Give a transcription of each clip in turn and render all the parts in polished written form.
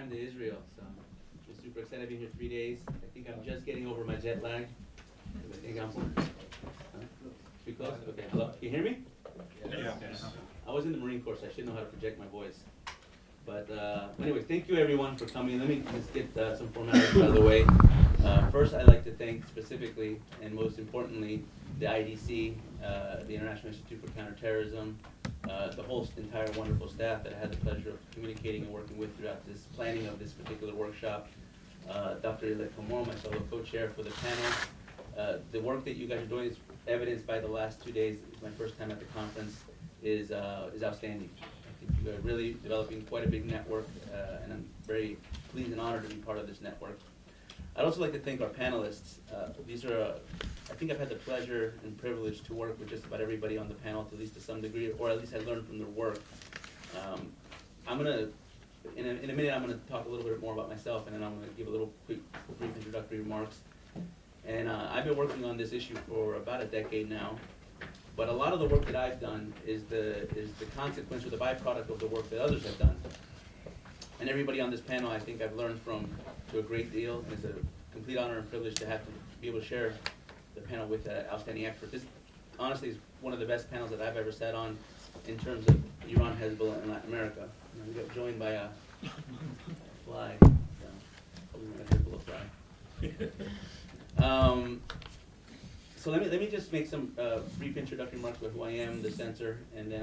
time to Israel, so I'm super excited. I've been here 3 days. I think I'm just getting over my jet lag. I think I'm too close? Okay, hello, can you hear me? Yeah. I was in the Marine Corps, so I should know how to project my voice. But anyway, thank you everyone for coming. Let me just get some formalities out of the way. First, I'd like to thank specifically and most importantly the IDC, the International Institute for Counter-Terrorism, the whole entire wonderful staff that I had the pleasure of communicating and working with throughout this planning of this particular workshop. Dr. Ilek Kamor, my fellow co-chair for the panel. The work that you guys are doing is evidenced by the last 2 days. It's my first time at the conference. Is outstanding. I think you guys are really developing quite a big network, and I'm very pleased and honored to be part of this network. I'd also like to thank our panelists. These are, I think I've had the pleasure and privilege to work with just about everybody on the panel, at least to some degree, or at least I learned from their work. I'm gonna, in a minute, I'm gonna talk a little bit more about myself, and then I'm gonna give a little quick, brief introductory remarks. And I've been working on this issue for about a decade now. But a lot of the work that I've done is the consequence or the byproduct of the work that others have done. And everybody on this panel, I think I've learned from to a great deal. And it's a complete honor and privilege to have to be able to share the panel with an outstanding expert. This, honestly, is one of the best panels that I've ever sat on in terms of Iran, Hezbollah, and Latin America. We got joined by a fly. So let me just make some brief introductory remarks about who I am, the censor, and then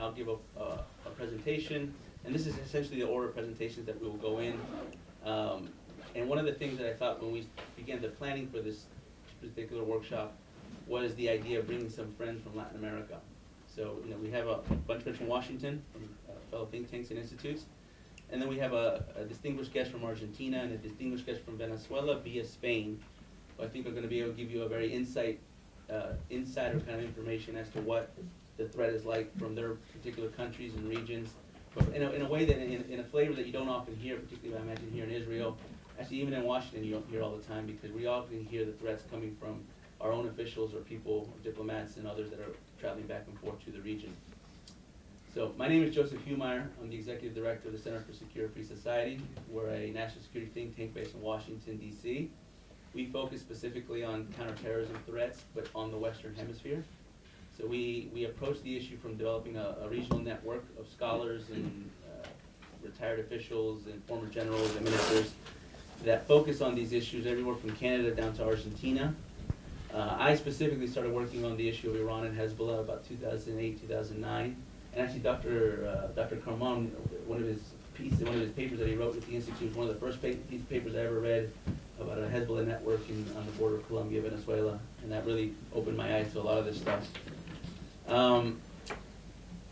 I'll give a presentation. And this is essentially the order of presentations that we will go in. And one of the things that I thought when we began the planning for this particular workshop was the idea of bringing some friends from Latin America. So we have a bunch of friends from Washington, from fellow think tanks and institutes, and then we have a distinguished guest from Argentina and a distinguished guest from Venezuela via Spain. I think we're going to be able to give you a very insider kind of information as to what the threat is like from their particular countries and regions, but in a way that, in a flavor that you don't often hear, particularly I imagine here in Israel. Actually, even in Washington, you don't hear all the time because we often hear the threats coming from our own officials or people, diplomats and others that are traveling back and forth to the region. So my name is Joseph Humeyer. I'm the Executive Director of the Center for Secure Free Society. We're a national security think tank based in Washington, D.C. We focus specifically on counterterrorism threats, but on the Western Hemisphere. So we approach the issue from developing a regional network of scholars and retired officials and former generals and ministers that focus on these issues everywhere from Canada down to Argentina. I specifically started working on the issue of Iran and Hezbollah about 2008, 2009. And actually Dr. Karman, one of his papers that he wrote at the Institute was one of the first papers I ever read about a Hezbollah network on the border of Colombia, Venezuela, and that really opened my eyes to a lot of this stuff.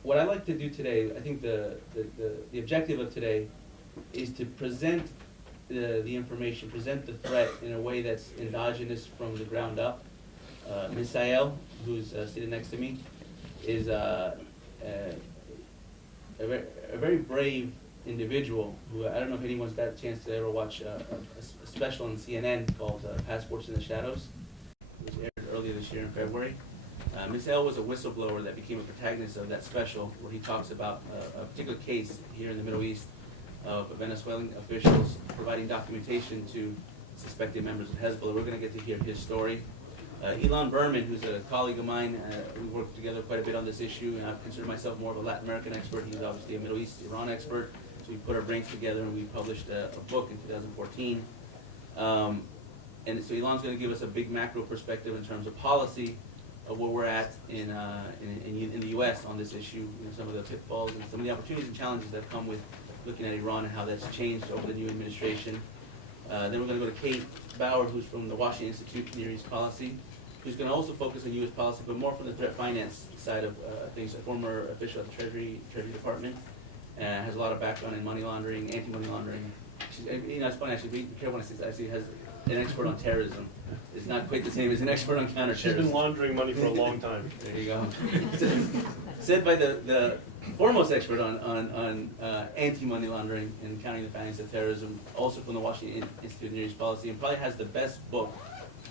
What I'd like to do today, I think the objective of today is to present the information, present the threat in a way that's endogenous from the ground up. Misael, who's sitting next to me, is a very brave individual who, I don't know if anyone's got a chance to ever watch a special on CNN called Passports in the Shadows, which aired earlier this year in February. Misael was a whistleblower that became a protagonist of that special where he talks about a particular case here in the Middle East of Venezuelan officials providing documentation to suspected members of Hezbollah. We're going to get to hear his story. Elon Berman, who's a colleague of mine, we worked together quite a bit on this issue, and I consider myself more of a Latin American expert. He's obviously a Middle East, Iran expert. So we put our brains together and we published a book in 2014. And so Elon's going to give us a big macro perspective in terms of policy of where we're at in the U.S. on this issue, some of the pitfalls and some of the opportunities and challenges that come with looking at Iran and how that's changed over the new administration. Then we're going to go to Kate Bauer, who's from the Washington Institute for Near East Policy, who's going to also focus on U.S. policy, but more from the threat finance side of things. A former official at the Treasury Department, has a lot of background in money laundering, anti-money laundering. It's funny actually. Be careful when I say this. Actually, has an expert on terrorism. It's not quite the same as an expert on counterterrorism. She's been laundering money for a long time. There you go. Said by the foremost expert on anti-money laundering and countering the finance of terrorism, also from the Washington Institute of Near East Policy, and probably has the best book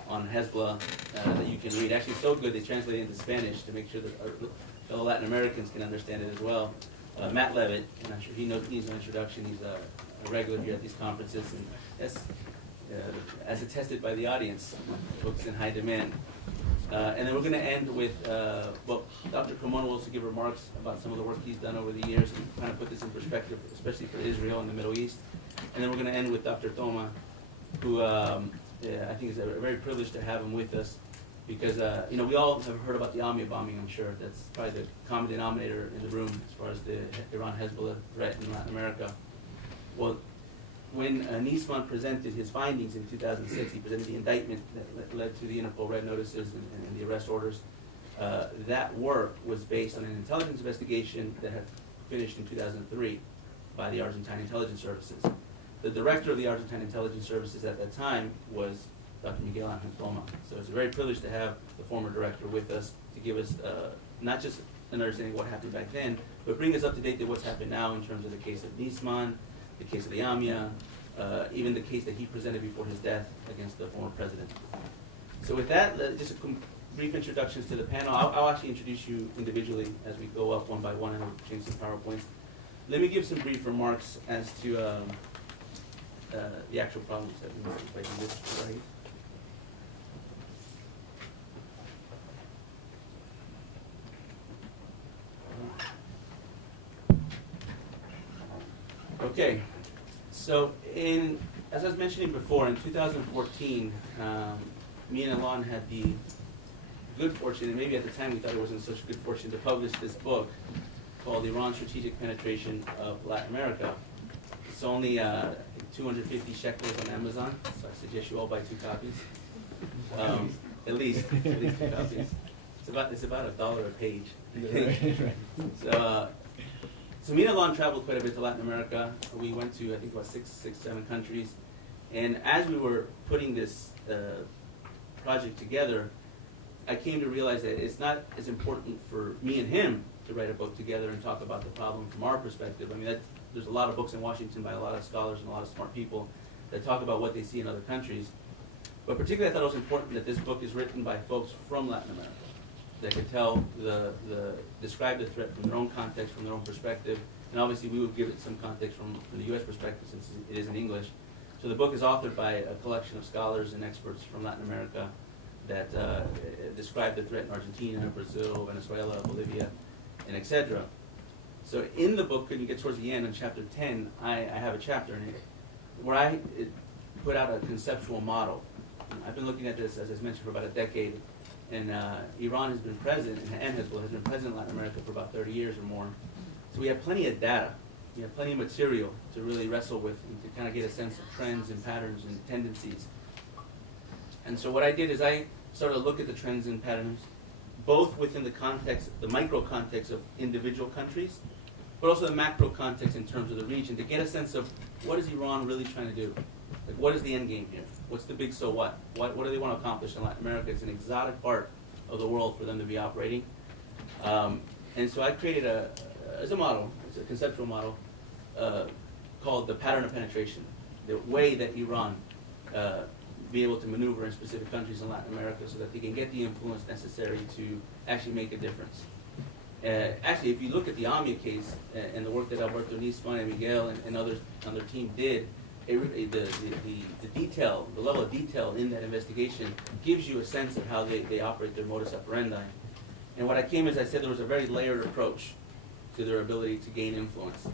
on Hezbollah that you can read. Actually, so good they translated it into Spanish to make sure that fellow Latin Americans can understand it as well. Matt Levitt, and I'm sure he needs no introduction. He's a regular here at these conferences, and that's as attested by the audience, books in high demand. And then we're going to end with, well, Dr. Cremona will also give remarks about some of the work he's done over the years and kind of put this in perspective, especially for Israel and the Middle East. And then we're going to end with Dr. Thoma, who I think is a very privileged to have him with us, because you know, we all have heard about the Amia bombing, I'm sure. That's probably the common denominator in the room as far as the Iran-Hezbollah threat in Latin America. Well, when Nisman presented his findings in 2006, he presented the indictment that led to the Interpol red notices and the arrest orders. That work was based on an intelligence investigation that had finished in 2003 by the Argentine intelligence services. The director of the Argentine intelligence services at that time was Dr. Miguel Angel Thoma. So it's a very privilege to have the former director with us to give us not just an understanding of what happened back then, but bring us up to date to what's happened now in terms of the case of Nisman, the case of the Amia, even the case that he presented before his death against the former president. So with that, just a brief introductions to the panel. I'll actually introduce you individually as we go up one by one, and we'll change some PowerPoints. Let me give some brief remarks as to the actual problems that we must be facing with, right? Okay, so as I was mentioning before, in 2014, me and Alon had the good fortune, and maybe at the time we thought it wasn't such good fortune, to publish this book called Iran Strategic Penetration of Latin America. It's only 250 shekels on Amazon, so I suggest you all buy 2 copies. At least 2 copies. It's about $1 a page. So me and Alon traveled quite a bit to Latin America. We went to, I think, about 7 countries. And as we were putting this project together, I came to realize that it's not as important for me and him to write a book together and talk about the problem from our perspective. I mean, there's a lot of books in Washington by a lot of scholars and a lot of smart people that talk about what they see in other countries. But particularly I thought it was important that this book is written by folks from Latin America that could describe the threat from their own context, from their own perspective, and obviously we would give it some context from the U.S. perspective since it is in English. So the book is authored by a collection of scholars and experts from Latin America that describe the threat in Argentina, Brazil, Venezuela, Bolivia, and etc. So in the book, when you get towards the end, in chapter 10, I have a chapter in it where I put out a conceptual model. I've been looking at this, as I mentioned, for about a decade. And Iran has been present, and Hezbollah has been present in Latin America for about 30 years or more. So we have plenty of data. We have plenty of material to really wrestle with and to kind of get a sense of trends and patterns and tendencies. And so what I did is I started to look at the trends and patterns, both within the context, the micro context of individual countries, but also the macro context in terms of the region, to get a sense of what is Iran really trying to do? Like, what is the end game here? What's the big so what? What do they want to accomplish in Latin America? It's an exotic part of the world for them to be operating. And so I created as a model, it's a conceptual model, called the pattern of penetration, the way that Iran be able to maneuver in specific countries in Latin America so that they can get the influence necessary to actually make a difference. Actually, if you look at the Amia case and the work that Alberto Nisman and Miguel and others on their team did, the detail, the level of detail in that investigation gives you a sense of how they operate their modus operandi. And what I came is I said there was a very layered approach to their ability to gain influence.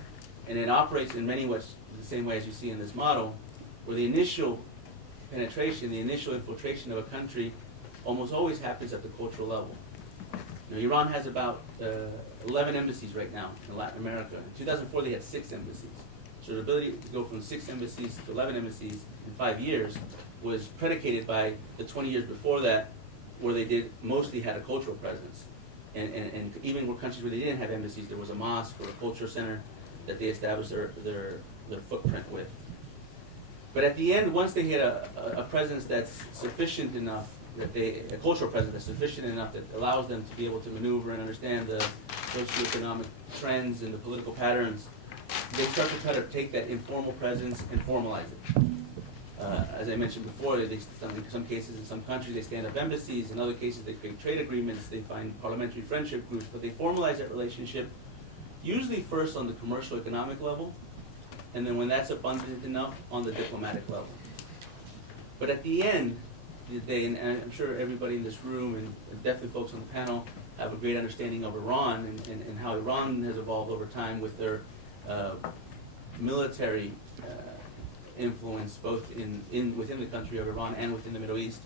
And it operates in many ways the same way as you see in this model, where the initial penetration, the initial infiltration of a country almost always happens at the cultural level. Now, Iran has about 11 embassies right now in Latin America. In 2004, they had 6 embassies. So the ability to go from 6 embassies to 11 embassies in 5 years was predicated by the 20 years before that, where they mostly had a cultural presence. And even where countries where they didn't have embassies, there was a mosque or a culture center that they established their footprint with. But at the end, once they hit a presence that's sufficient enough, a cultural presence that's sufficient enough that allows them to be able to maneuver and understand the socioeconomic trends and the political patterns, they start to try to take that informal presence and formalize it. As I mentioned before, in some cases, in some countries, they stand up embassies. In other cases, they create trade agreements. They find parliamentary friendship groups. But they formalize that relationship usually first on the commercial economic level, and then when that's abundant enough, on the diplomatic level. But at the end of the day, and I'm sure everybody in this room, and definitely folks on the panel, have a great understanding of Iran and how Iran has evolved over time with their military influence, both within the country of Iran and within the Middle East.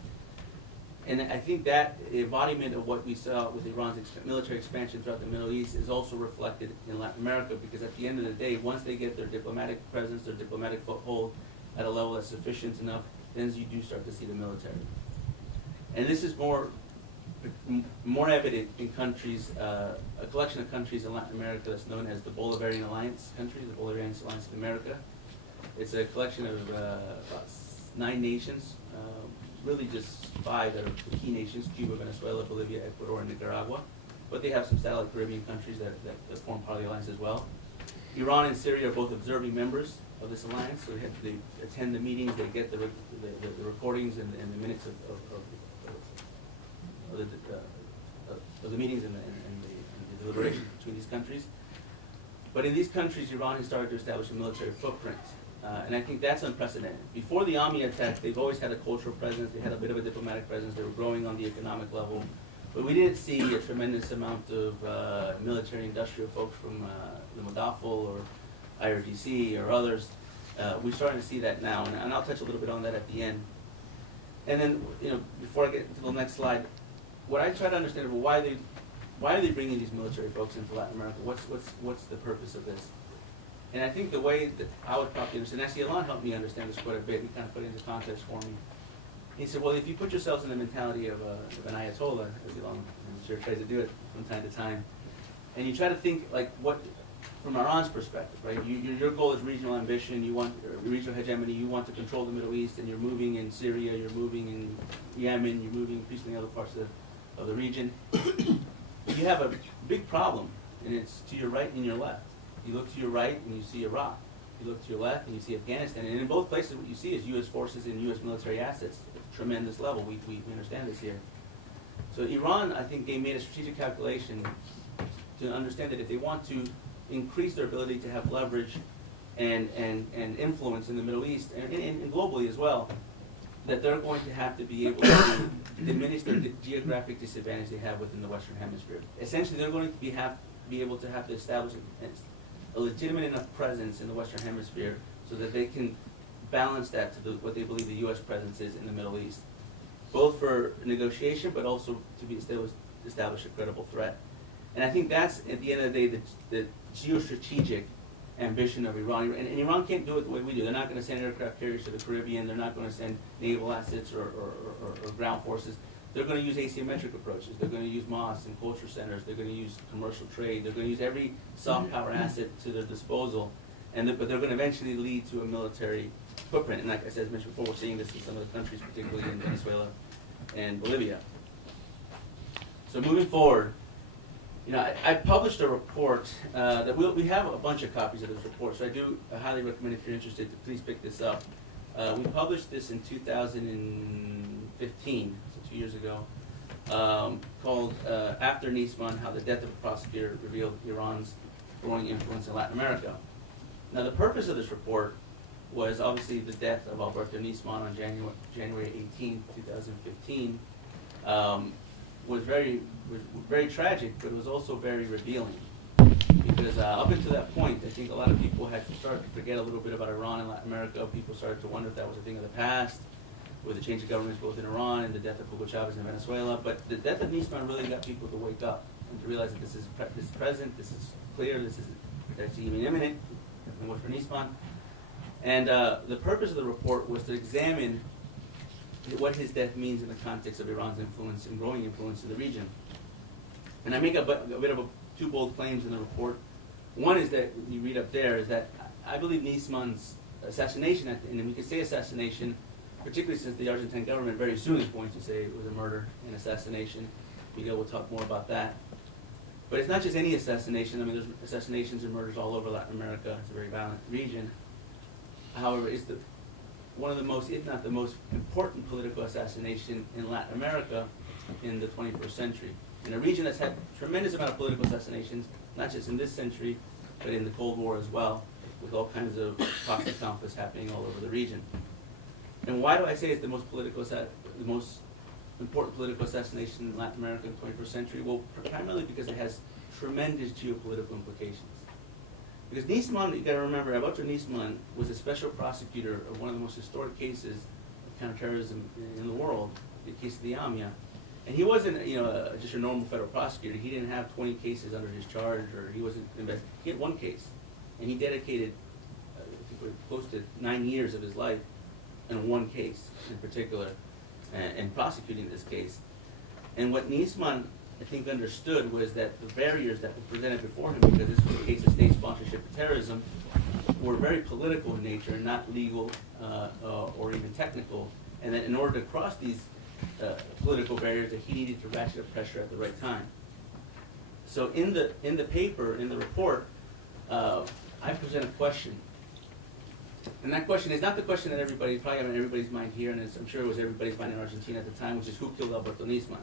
And I think that embodiment of what we saw with Iran's military expansion throughout the Middle East is also reflected in Latin America, because at the end of the day, once they get their diplomatic presence, their diplomatic foothold at a level that's sufficient enough, then you do start to see the military. And this is more evident in countries, a collection of countries in Latin America that's known as the Bolivarian Alliance countries, the Bolivarian Alliance of America. It's a collection of about 9 nations, really just 5 that are the key nations: Cuba, Venezuela, Bolivia, Ecuador, and Nicaragua. But they have some satellite Caribbean countries that form part of the alliance as well. Iran and Syria are both observing members of this alliance, so they attend the meetings, they get the recordings and the minutes of the meetings and the deliberations between these countries. But in these countries, Iran has started to establish a military footprint. And I think that's unprecedented. Before the Ami attack, they've always had a cultural presence, they had a bit of a diplomatic presence, they were growing on the economic level. But we didn't see a tremendous amount of military industrial folks from the Modafel or IRGC or others. We're starting to see that now, and I'll touch a little bit on that at the end. And then, before I get to the next slide, what I try to understand is, well, why are they bringing these military folks into Latin America? What's the purpose of this? And I think the way that I would probably understand, actually Ilan helped me understand this quite a bit. He kind of put it into context for me. He said, well, if you put yourselves in the mentality of an Ayatollah, as Ilan, I'm sure, tries to do it from time to time, and you try to think like from Iran's perspective, right? Your goal is regional ambition. You want regional hegemony. You want to control the Middle East, and you're moving in Syria. You're moving in Yemen. You're moving increasingly in other parts of the region. You have a big problem, and it's to your right and your left. You look to your right and you see Iraq. You look to your left and you see Afghanistan. And in both places, what you see is U.S. forces and U.S. military assets at a tremendous level. We understand this here. So Iran, I think, they made a strategic calculation to understand that if they want to increase their ability to have leverage and influence in the Middle East and globally as well, that they're going to have to be able to diminish their geographic disadvantage they have within the Western Hemisphere. Essentially, they're going to be able to have to establish a legitimate enough presence in the Western Hemisphere so that they can balance that to what they believe the U.S. presence is in the Middle East, both for negotiation but also to establish a credible threat. And I think that's, at the end of the day, the geostrategic ambition of Iran. And Iran can't do it the way we do. They're not going to send aircraft carriers to the Caribbean. They're not going to send naval assets or ground forces. They're going to use asymmetric approaches. They're going to use mosques and culture centers. They're going to use commercial trade. They're going to use every soft power asset to their disposal. But they're going to eventually lead to a military footprint. And like I said, as mentioned before, we're seeing this in some of the countries, particularly in Venezuela and Bolivia. So moving forward, I published a report that we have a bunch of copies of this report. So I highly recommend, if you're interested, to please pick this up. We published this in 2015, so 2 years ago, called After Nisman, How the Death of a Prosecutor Revealed Iran's Growing Influence in Latin America. Now, the purpose of this report was obviously the death of Alberto Nisman on January 18, 2015. Was very tragic, but it was also very revealing. Because up until that point, I think a lot of people had started to forget a little bit about Iran and Latin America. People started to wonder if that was a thing of the past, with the change of governments both in Iran and the death of Hugo Chavez in Venezuela. But the death of Nisman really got people to wake up and to realize that this is present, this is clear, this is actually even imminent, and what for Nisman. And the purpose of the report was to examine what his death means in the context of Iran's influence and growing influence in the region. And I make a bit of two bold claims in the report. One is that, you read up there, is that I believe Nisman's assassination, and we can say assassination, particularly since the Argentine government very soon is going to say it was a murder and assassination. Miguel will talk more about that. But it's not just any assassination. I mean, there's assassinations and murders all over Latin America. It's a very violent region. However, it's one of the most, if not the most important political assassination in Latin America in the 21st century. In a region that's had a tremendous amount of political assassinations, not just in this century, but in the Cold War as well, with all kinds of proxy conflicts happening all over the region. And why do I say it's the most important political assassination in Latin America in the 21st century? Well, primarily because it has tremendous geopolitical implications. Because Nisman, you gotta remember, Alberto Nisman was a special prosecutor of one of the most historic cases of counterterrorism in the world, the case of the AMIA. And he wasn't, just a normal federal prosecutor. He didn't have 20 cases under his charge, or he wasn't investigating. He had one case, and he dedicated, I think, close to 9 years of his life in one case in particular, and prosecuting this case. And what Nisman, I think, understood was that the barriers that were presented before him, because this was a case of state sponsorship of terrorism, were very political in nature, not legal or even technical. And that in order to cross these political barriers, that he needed to ratchet up pressure at the right time. So in the paper, in the report, I present a question. And that question is not the question that probably on everybody's mind here, and I'm sure it was everybody's mind in Argentina at the time, which is who killed Alberto Nisman.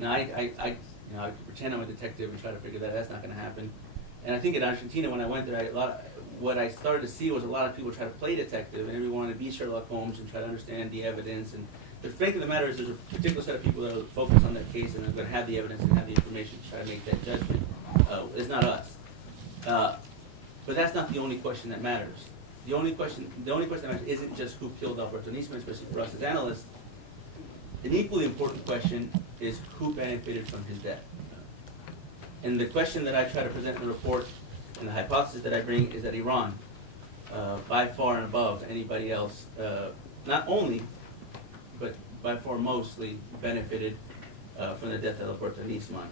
Now, I pretend I'm a detective and try to figure that. That's not going to happen. And I think in Argentina, when I went there, what I started to see was a lot of people try to play detective, and everyone wanted to be Sherlock Holmes and try to understand the evidence. And the fact of the matter is, there's a particular set of people that are focused on that case and are going to have the evidence and have the information to try to make that judgment. It's not us. But that's not the only question that matters. The only question that matters isn't just who killed Alberto Nisman, especially for us as analysts. An equally important question is who benefited from his death. And the question that I try to present in the report, and the hypothesis that I bring, is that Iran, by far and above anybody else, not only, but by far mostly benefited from the death of Alberto Nisman.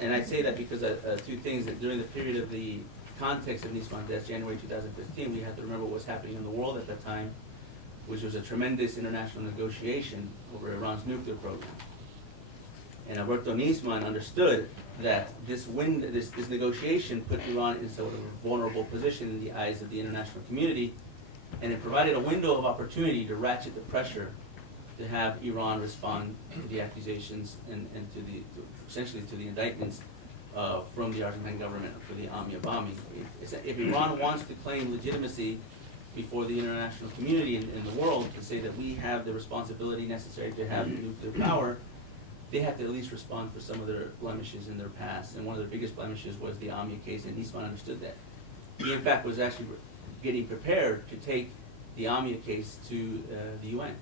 And I say that because two things, that during the period of the context of Nisman's death, January 2015, we have to remember what was happening in the world at that time, which was a tremendous international negotiation over Iran's nuclear program. And Alberto Nisman understood that this negotiation put Iran in sort of a vulnerable position in the eyes of the international community, and it provided a window of opportunity to ratchet the pressure to have Iran respond to the accusations and essentially to the indictments from the Argentine government for the AMIA bombing. If Iran wants to claim legitimacy before the international community in the world to say that we have the responsibility necessary to have nuclear power, they have to at least respond for some of their blemishes in their past. And one of their biggest blemishes was the AMIA case, and Nisman understood that. He, in fact, was actually getting prepared to take the AMIA case to the UN.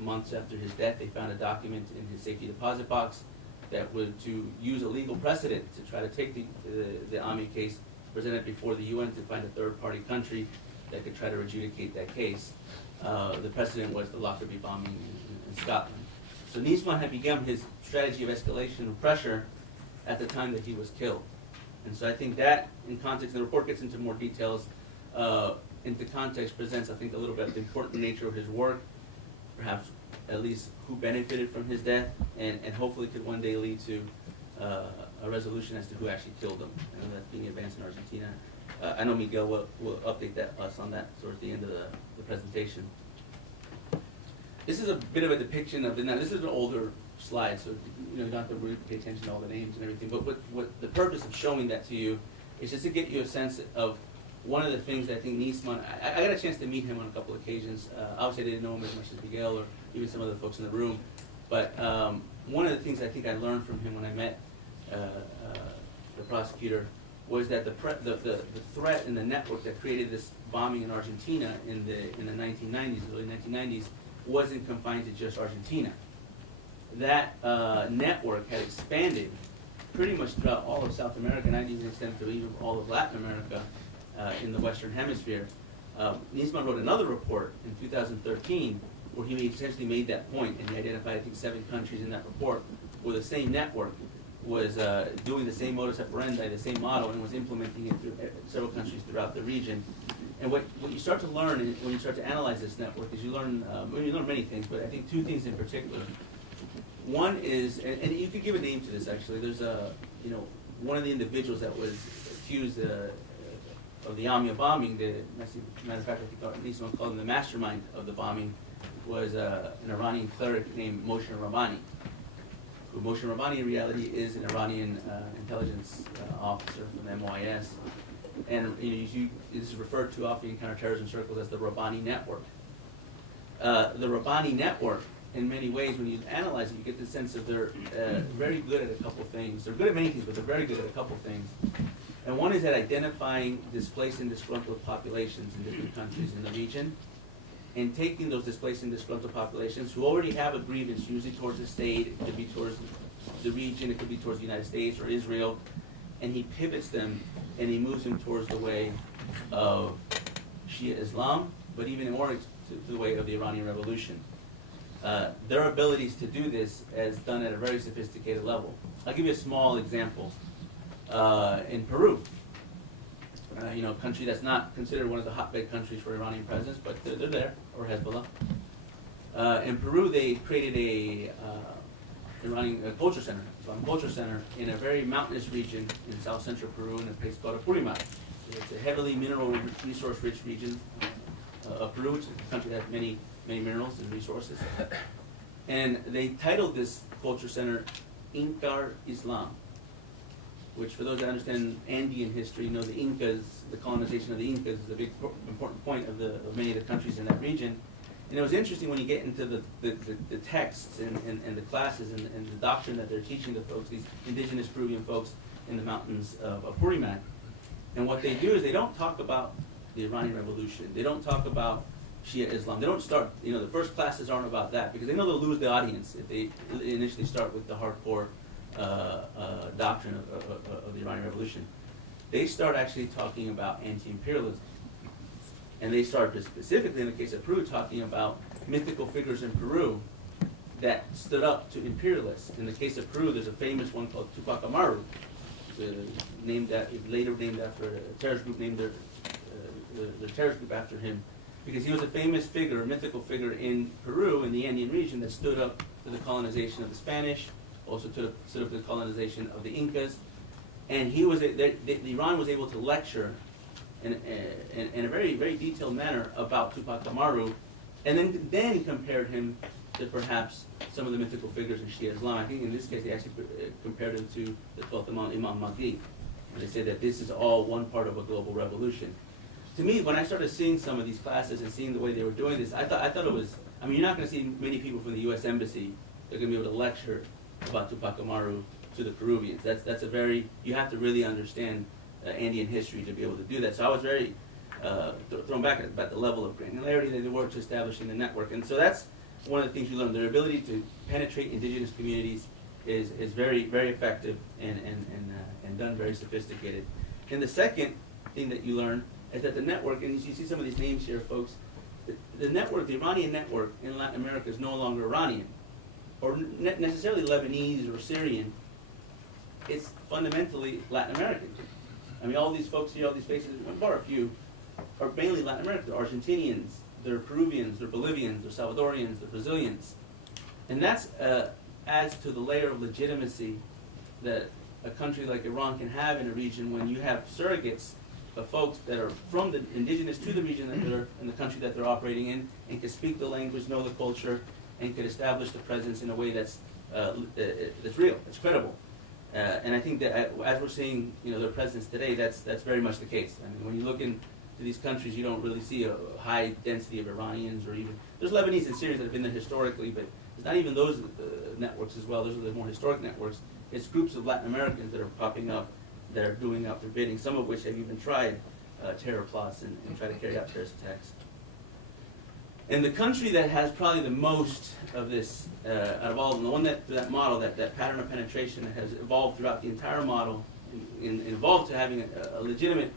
Months after his death, they found a document in his safety deposit box that was to use a legal precedent to try to take the AMIA case, present it before the UN to find a third-party country that could try to adjudicate that case. The precedent was the Lockerbie bombing in Scotland. So Nisman had begun his strategy of escalation and pressure at the time that he was killed. And so I think that, in context, the report gets into more details, into context presents, I think, a little bit of the important nature of his work, perhaps at least who benefited from his death, and hopefully could one day lead to a resolution as to who actually killed him. And that's being advanced in Argentina. I know Miguel will update us on that towards the end of the presentation. This is a bit of a depiction of now this is an older slide, so you don't have to really pay attention to all the names and everything. But what the purpose of showing that to you is just to get you a sense of one of the things that I think Nisman, I got a chance to meet him on a couple of occasions. Obviously, I didn't know him as much as Miguel or even some other folks in the room. But one of the things I think I learned from him when I met the prosecutor was that the threat and the network that created this bombing in Argentina in the 1990s, early 1990s, wasn't confined to just Argentina. That network had expanded pretty much throughout all of South America, and I'd even extend to even all of Latin America in the Western Hemisphere. Nisman wrote another report in 2013 where he essentially made that point, and he identified, I think, 7 countries in that report where the same network was doing the same modus operandi, the same model, and was implementing it through several countries throughout the region. And what you start to learn when you start to analyze this network is you learn many things, but I think 2 things in particular. One is, and you could give a name to this actually, there's one of the individuals that was accused of the AMIA bombing, matter of fact, I think Nisman called him the mastermind of the bombing, was an Iranian cleric named Moshe Rabbani, Moshe Rabbani in reality is an Iranian intelligence officer from MOIS. And this is referred to often in counterterrorism circles as the Rabbani network. The Rabbani network, in many ways, when you analyze it, you get the sense that they're very good at a couple things. They're good at many things, but they're very good at a couple things. And one is at identifying displaced and disgruntled populations in different countries in the region, and taking those displaced and disgruntled populations who already have a grievance, usually towards the state, it could be towards the region, it could be towards the United States or Israel, and he pivots them and he moves them towards the way of Shia Islam, but even more to the way of the Iranian Revolution. Their abilities to do this is done at a very sophisticated level. I'll give you a small example. In Peru, a country that's not considered one of the hotbed countries for Iranian presence, but they're there, or Hezbollah. In Peru, they created a Iranian culture center, Islamic culture center, in a very mountainous region in south central Peru, in a place called Apurímac. It's a heavily mineral resource-rich region of Peru, which is a country that has many minerals and resources. And they titled this culture center Inkar Islam, which, for those that understand Andean history, know the Incas, the colonization of the Incas is a big important point of many of the countries in that region. And it was interesting when you get into the texts and the classes and the doctrine that they're teaching the folks, these indigenous Peruvian folks in the mountains of Apurímac. And what they do is they don't talk about the Iranian Revolution. They don't talk about Shia Islam. They don't start, the first classes aren't about that, because they know they'll lose the audience if they initially start with the hardcore doctrine of the Iranian Revolution. They start actually talking about anti-imperialism. And they start specifically, in the case of Peru, talking about mythical figures in Peru that stood up to imperialists. In the case of Peru, there's a famous one called Tupac Amaru, later named after a terrorist group, named the terrorist group after him, because he was a famous figure, a mythical figure in Peru, in the Andean region, that stood up to the colonization of the Spanish, also stood up to the colonization of the Incas, and Iran was able to lecture in a very, very detailed manner about Tupac Amaru, and then compared him to perhaps some of the mythical figures in Shia Islam. I think in this case they actually compared him to the 12th Imam Mahdi, and they said that this is all one part of a global revolution. To me, when I started seeing some of these classes and seeing the way they were doing this, I thought it was, you're not going to see many people from the U.S. Embassy that are going to be able to lecture about Tupac Amaru to the Peruvians. That's a very, you have to really understand Andean history to be able to do that. So I was very thrown back about the level of granularity that they were to establishing the network. And so that's one of the things you learn. Their ability to penetrate indigenous communities is very, very effective and done very sophisticated. And the second thing that you learn is that the network, and you see some of these names here, folks, the network, the Iranian network in Latin America is no longer Iranian, or necessarily Lebanese or Syrian. It's fundamentally Latin American. All these folks here, all these faces, bar a few, are mainly Latin American. They're Argentinians, they're Peruvians, they're Bolivians, they're Salvadorians, they're Brazilians. And that's adds to the layer of legitimacy that a country like Iran can have in a region when you have surrogates of folks that are from the indigenous to the region that they're in, the country that they're operating in, and can speak the language, know the culture, and could establish the presence in a way that's real, that's credible. And I think that as we're seeing, their presence today, that's very much the case. When you look into these countries, you don't really see a high density of Iranians, or even there's Lebanese and Syrians that have been there historically, but it's not even those networks as well. Those are the more historic networks. It's groups of Latin Americans that are popping up, that are doing out their bidding. Some of which have even tried terror plots and try to carry out terrorist attacks. And the country that has probably the most of this out of all of them, the one that model, that pattern of penetration that has evolved throughout the entire model, and evolved to having a legitimate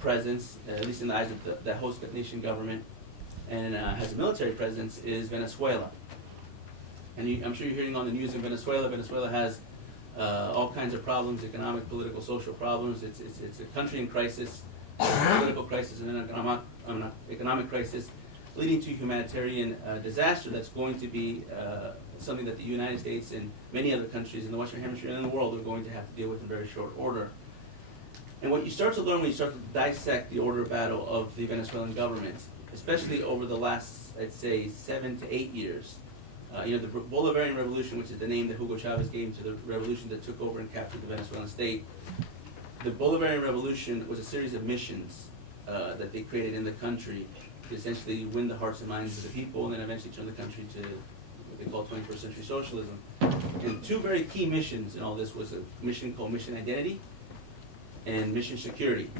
presence, at least in the eyes of the host nation government, and has a military presence, is Venezuela. And I'm sure you're hearing on the news in Venezuela. Venezuela has all kinds of problems, economic, political, social problems. It's a country in crisis, political crisis, and an economic crisis, leading to humanitarian disaster that's going to be something that the United States and many other countries in the Western Hemisphere and in the world are going to have to deal with in very short order. And what you start to learn when you start to dissect the order of battle of the Venezuelan government, especially over the last, I'd say, 7 to 8 years, The Bolivarian Revolution, which is the name that Hugo Chavez gave to the revolution that took over and captured the Venezuelan state. The Bolivarian Revolution was a series of missions that they created in the country to essentially win the hearts and minds of the people, and then eventually turn the country to what they call 21st century socialism. And two very key missions in all this was a mission called Mission Identity and Mission Security.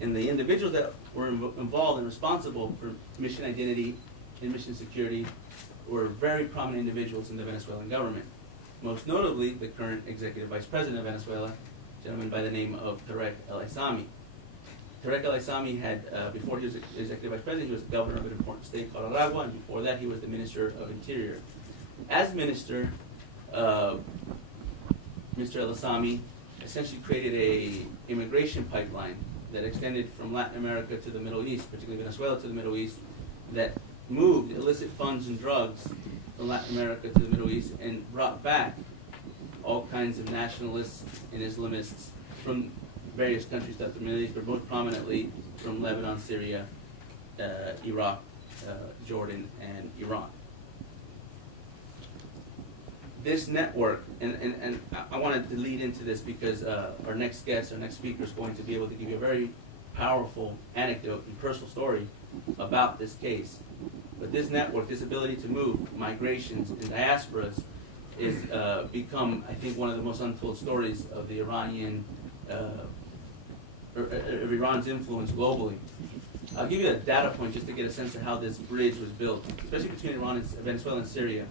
And the individuals that were involved and responsible for Mission Identity and Mission Security were very prominent individuals in the Venezuelan government. Most notably, the current executive vice president of Venezuela, a gentleman by the name of Tarek El-Aissami. Tarek El-Aissami had, before he was executive vice president, he was governor of an important state called Aragua, and before that he was the Minister of Interior. As minister, Mr. El-Aissami essentially created a immigration pipeline that extended from Latin America to the Middle East, particularly Venezuela to the Middle East, that moved illicit funds and drugs from Latin America to the Middle East and brought back all kinds of nationalists and Islamists from various countries throughout the Middle East, but most prominently from Lebanon, Syria, Iraq, Jordan, and Iran. This network, and I wanted to lead into this because our next guest, our next speaker is going to be able to give you a very powerful anecdote and personal story about this case. But this network, this ability to move migrations and diasporas is become, I think, one of the most untold stories of the Iranian, of Iran's influence globally. I'll give you a data point just to get a sense of how this bridge was built, especially between Iran and Venezuela and Syria.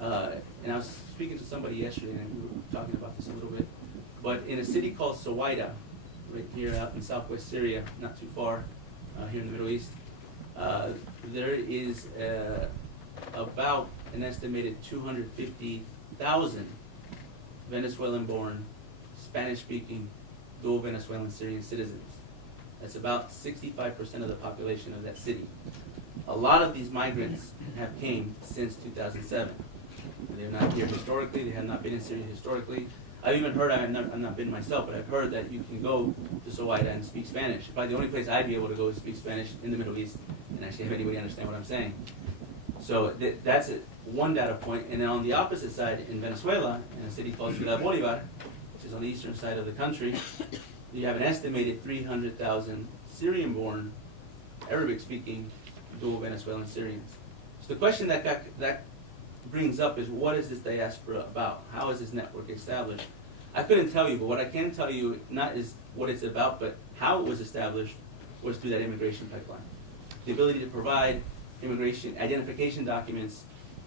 And I was speaking to somebody yesterday, and we were talking about this a little bit. But in a city called Sawaida, right here out in southwest Syria, not too far here in the Middle East, there is about an estimated 250,000 Venezuelan-born, Spanish-speaking, dual Venezuelan Syrian citizens. That's about 65% of the population of that city. A lot of these migrants have came since 2007. They have not here historically. They have not been in Syria historically. I've even heard, I've not been myself, but I've heard that you can go to Sawaida and speak Spanish. Probably the only place I'd be able to go is speak Spanish in the Middle East and actually have anybody understand what I'm saying. So that's one data point. And then on the opposite side, in Venezuela, in a city called Ciudad Bolivar, which is on the eastern side of the country, you have an estimated 300,000 Syrian-born, Arabic-speaking, dual Venezuelan Syrians. So the question that brings up is, what is this diaspora about? How is this network established? I couldn't tell you, but what I can tell you not is what it's about, but how it was established was through that immigration pipeline. The ability to provide immigration identification documents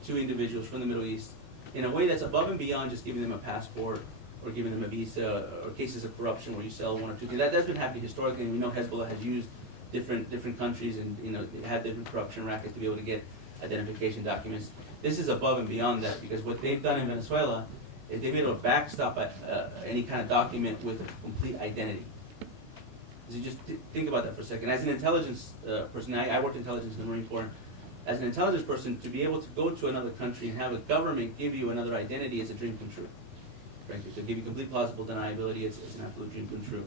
to individuals from the Middle East in a way that's above and beyond just giving them a passport or giving them a visa, or cases of corruption where you sell one or two things. That's been happening historically, and we know Hezbollah has used different countries and had different corruption rackets to be able to get identification documents. This is above and beyond that, because what they've done in Venezuela is they've been able to backstop any kind of document with a complete identity. So you just think about that for a second. As an intelligence person, I worked in intelligence in the Marine Corps. As an intelligence person, to be able to go to another country and have a government give you another identity is a dream come true. Frankly, to give you complete plausible deniability, it's an absolute dream come true.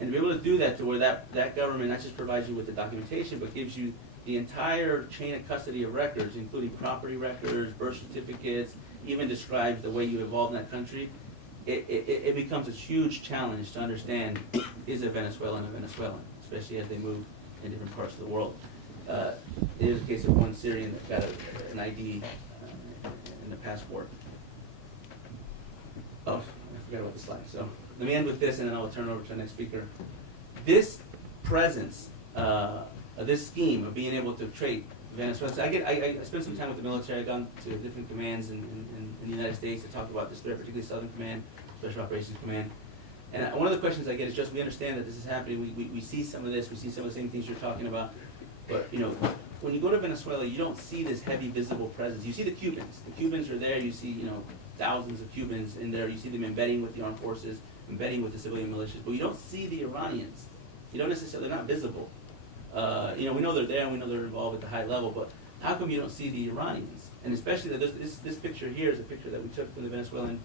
And to be able to do that to where that government not just provides you with the documentation, but gives you the entire chain of custody of records, including property records, birth certificates, even describes the way you evolved in that country, it becomes a huge challenge to understand, is a Venezuelan a Venezuelan, especially as they move in different parts of the world. It is a case of one Syrian that got an ID in the passport. Oh, I forgot about the slide. So let me end with this, and then I'll turn it over to the next speaker. This presence, this scheme of being able to trade Venezuela. So I spent some time with the military. I've gone to different commands in the United States to talk about this threat, particularly Southern Command, Special Operations Command. And one of the questions I get is just, we understand that this is happening. We see some of this. We see some of the same things you're talking about. But when you go to Venezuela, you don't see this heavy visible presence. You see the Cubans. The Cubans are there. You see thousands of Cubans in there. You see them embedding with the armed forces, embedding with the civilian militias. But you don't see the Iranians. You don't necessarily, they're not visible. We know they're there and we know they're involved at the high level, but how come you don't see the Iranians? And especially this picture here is a picture that we took from the Venezuelan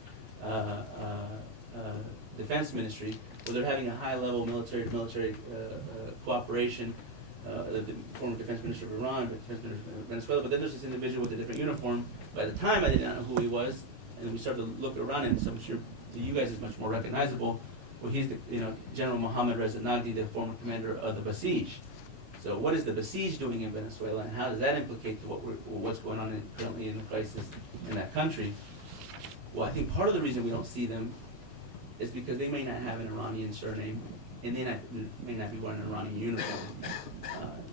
Defense Ministry, where they're having a high level military cooperation the former defense minister of Iran, but defense minister of Venezuela, but then there's this individual with a different uniform. By the time I did not know who he was, and we started to look around, and so I'm sure to you guys is much more recognizable. Well, he's the, General Mohammed Reza Nagdi, the former commander of the Basij. So what is the Basij doing in Venezuela, and how does that implicate to what's going on currently in the crisis in that country? Well, I think part of the reason we don't see them is because they may not have an Iranian surname, and they may not be wearing an Iranian uniform.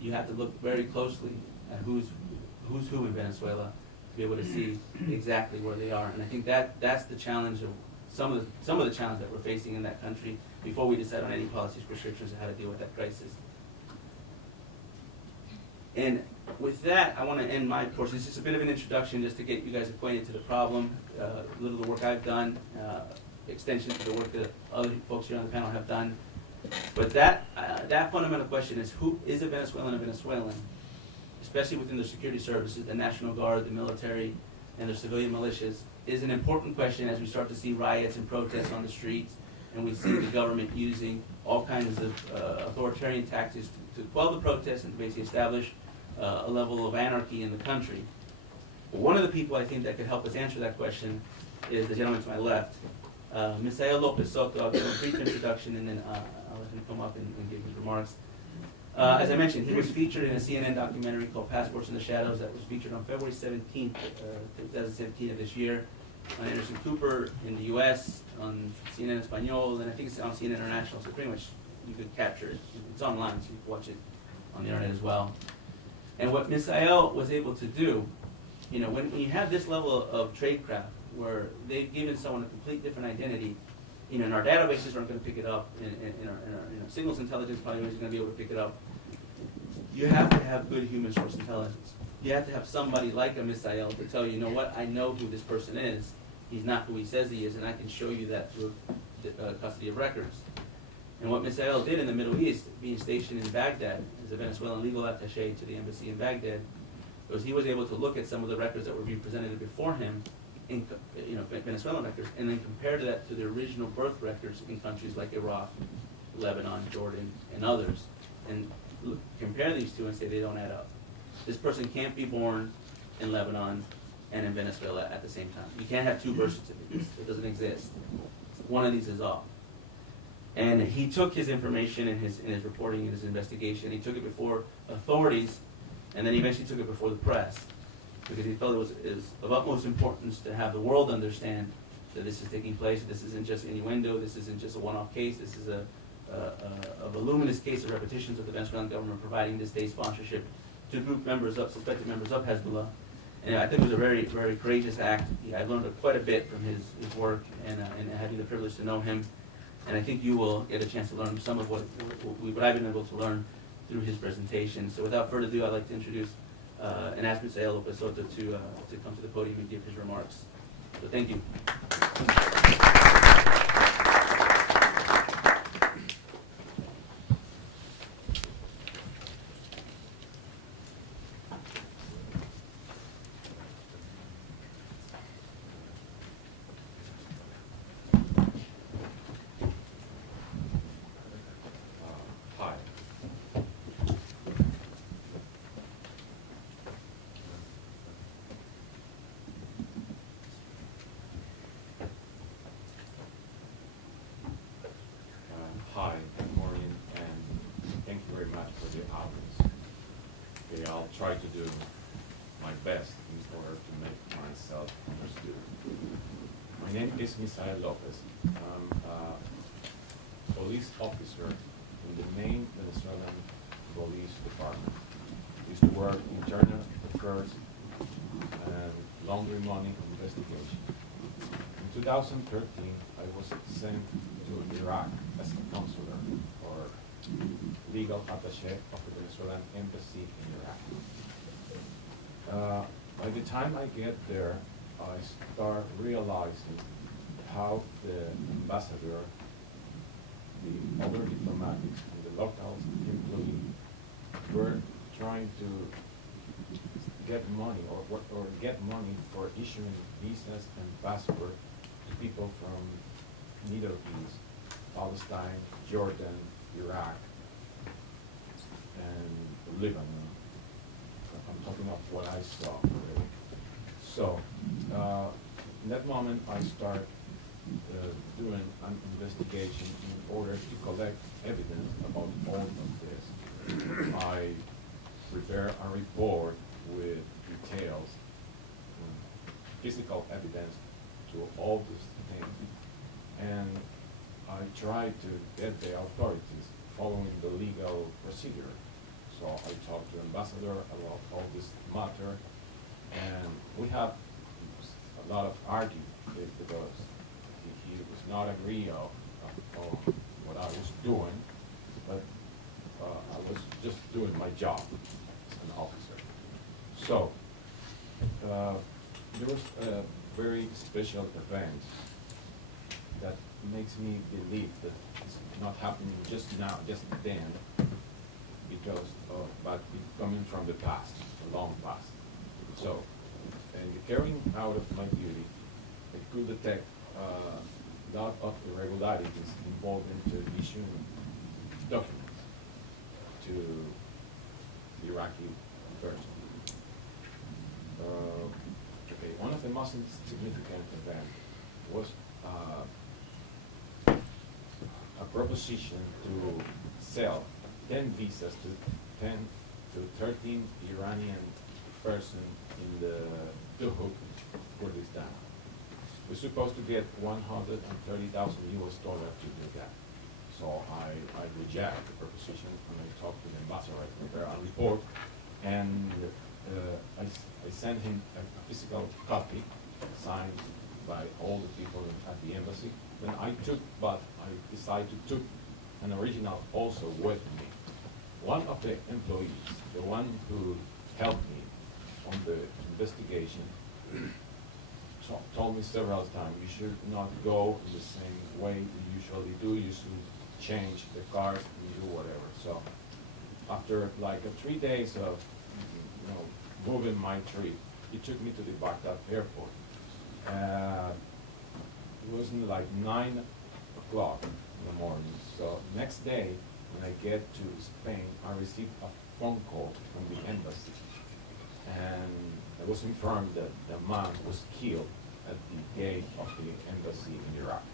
You have to look very closely at who's who in Venezuela to be able to see exactly where they are. And I think that's the challenge of some of the challenge that we're facing in that country before we decide on any policies, prescriptions, of how to deal with that crisis. And with that, I want to end my portion. It's just a bit of an introduction just to get you guys acquainted to the problem, a little of the work I've done, extension to the work that other folks here on the panel have done. But that fundamental question is, who is a Venezuelan, especially within the security services, the National Guard, the military, and the civilian militias, is an important question as we start to see riots and protests on the streets, and we see the government using all kinds of authoritarian tactics to quell the protests and to basically establish a level of anarchy in the country. One of the people I think that could help us answer that question is the gentleman to my left, Misael Lopez Soto. I'll give him a brief introduction and then I'll let him come up and give his remarks. As I mentioned, he was featured in a CNN documentary called Passports in the Shadows that was featured on February 17th, 2017 of this year, on Anderson Cooper in the U.S., on CNN Espanol, and I think it's on CNN International, so pretty much you could capture it. It's online, so you can watch it on the internet as well. And what Misael was able to do, when you have this level of tradecraft, where they've given someone a complete different identity, and our databases aren't going to pick it up, and our signals intelligence probably isn't going to be able to pick it up. You have to have good human source intelligence. You have to have somebody like a Misael to tell you, what, I know who this person is. He's not who he says he is, and I can show you that through custody of records. And what Misael did in the Middle East, being stationed in Baghdad as a Venezuelan legal attaché to the embassy in Baghdad, was he was able to look at some of the records that were being presented before him, in Venezuelan records, and then compare that to the original birth records in countries like Iraq, Lebanon, Jordan, and others, and compare these two and say they don't add up. This person can't be born in Lebanon and in Venezuela at the same time. You can't have two birth certificates. It doesn't exist. One of these is off. And he took his information in his reporting and his investigation. He took it before authorities, and then he eventually took it before the press, because he felt it was of utmost importance to have the world understand that this is taking place. This isn't just innuendo. This isn't just a one-off case. This is a voluminous case of repetitions of the Venezuelan government providing this state sponsorship to group members of, suspected members of Hezbollah. And I think it was a very, very courageous act. I learned quite a bit from his work and having the privilege to know him. And I think you will get a chance to learn some of what I've been able to learn through his presentation. So without further ado, I'd like to introduce and ask Misael Lopez Soto to come to the podium and give his remarks. So thank you. Hi. Hi, good morning, and thank you very much for the audience. Okay, I'll try to do my best in order to make myself understood. My name is Misael Lopez. I'm a police officer in the main Venezuelan police department. I used to work internal affairs and laundry money investigation. In 2013, I was sent to Iraq as a consular or legal attaché of the Venezuelan embassy in Iraq. By the time I get there, I start realizing how the ambassador, the other diplomatics, and the local employees were trying to get money or get money for issuing visas and passports to people from Middle East, Palestine, Jordan, Iraq, and moment I start doing an investigation in order to collect evidence about all of this, I prepare a report with details, physical evidence to all these things, and I try to get the authorities following the legal procedure. So I talk to the ambassador about all this matter, and we have a lot of argument because he was not agree on what I was doing, but I was just doing my job as an officer. So there was a very special event that makes me believe that it's not happening just now, just then, because but it's coming from the past, a long past. So, in the carrying out of my duty, I could detect a lot of irregularities involved into issuing documents to the Iraqi person. Okay, one of the most significant events was a proposition to sell 10 visas to 10 to 13 Iranian person in the Duhok, Kurdistan. We're supposed to get 130,000 US dollars to do that. So I reject the proposition and I talk to the ambassador, I prepare a report, and I send him a physical copy signed by all the people at the embassy. Then I decided to take an original also with me. One of the employees, the one who helped me on the investigation, told me several times, you should not go in the same way you usually do, you should change the cars and do whatever. So after like 3 days of moving my trip, he took me to the Baghdad airport. It was like 9 o'clock in the morning. So next day, when I get to Spain, I received a phone call from the embassy. And I was informed that the man was killed at the gate of the embassy in Iraq.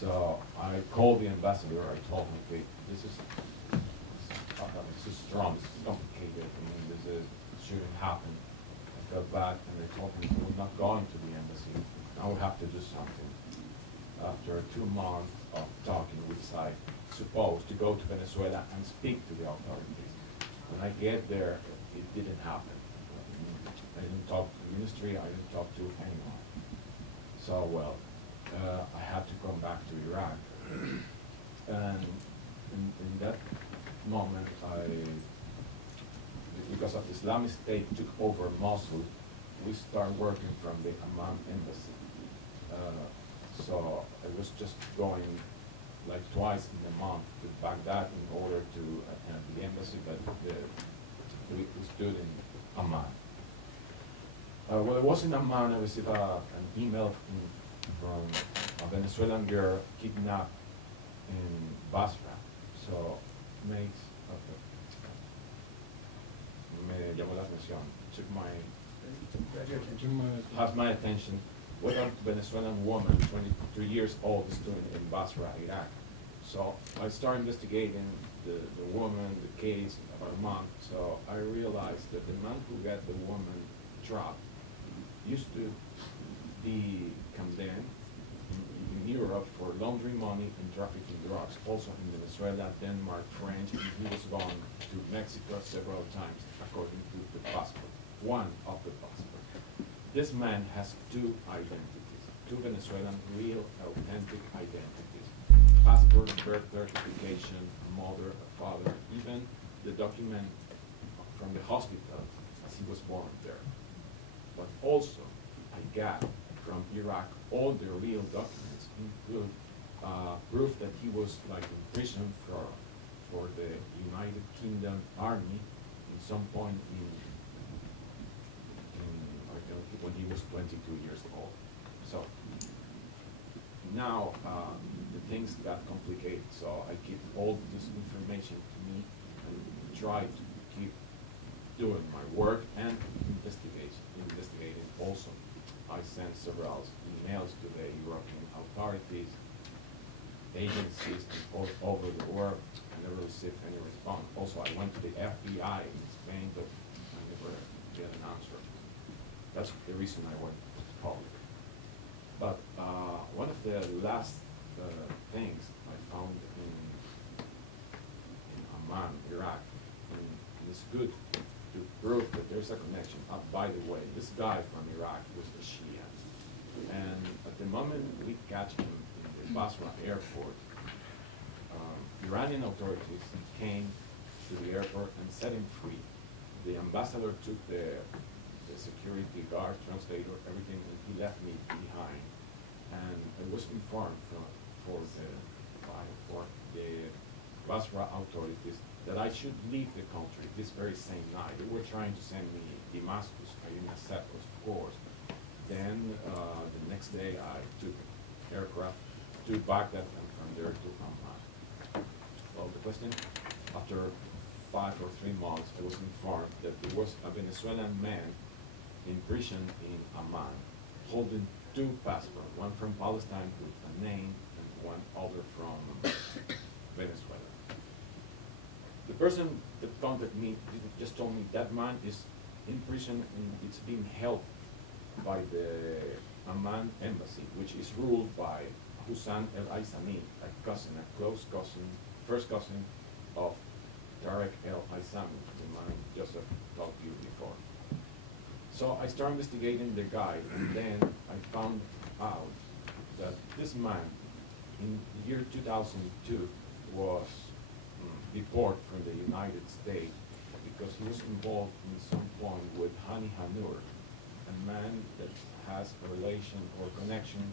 So I called the ambassador, I told him, okay, this is strong, this is complicated, this shouldn't happen. I felt bad, and I told him we're not going to the embassy. Now we have to do something. After 2 months of talking, we decided, supposed to go to Venezuela and speak to the authorities. When I get there, it didn't happen. I didn't talk to the ministry, I didn't talk to anyone. So, well, I had to come back to Iraq. And in that moment, because of Islamic State took over Mosul, we started working from the Amman embassy. So I was just going like twice in a month to Baghdad in order to attend the embassy, but we stood in Amman. When I was in Amman, I received an email from a Venezuelan girl kidnapped in Basra. So me llamó la atención. Has my attention. What a Venezuelan woman, 22 years old, is doing in Basra, Iraq. So I started investigating the woman, the case, about a month. So I realized that the man who got the woman trapped used to be condemned in Europe for laundering money and trafficking drugs, also in Venezuela, Denmark, France, and he was gone to Mexico several times, according to the passport, one of the passport. This man has 2 identities, 2 Venezuelan real authentic identities. Passport, birth certification, a mother, a father, even the document from the hospital as he was born there. But also, I got from Iraq all the real documents, include proof that he was like in prison for the United Kingdom Army in some point when he was 22 years old. So now the things got complicated, so I keep all this information to me and try to keep doing my work and investigating also. I sent several emails to the European authorities, agencies all over the world. I never received any response. Also, I went to the FBI in Spain, but I never get an answer. That's the reason I went public. But one of the last things I found in Amman, Iraq, and it's good to prove that there's a connection. By the way, this guy from Iraq was a Shia. And at the moment we catch him in the Basra airport, Iranian authorities came to the airport and set him free. The ambassador took the security guard, translator, everything, and he left me behind. And I was informed for the Basra authorities that I should leave the country this very same night. They were trying to send me Damascus. I didn't accept, of course. Then the next day I took aircraft to Baghdad and from there to Amman. Well, the question, after 5 or 3 months, I was informed that there was a Venezuelan man in prison in Amman holding 2 passports, one from Palestine with a name and one other from Venezuela. The person that contacted me just told me that man is in prison and it's being held by the Amman embassy, which is ruled by Hussein el-Aissami, a close cousin, first cousin of Tarek el-Aissami, the man Joseph talked to you before. So I started investigating the guy, and then I found out that this man, in the year 2002, was deported from the United States because he was involved in some point with Hani Hanur, a man that has a relation or connection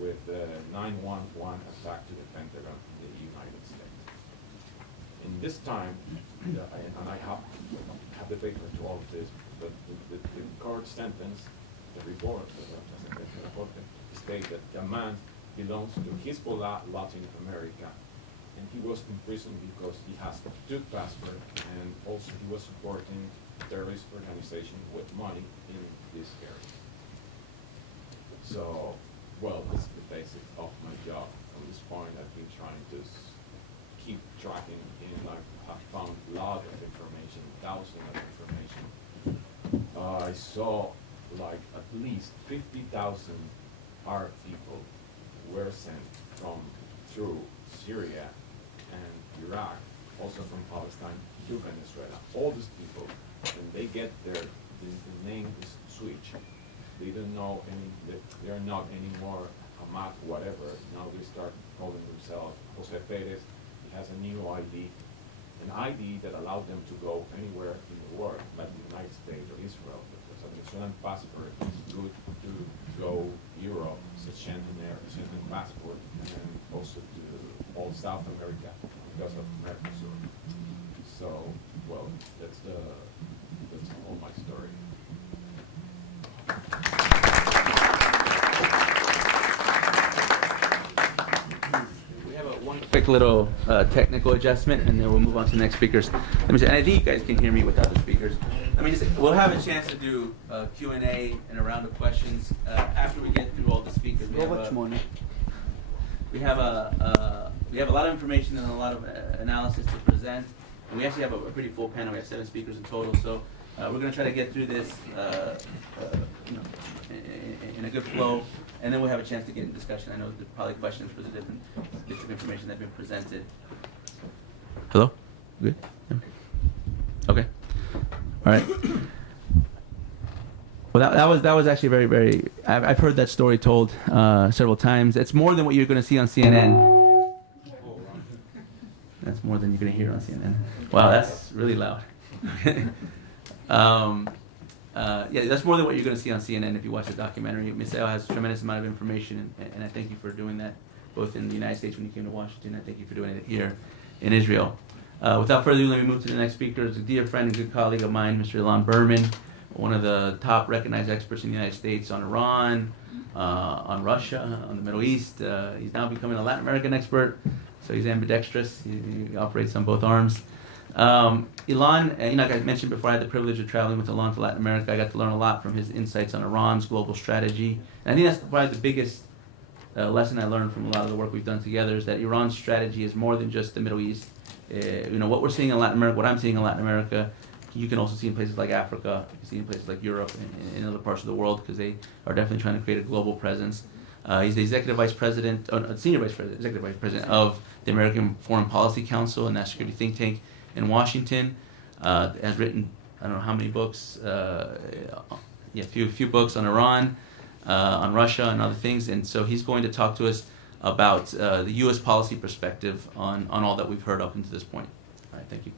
with the 9/11 attack to the Pentagon in the United States. In this time, and I have the paper to all of this, but the court sentence, the report states that the man belongs to Hezbollah Latin America, and he was in prison because he has 2 passports, and also he was supporting terrorist organization with money in this area. So, well, that's the basic of my job. At this point, I've been trying to keep tracking, and I've found a lot of information, thousands of information. I saw like at least 50,000 Arab people were sent through Syria and Iraq, also from Palestine to Venezuela. All these people, when they get there, the name is switched. They don't know they are not anymore Hamad, whatever. Now they start calling themselves Jose Perez. He has a new ID, an ID that allowed them to go anywhere in the world, like the United States or Israel. Because a Venezuelan passport is good to go Europe, it's a Schengen passport, and also to all South America because of Mercosur. So, well, that's all my story. We have one quick little technical adjustment, and then we'll move on to the next speakers. Let me say, and I think you guys can hear me without the speakers. Let me just say, we'll have a chance to do Q&A and a round of questions after we get through all the speakers. We have a lot of information and a lot of analysis to present, and we actually have a pretty full panel. We have 7 speakers in total, so we're going to try to get through this in a good flow, and then we'll have a chance to get in discussion. I know there's probably questions for the different bits of information that have been presented. Hello? Good? Okay. All right. Well, that was actually very, very. I've heard that story told several times. It's more than what you're going to see on CNN. That's more than you're going to hear on CNN. Wow, that's really loud. Yeah, that's more than what you're going to see on CNN if you watch the documentary. Ms. El has a tremendous amount of information, and I thank you for doing that, both in the United States when you came to Washington. I thank you for doing it here in Israel. Without further ado, let me move to the next speaker. It's a dear friend and good colleague of mine, Mr. Ilan Berman, one of the top recognized experts in the United States on Iran, on Russia, on the Middle East. He's now becoming a Latin American expert, so he's ambidextrous. He operates on both arms. Ilan, like I mentioned before, I had the privilege of traveling with Ilan to Latin America. I got to learn a lot from his insights on Iran's global strategy. And I think that's probably the biggest lesson I learned from a lot of the work we've done together is that Iran's strategy is more than just the Middle East. What we're seeing in Latin America, what I'm seeing in Latin America, you can also see in places like Africa, you see in places like Europe and other parts of the world because they are definitely trying to create a global presence. He's the executive vice president of the American Foreign Policy Council and National Security think tank in Washington. Has written I don't know how many books, a few books on Iran, on Russia and other things, and so he's going to talk to us about the U.S. policy perspective on all that we've heard up until this point. All right, thank you.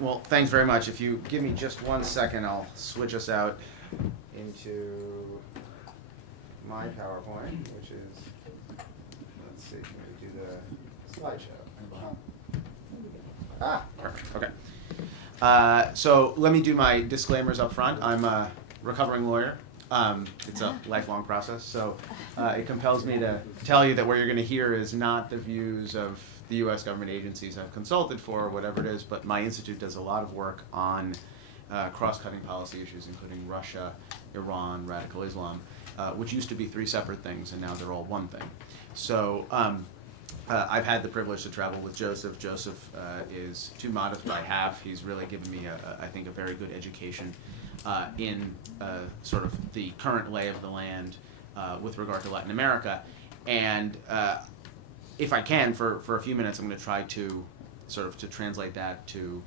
Well, thanks very much. If you give me just 1 second, I'll switch us out into my PowerPoint, which is, let's see, can we do the slideshow? Perfect, okay. So let me do my disclaimers up front. I'm a recovering lawyer. It's a lifelong process, so it compels me to tell you that what you're going to hear is not the views of the U.S. government agencies I've consulted for, or whatever it is, but my institute does a lot of work on cross-cutting policy issues, including Russia, Iran, radical Islam, which used to be 3 separate things, and now they're all one thing. So I've had the privilege to travel with Joseph. Joseph is too modest, but I have. He's really given me, I think, a very good education in sort of the current lay of the land with regard to Latin America. And if I can, for a few minutes, I'm going to try to sort of to translate that to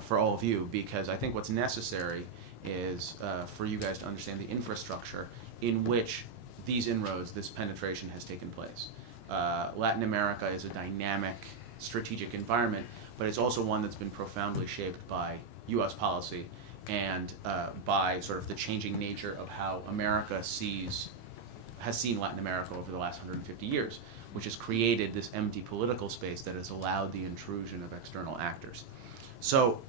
for all of you, because I think what's necessary is for you guys to understand the infrastructure in which these inroads, this penetration has taken place. Latin America is a dynamic strategic environment, but it's also one that's been profoundly shaped by U.S. policy and by sort of the changing nature of how America has seen Latin America over the last 150 years, which has created this empty political space that has allowed the intrusion of external actors. So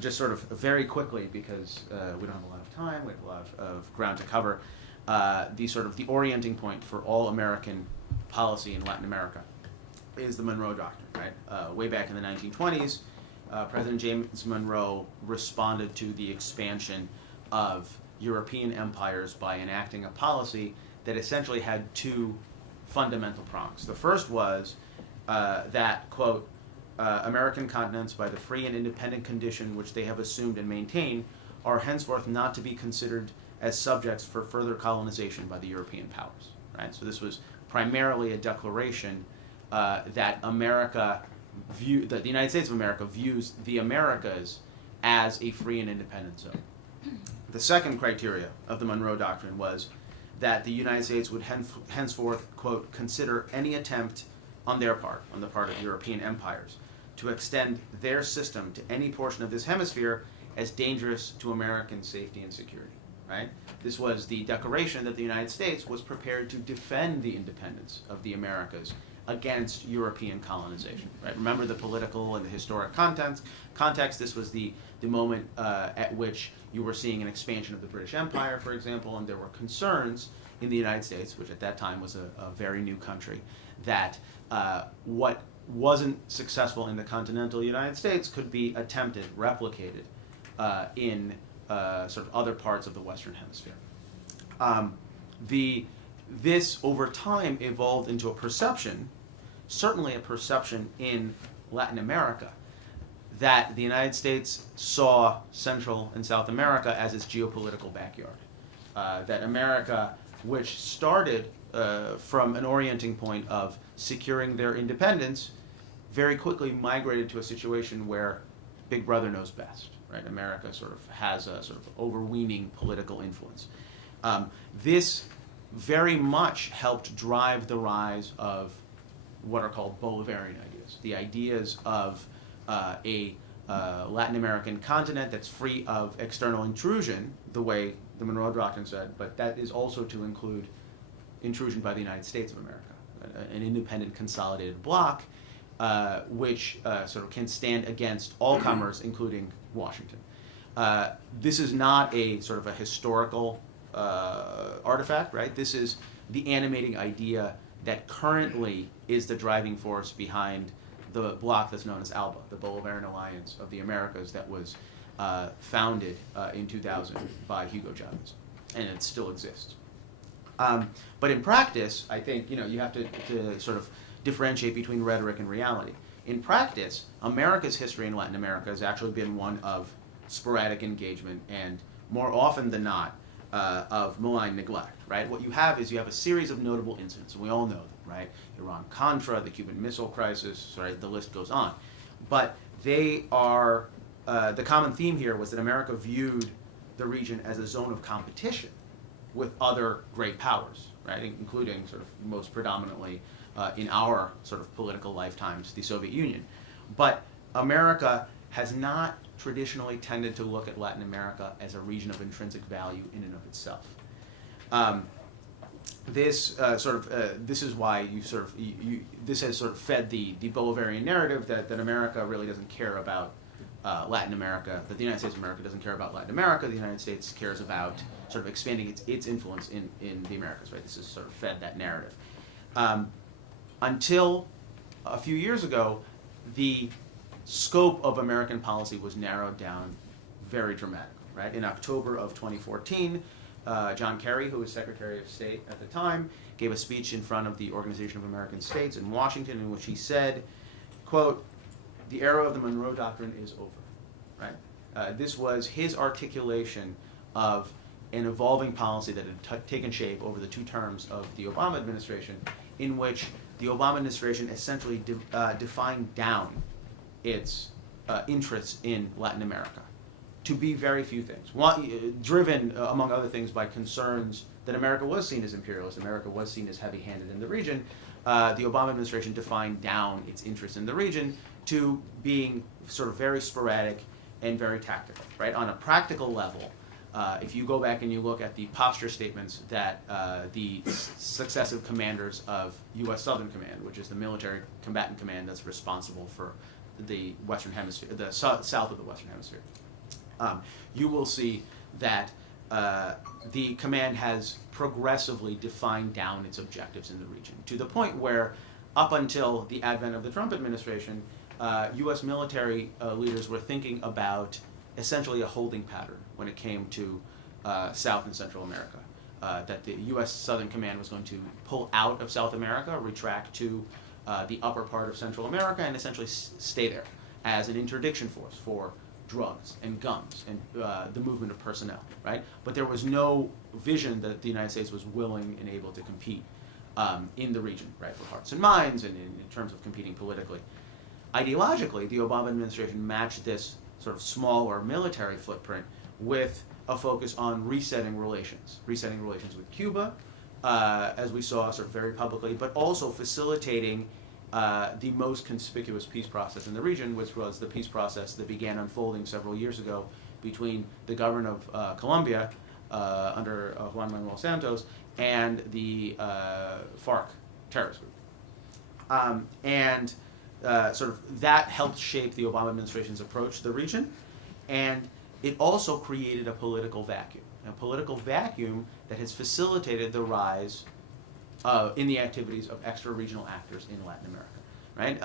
just sort of very quickly, because we don't have a lot of time, we have a lot of ground to cover, the orienting point for all American policy in Latin America is the Monroe Doctrine, right? Way back in the 1920s, President James Monroe responded to the expansion of European empires by enacting a policy that essentially had 2 fundamental prongs. The first was that, quote, American continents, by the free and independent condition which they have assumed and maintained, are henceforth not to be considered as subjects for further colonization by the European powers. Right? So this was primarily a declaration that that the United States of America views the Americas as a free and independent zone. The second criteria of the Monroe Doctrine was that the United States would henceforth, quote, consider any attempt on their part, on the part of European empires, to extend their system to any portion of this hemisphere as dangerous to American safety and security, right? This was the declaration that the United States was prepared to defend the independence of the Americas against European colonization, right? Remember the political and the historic context. This was the moment at which you were seeing an expansion of the British Empire, for example, and there were concerns in the United States, which at that time was a very new country, that what wasn't successful in the continental United States could be attempted, replicated in sort of other parts of the Western Hemisphere. This over time evolved into a perception, certainly a perception in Latin America, that the United States saw Central and South America as its geopolitical backyard. That America, which started from an orienting point of securing their independence, very quickly migrated to a situation where Big Brother knows best, right? America sort of has a sort of overweening political influence. This very much helped drive the rise of what are called Bolivarian ideas, the ideas of a Latin American continent that's free of external intrusion, the way the Monroe Doctrine said, but that is also to include intrusion by the United States of America, an independent consolidated bloc which sort of can stand against all comers, including Washington. This is not a sort of a historical artifact, right? This is the animating idea that currently is the driving force behind the bloc that's known as ALBA, the Bolivarian Alliance of the Americas, that was founded in 2000 by Hugo Chavez, and it still exists. But in practice, I think you have to sort of differentiate between rhetoric and reality. In practice, America's history in Latin America has actually been one of sporadic engagement and, more often than not, of malign neglect, right? What you have is a series of notable incidents, and we all know them, right? Iran-Contra, the Cuban Missile Crisis, right? The list goes on. But they are, the common theme here was that America viewed the region as a zone of competition with other great powers, right? Including sort of most predominantly in our sort of political lifetimes, the Soviet Union. But America has not traditionally tended to look at Latin America as a region of intrinsic value in and of itself. This is why this has sort of fed the Bolivarian narrative that America really doesn't care about Latin America, that the United States of America doesn't care about Latin America. The United States cares about sort of expanding its influence in the Americas, right? This has sort of fed that narrative. Until a few years ago, the scope of American policy was narrowed down very dramatically, right? In October of 2014, John Kerry, who was Secretary of State at the time, gave a speech in front of the Organization of American States in Washington in which he said, quote, "The era of the Monroe Doctrine is over," right? This was his articulation of an evolving policy that had taken shape over the 2 terms of the Obama administration, in which the Obama administration essentially defined down its interests in Latin America to be very few things. Driven, among other things, by concerns that America was seen as imperialist, America was seen as heavy-handed in the region, the Obama administration defined down its interest in the region to being sort of very sporadic and very tactical, right? On a practical level, if you go back and you look at the posture statements that the successive commanders of U.S. Southern Command, which is the military combatant command that's responsible for the Western Hemisphere, the south of the Western Hemisphere, you will see that the command has progressively defined down its objectives in the region to the point where, up until the advent of the Trump administration, U.S. military leaders were thinking about essentially a holding pattern when it came to South and Central America. That the U.S. Southern Command was going to pull out of South America, retract to the upper part of Central America, and essentially stay there as an interdiction force for drugs and guns and the movement of personnel, right? But there was no vision that the United States was willing and able to compete in the region, right, for hearts and minds and in terms of competing politically. Ideologically, the Obama administration matched this sort of smaller military footprint with a focus on resetting relations with Cuba, as we saw sort of very publicly, but also facilitating the most conspicuous peace process in the region, which was the peace process that began unfolding several years ago between the government of Colombia under Juan Manuel Santos and the FARC terrorist group. Sort of that helped shape the Obama administration's approach to the region, and it also created a political vacuum that has facilitated the rise in the activities of extra-regional actors in Latin America, right?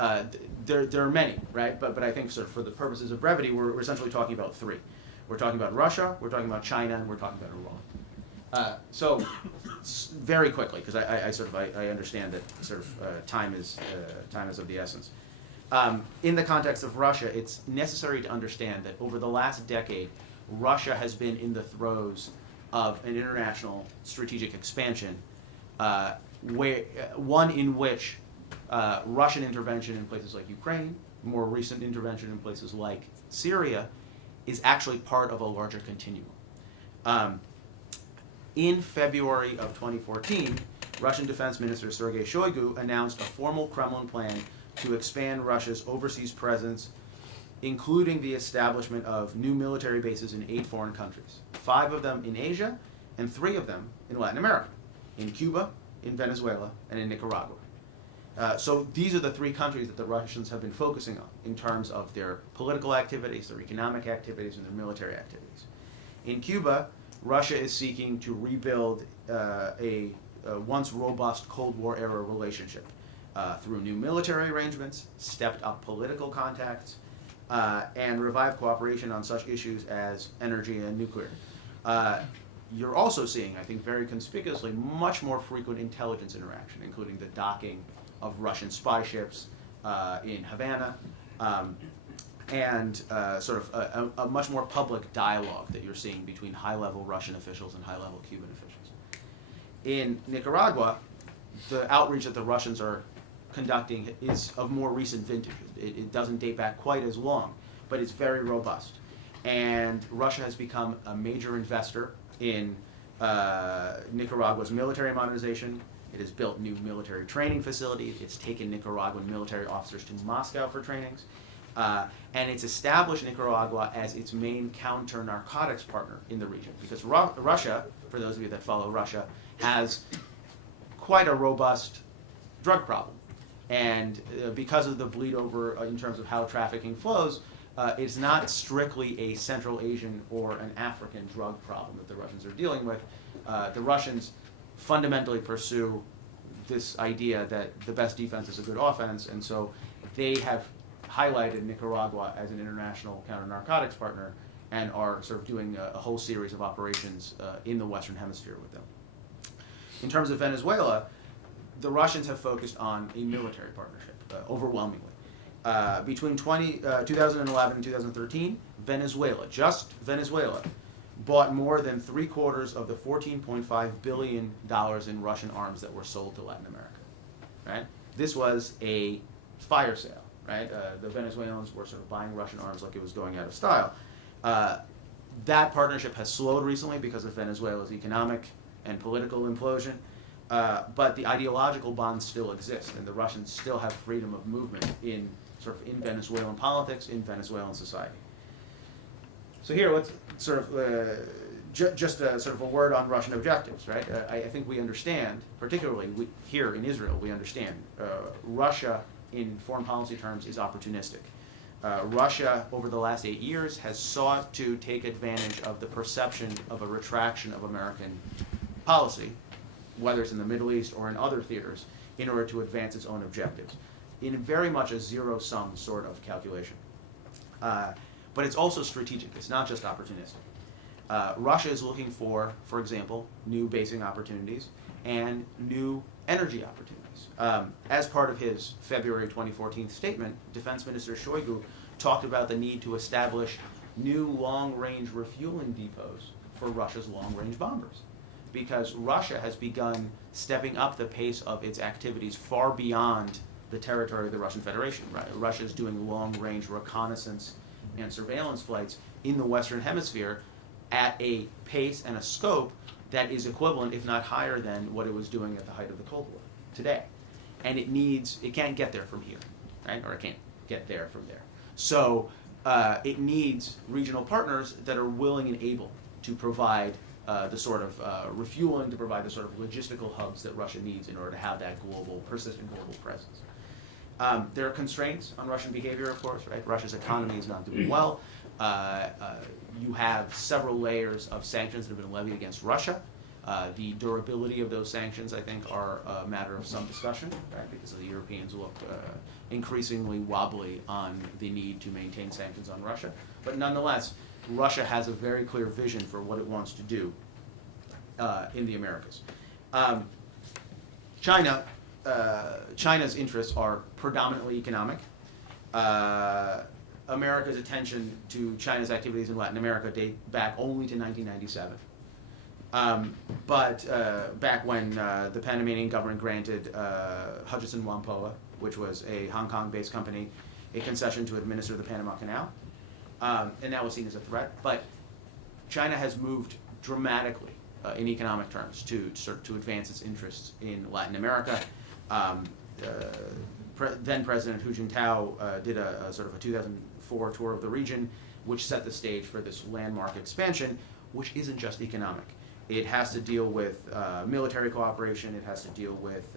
There are many, right? But I think sort of for the purposes of brevity, we're essentially talking about 3. We're talking about Russia, we're talking about China, and we're talking about Iran. So very quickly, because I understand that sort of time is of the essence. In the context of Russia, it's necessary to understand that over the last decade, Russia has been in the throes of an international strategic expansion, one in which Russian intervention in places like Ukraine, more recent intervention in places like Syria, is actually part of a larger continuum. In February of 2014, Russian Defense Minister Sergei Shoigu announced a formal Kremlin plan to expand Russia's overseas presence, including the establishment of new military bases in 8 foreign countries, 5 of them in Asia and 3 of them in Latin America, in Cuba, in Venezuela, and in Nicaragua. So these are the 3 countries that the Russians have been focusing on in terms of their political activities, their economic activities, and their military activities. In Cuba, Russia is seeking to rebuild a once robust Cold War era relationship through new military arrangements, stepped up political contacts, and revive cooperation on such issues as energy and nuclear. You're also seeing, I think very conspicuously, much more frequent intelligence interaction, including the docking of Russian spy ships in Havana, and sort of a much more public dialogue that you're seeing between high-level Russian officials and high-level Cuban officials. In Nicaragua, the outreach that the Russians are conducting is of more recent vintage. It doesn't date back quite as long, but it's very robust. And Russia has become a major investor in Nicaragua's military modernization. It has built new military training facilities. It's taken Nicaraguan military officers to Moscow for trainings. And it's established Nicaragua as its main counter-narcotics partner in the region. Because Russia, for those of you that follow Russia, has quite a robust drug problem. And because of the bleed over in terms of how trafficking flows, it's not strictly a Central Asian or an African drug problem that the Russians are dealing with. The Russians fundamentally pursue this idea that the best defense is a good offense, and so they have highlighted Nicaragua as an international counter-narcotics partner and are sort of doing a whole series of operations in the Western Hemisphere with them. In terms of Venezuela, the Russians have focused on a military partnership, overwhelmingly. Between 2011 and 2013, Venezuela, just Venezuela, bought more than 3/4 of the $14.5 billion in Russian arms that were sold to Latin America. Right? This was a fire sale. Right? The Venezuelans were sort of buying Russian arms like it was going out of style. That partnership has slowed recently because of Venezuela's economic and political implosion. But the ideological bonds still exist, and the Russians still have freedom of movement in Venezuelan politics, in Venezuelan society. So here, let's sort of just sort of a word on Russian objectives, right? I think we understand, particularly here in Israel, we understand Russia in foreign policy terms is opportunistic. Russia, over the last 8 years, has sought to take advantage of the perception of a retraction of American policy, whether it's in the Middle East or in other theaters, in order to advance its own objectives, in very much a zero-sum sort of calculation. But it's also strategic. It's not just opportunistic. Russia is looking for example, new basing opportunities and new energy opportunities. As part of his February 2014 statement, Defense Minister Shoigu talked about the need to establish new long-range refueling depots for Russia's long-range bombers, because Russia has begun stepping up the pace of its activities far beyond the territory of the Russian Federation. Right? Russia is doing long-range reconnaissance and surveillance flights in the Western Hemisphere at a pace and a scope that is equivalent, if not higher than, what it was doing at the height of the Cold War today. And it can't get there from here, right? Or it can't get there from there. So it needs regional partners that are willing and able to provide the sort of refueling, to provide the sort of logistical hubs that Russia needs in order to have that global, persistent global presence. There are constraints on Russian behavior, of course, right? Russia's economy is not doing well. You have several layers of sanctions that have been levied against Russia. The durability of those sanctions, I think, are a matter of some discussion, right? Because the Europeans look increasingly wobbly on the need to maintain sanctions on Russia. But nonetheless, Russia has a very clear vision for what it wants to do in the Americas. China's interests are predominantly economic. America's attention to China's activities in Latin America date back only to 1997. But back when the Panamanian government granted Hutchison Whampoa, which was a Hong Kong-based company, a concession to administer the Panama Canal, and that was seen as a threat. But China has moved dramatically in economic terms to advance its interests in Latin America. Then President Hu Jintao did a sort of a 2004 tour of the region, which set the stage for this landmark expansion, which isn't just economic. It has to deal with military cooperation. It has to deal with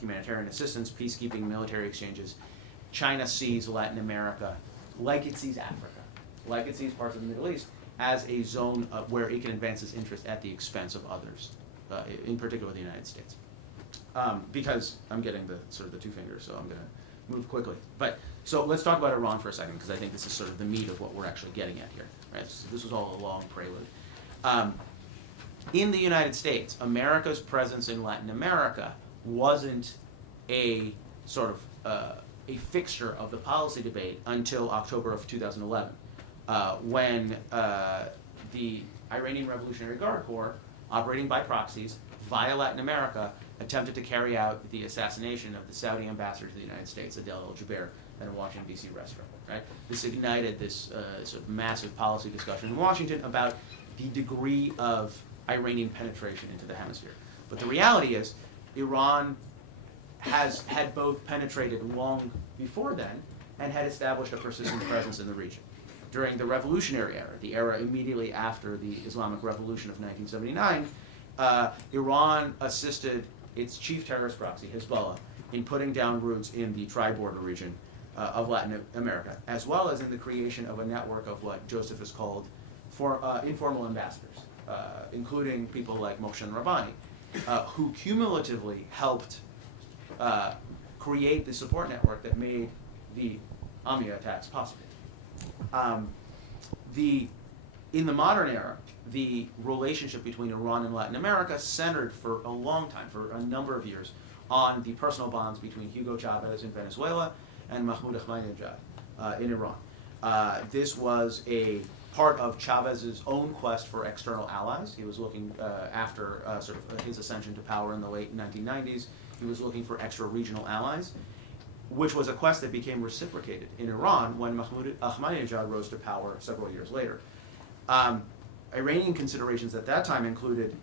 humanitarian assistance, peacekeeping, military exchanges. China sees Latin America like it sees Africa, like it sees parts of the Middle East, as a zone where it can advance its interest at the expense of others, in particular the United States. Because I'm getting the sort of the two fingers, so I'm going to move quickly. But so let's talk about Iran for a second, because I think this is sort of the meat of what we're actually getting at here. Right? So this was all a long prelude. In the United States, America's presence in Latin America wasn't a sort of a fixture of the policy debate until October of 2011, when the Iranian Revolutionary Guard Corps, operating by proxies via Latin America, attempted to carry out the assassination of the Saudi ambassador to the United States, Adel al-Jubeir, at a Washington, D.C. restaurant. Right? This ignited this sort of massive policy discussion in Washington about the degree of Iranian penetration into the hemisphere. But the reality is, Iran had both penetrated long before then and had established a persistent presence in the region. During the revolutionary era, the era immediately after the Islamic Revolution of 1979, Iran assisted its chief terrorist proxy, Hezbollah, in putting down roots in the tri-border region of Latin America, as well as in the creation of a network of what Joseph has called informal ambassadors, including people like Mohsen Rabbani, who cumulatively helped create the support network that made the Amia attacks possible. In the modern era, the relationship between Iran and Latin America centered for a long time, for a number of years, on the personal bonds between Hugo Chavez in Venezuela and Mahmoud Ahmadinejad in Iran. This was a part of Chavez's own quest for external allies. He was looking, after sort of his ascension to power in the late 1990s, he was looking for extra regional allies, which was a quest that became reciprocated in Iran when Mahmoud Ahmadinejad rose to power several years later. Iranian considerations at that time included,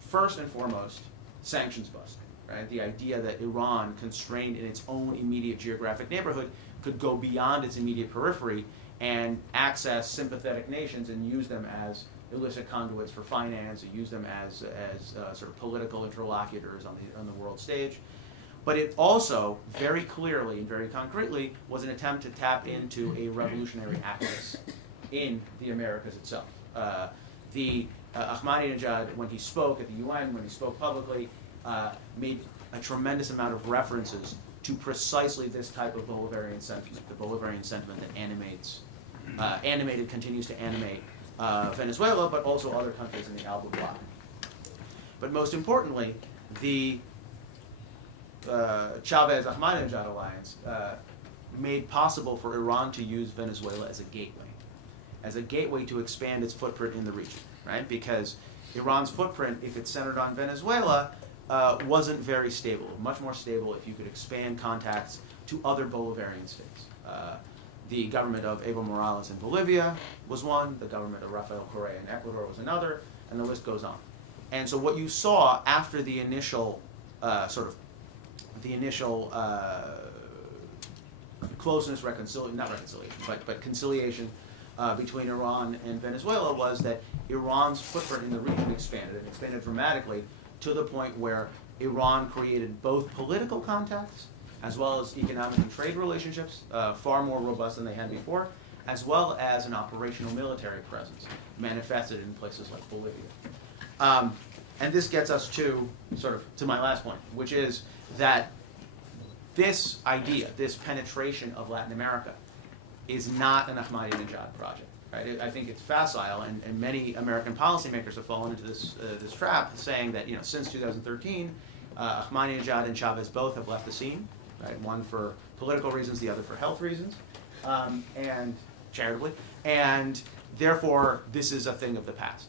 first and foremost, sanctions busting. Right? The idea that Iran, constrained in its own immediate geographic neighborhood, could go beyond its immediate periphery and access sympathetic nations and use them as illicit conduits for finance, and use them as sort of political interlocutors on the world stage. But it also, very clearly and very concretely, was an attempt to tap into a revolutionary axis in the Americas itself. Ahmadinejad, when he spoke at the UN, when he spoke publicly, made a tremendous amount of references to precisely this type of Bolivarian sentiment, the Bolivarian sentiment that continues to animate Venezuela, but also other countries in the Alba bloc. But most importantly, the Chavez-Ahmadinejad alliance made possible for Iran to use Venezuela as a gateway to expand its footprint in the region, right? Because Iran's footprint, if it's centered on Venezuela, wasn't very stable. Much more stable if you could expand contacts to other Bolivarian states. The government of Evo Morales in Bolivia was one, the government of Rafael Correa in Ecuador was another, and the list goes on. And so what you saw after the initial closeness, conciliation between Iran and Venezuela was that Iran's footprint in the region expanded dramatically, to the point where Iran created both political contacts as well as economic and trade relationships, far more robust than they had before, as well as an operational military presence manifested in places like Bolivia. And this gets us to my last point, which is that this idea, this penetration of Latin America, is not an Ahmadinejad project. Right? I think it's facile, and many American policymakers have fallen into this trap, saying that since 2013, Ahmadinejad and Chavez both have left the scene, right? One for political reasons, the other for health reasons, and charitably, and therefore this is a thing of the past.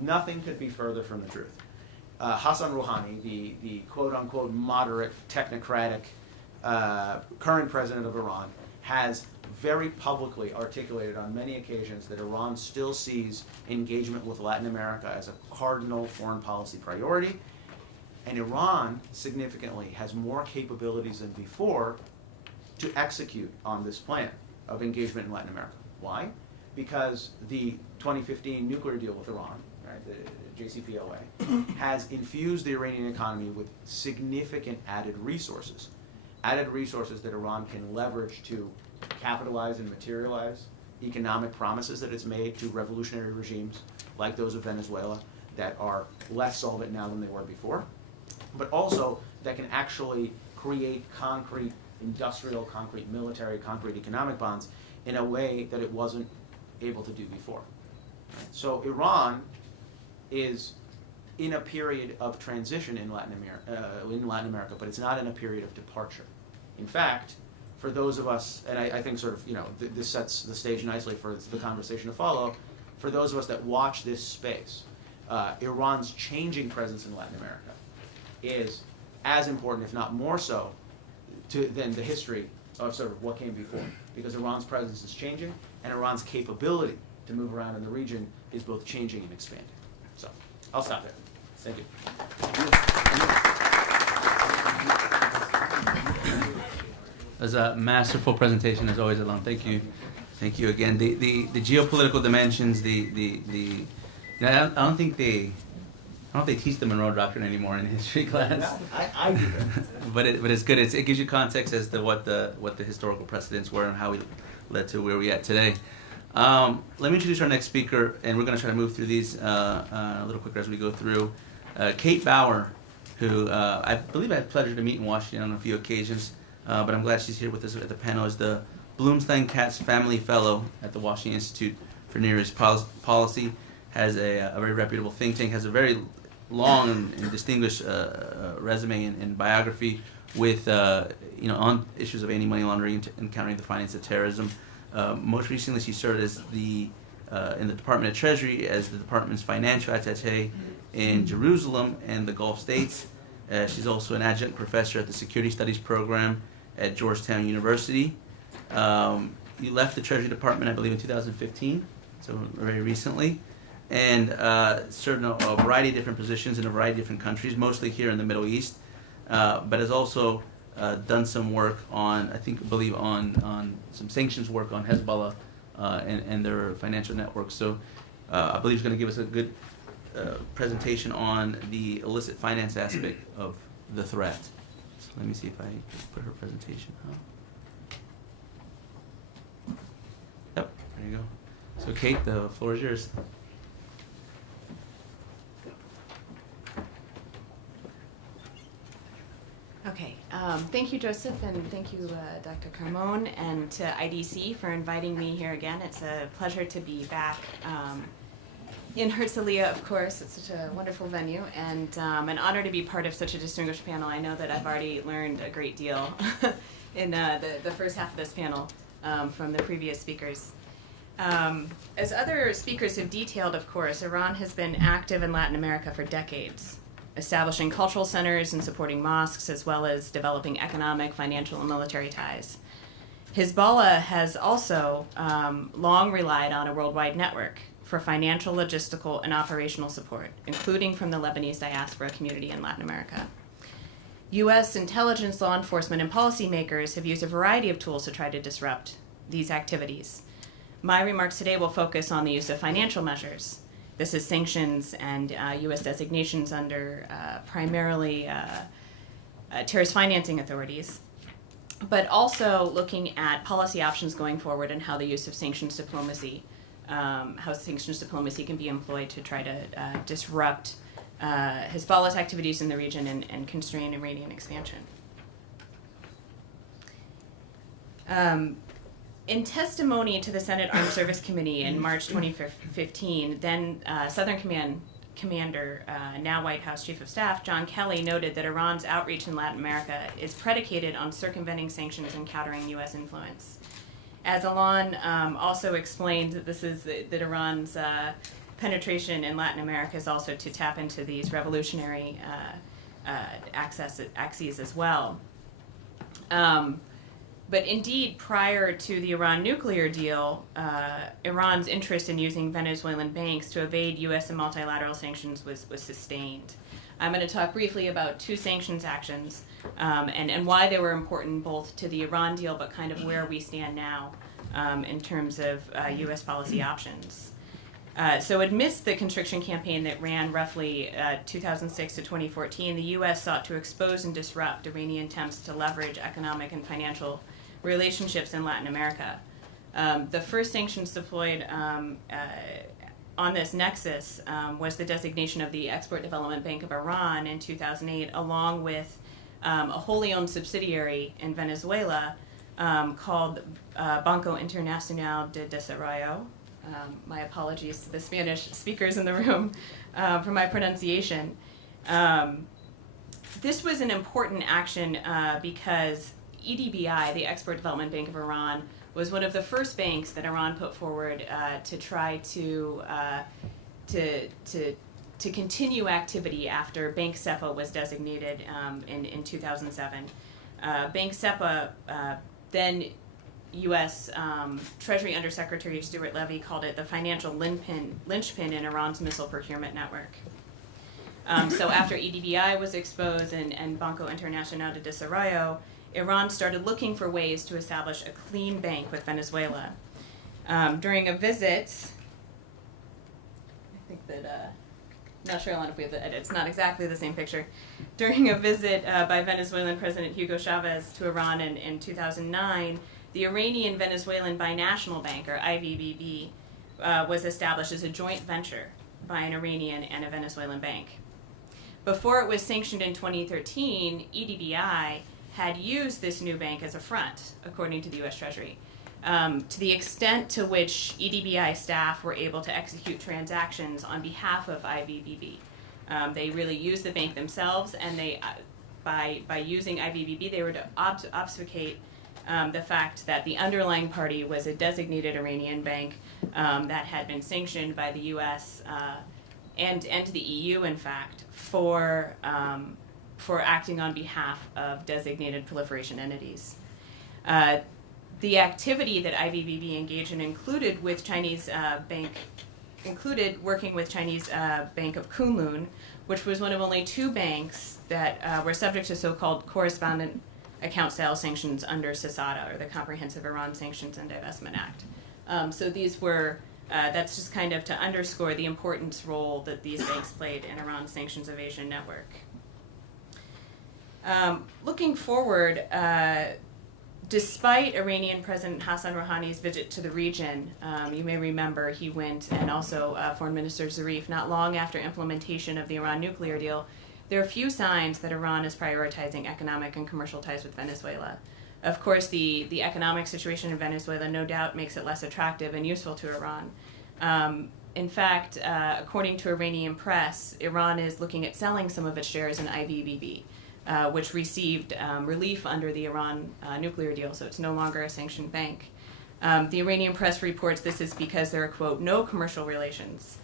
Nothing could be further from the truth. Hassan Rouhani, the quote-unquote moderate, technocratic current president of Iran, has very publicly articulated on many occasions that Iran still sees engagement with Latin America as a cardinal foreign policy priority, and Iran, significantly, has more capabilities than before to execute on this plan of engagement in Latin America. Why? Because the 2015 nuclear deal with Iran, right, the JCPOA, has infused the Iranian economy with significant added resources that Iran can leverage to capitalize and materialize economic promises that it's made to revolutionary regimes like those of Venezuela that are less solvent now than they were before, but also that can actually create concrete industrial, concrete military, concrete economic bonds in a way that it wasn't able to do before. So Iran is in a period of transition in Latin America, but it's not in a period of departure. In fact, for those of us, and I think sort of, this sets the stage nicely for the conversation to follow, for those of us that watch this space, Iran's changing presence in Latin America is as important, if not more so, than the history of sort of what came before. Because Iran's presence is changing, and Iran's capability to move around in the region is both changing and expanding. So, I'll stop there. Thank you. That was a masterful presentation as always, Alon. Thank you. Thank you again. The geopolitical dimensions, I don't think they teach the Monroe Doctrine anymore in history class. I do. but it's good. It gives you context as to what the historical precedents were and how we led to where we're at today. Let me introduce our next speaker, and we're going to try to move through these a little quicker as we go through. Kate Bauer, who I believe I had the pleasure to meet in Washington on a few occasions, but I'm glad she's here with us at the panel, is the Bloomstein-Katz Family Fellow at the Washington Institute for Near East Policy, has a very reputable think tank, has a very long and distinguished resume and biography with on issues of anti-money laundering and countering the finance of terrorism. Most recently, she served as in the Department of Treasury as the department's financial attaché in Jerusalem and the Gulf states. She's also an adjunct professor at the Security Studies program at Georgetown University. You left the Treasury Department, I believe, in 2015, so very recently, and served in a variety of different positions in a variety of different countries, mostly here in the Middle East, but has also done some work on some sanctions work on Hezbollah and their financial networks. So I believe he's going to give us a good presentation on the illicit finance aspect of the threat. So let me see if I can put her presentation up. Yep, there you go. So Kate, the floor is yours. Okay, thank you, Joseph, and thank you, Dr. Carmone, and to IDC for inviting me here again. It's a pleasure to be back in Herzliya, of course. It's such a wonderful venue, and an honor to be part of such a distinguished panel. I know that I've already learned a great deal in the first half of this panel from the previous speakers. As other speakers have detailed, of course, Iran has been active in Latin America for decades, establishing cultural centers and supporting mosques, as well as developing economic, financial, and military ties. Hezbollah has also long relied on a worldwide network for financial, logistical, and operational support, including from the Lebanese diaspora community in Latin America. U.S. intelligence, law enforcement, and policymakers have used a variety of tools to try to disrupt these activities. My remarks today will focus on the use of financial measures. This is sanctions and U.S. designations under primarily terrorist financing authorities, but also looking at policy options going forward and how the use of sanctions diplomacy, can be employed to try to disrupt Hezbollah's activities in the region and constrain Iranian expansion. In testimony to the Senate Armed Service Committee in March 2015, then Southern Command Commander, now White House Chief of Staff, John Kelly, noted that Iran's outreach in Latin America is predicated on circumventing sanctions and countering U.S. influence. As Alon also explained, that Iran's penetration in Latin America is also to tap into these revolutionary axes as well. But indeed, prior to the Iran nuclear deal, Iran's interest in using Venezuelan banks to evade U.S. and multilateral sanctions was sustained. I'm going to talk briefly about two sanctions actions and why they were important both to the Iran deal, but kind of where we stand now in terms of U.S. policy options. So amidst the constriction campaign that ran roughly 2006 to 2014, the U.S. sought to expose and disrupt Iranian attempts to leverage economic and financial relationships in Latin America. The first sanctions deployed on this nexus was the designation of the Export Development Bank of Iran in 2008, along with a wholly owned subsidiary in Venezuela called Banco Internacional de Desarrollo. My apologies to the Spanish speakers in the room for my pronunciation. This was an important action because EDBI, the Export Development Bank of Iran, was one of the first banks that Iran put forward to try to continue activity after Bank SEPA was designated in 2007. Bank SEPA, then U.S. Treasury Undersecretary Stuart Levy called it the financial linchpin in Iran's missile procurement network. So after EDBI was exposed and Banco Internacional de Desarrollo, Iran started looking for ways to establish a clean bank with Venezuela. During a visit, I think that, not sure Alana, if we have the edit, it's not exactly the same picture. During a visit by Venezuelan President Hugo Chavez to Iran in 2009, the Iranian-Venezuelan Binational Bank, or IVBB, was established as a joint venture by an Iranian and a Venezuelan bank. Before it was sanctioned in 2013, EDBI had used this new bank as a front, according to the U.S. Treasury. To the extent to which EDBI staff were able to execute transactions on behalf of IVBB. They really used the bank themselves, and they, by using IVBB, they were to obfuscate the fact that the underlying party was a designated Iranian bank that had been sanctioned by the U.S. And the EU, in fact, for acting on behalf of designated proliferation entities. The activity that IVBB engaged in included working with Chinese Bank of Kunlun, which was one of only two banks that were subject to so-called correspondent account sale sanctions under CISADA, or the Comprehensive Iran Sanctions and Divestment Act. So these were, that's just kind of to underscore the important role that these banks played in Iran's sanctions evasion network. Looking forward, despite Iranian President Hassan Rouhani's visit to the region, you may remember he went, and also Foreign Minister Zarif, not long after implementation of the Iran nuclear deal, there are few signs that Iran is prioritizing economic and commercial ties with Venezuela. Of course, the economic situation in Venezuela no doubt makes it less attractive and useful to Iran. In fact, according to Iranian press, Iran is looking at selling some of its shares in IVBB. Which received relief under the Iran nuclear deal, so it's no longer a sanctioned bank. The Iranian press reports this is because there are, quote, no commercial relations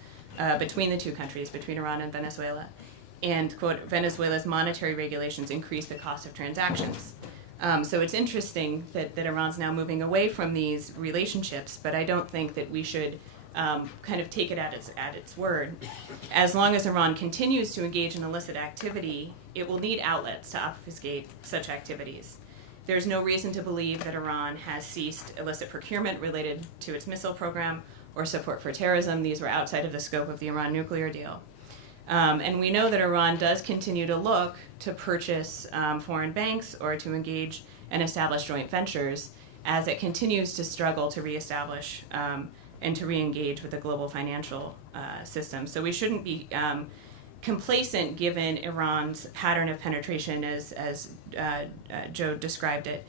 between the two countries, between Iran and Venezuela, and, quote, Venezuela's monetary regulations increase the cost of transactions. So it's interesting that Iran's now moving away from these relationships, but I don't think that we should kind of take it at its word. As long as Iran continues to engage in illicit activity, it will need outlets to obfuscate such activities. There's no reason to believe that Iran has ceased illicit procurement related to its missile program or support for terrorism. These were outside of the scope of the Iran nuclear deal. And we know that Iran does continue to look to purchase foreign banks or to engage and establish joint ventures as it continues to struggle to reestablish and to re-engage with the global financial system. So we shouldn't be complacent given Iran's pattern of penetration, as Joe described it,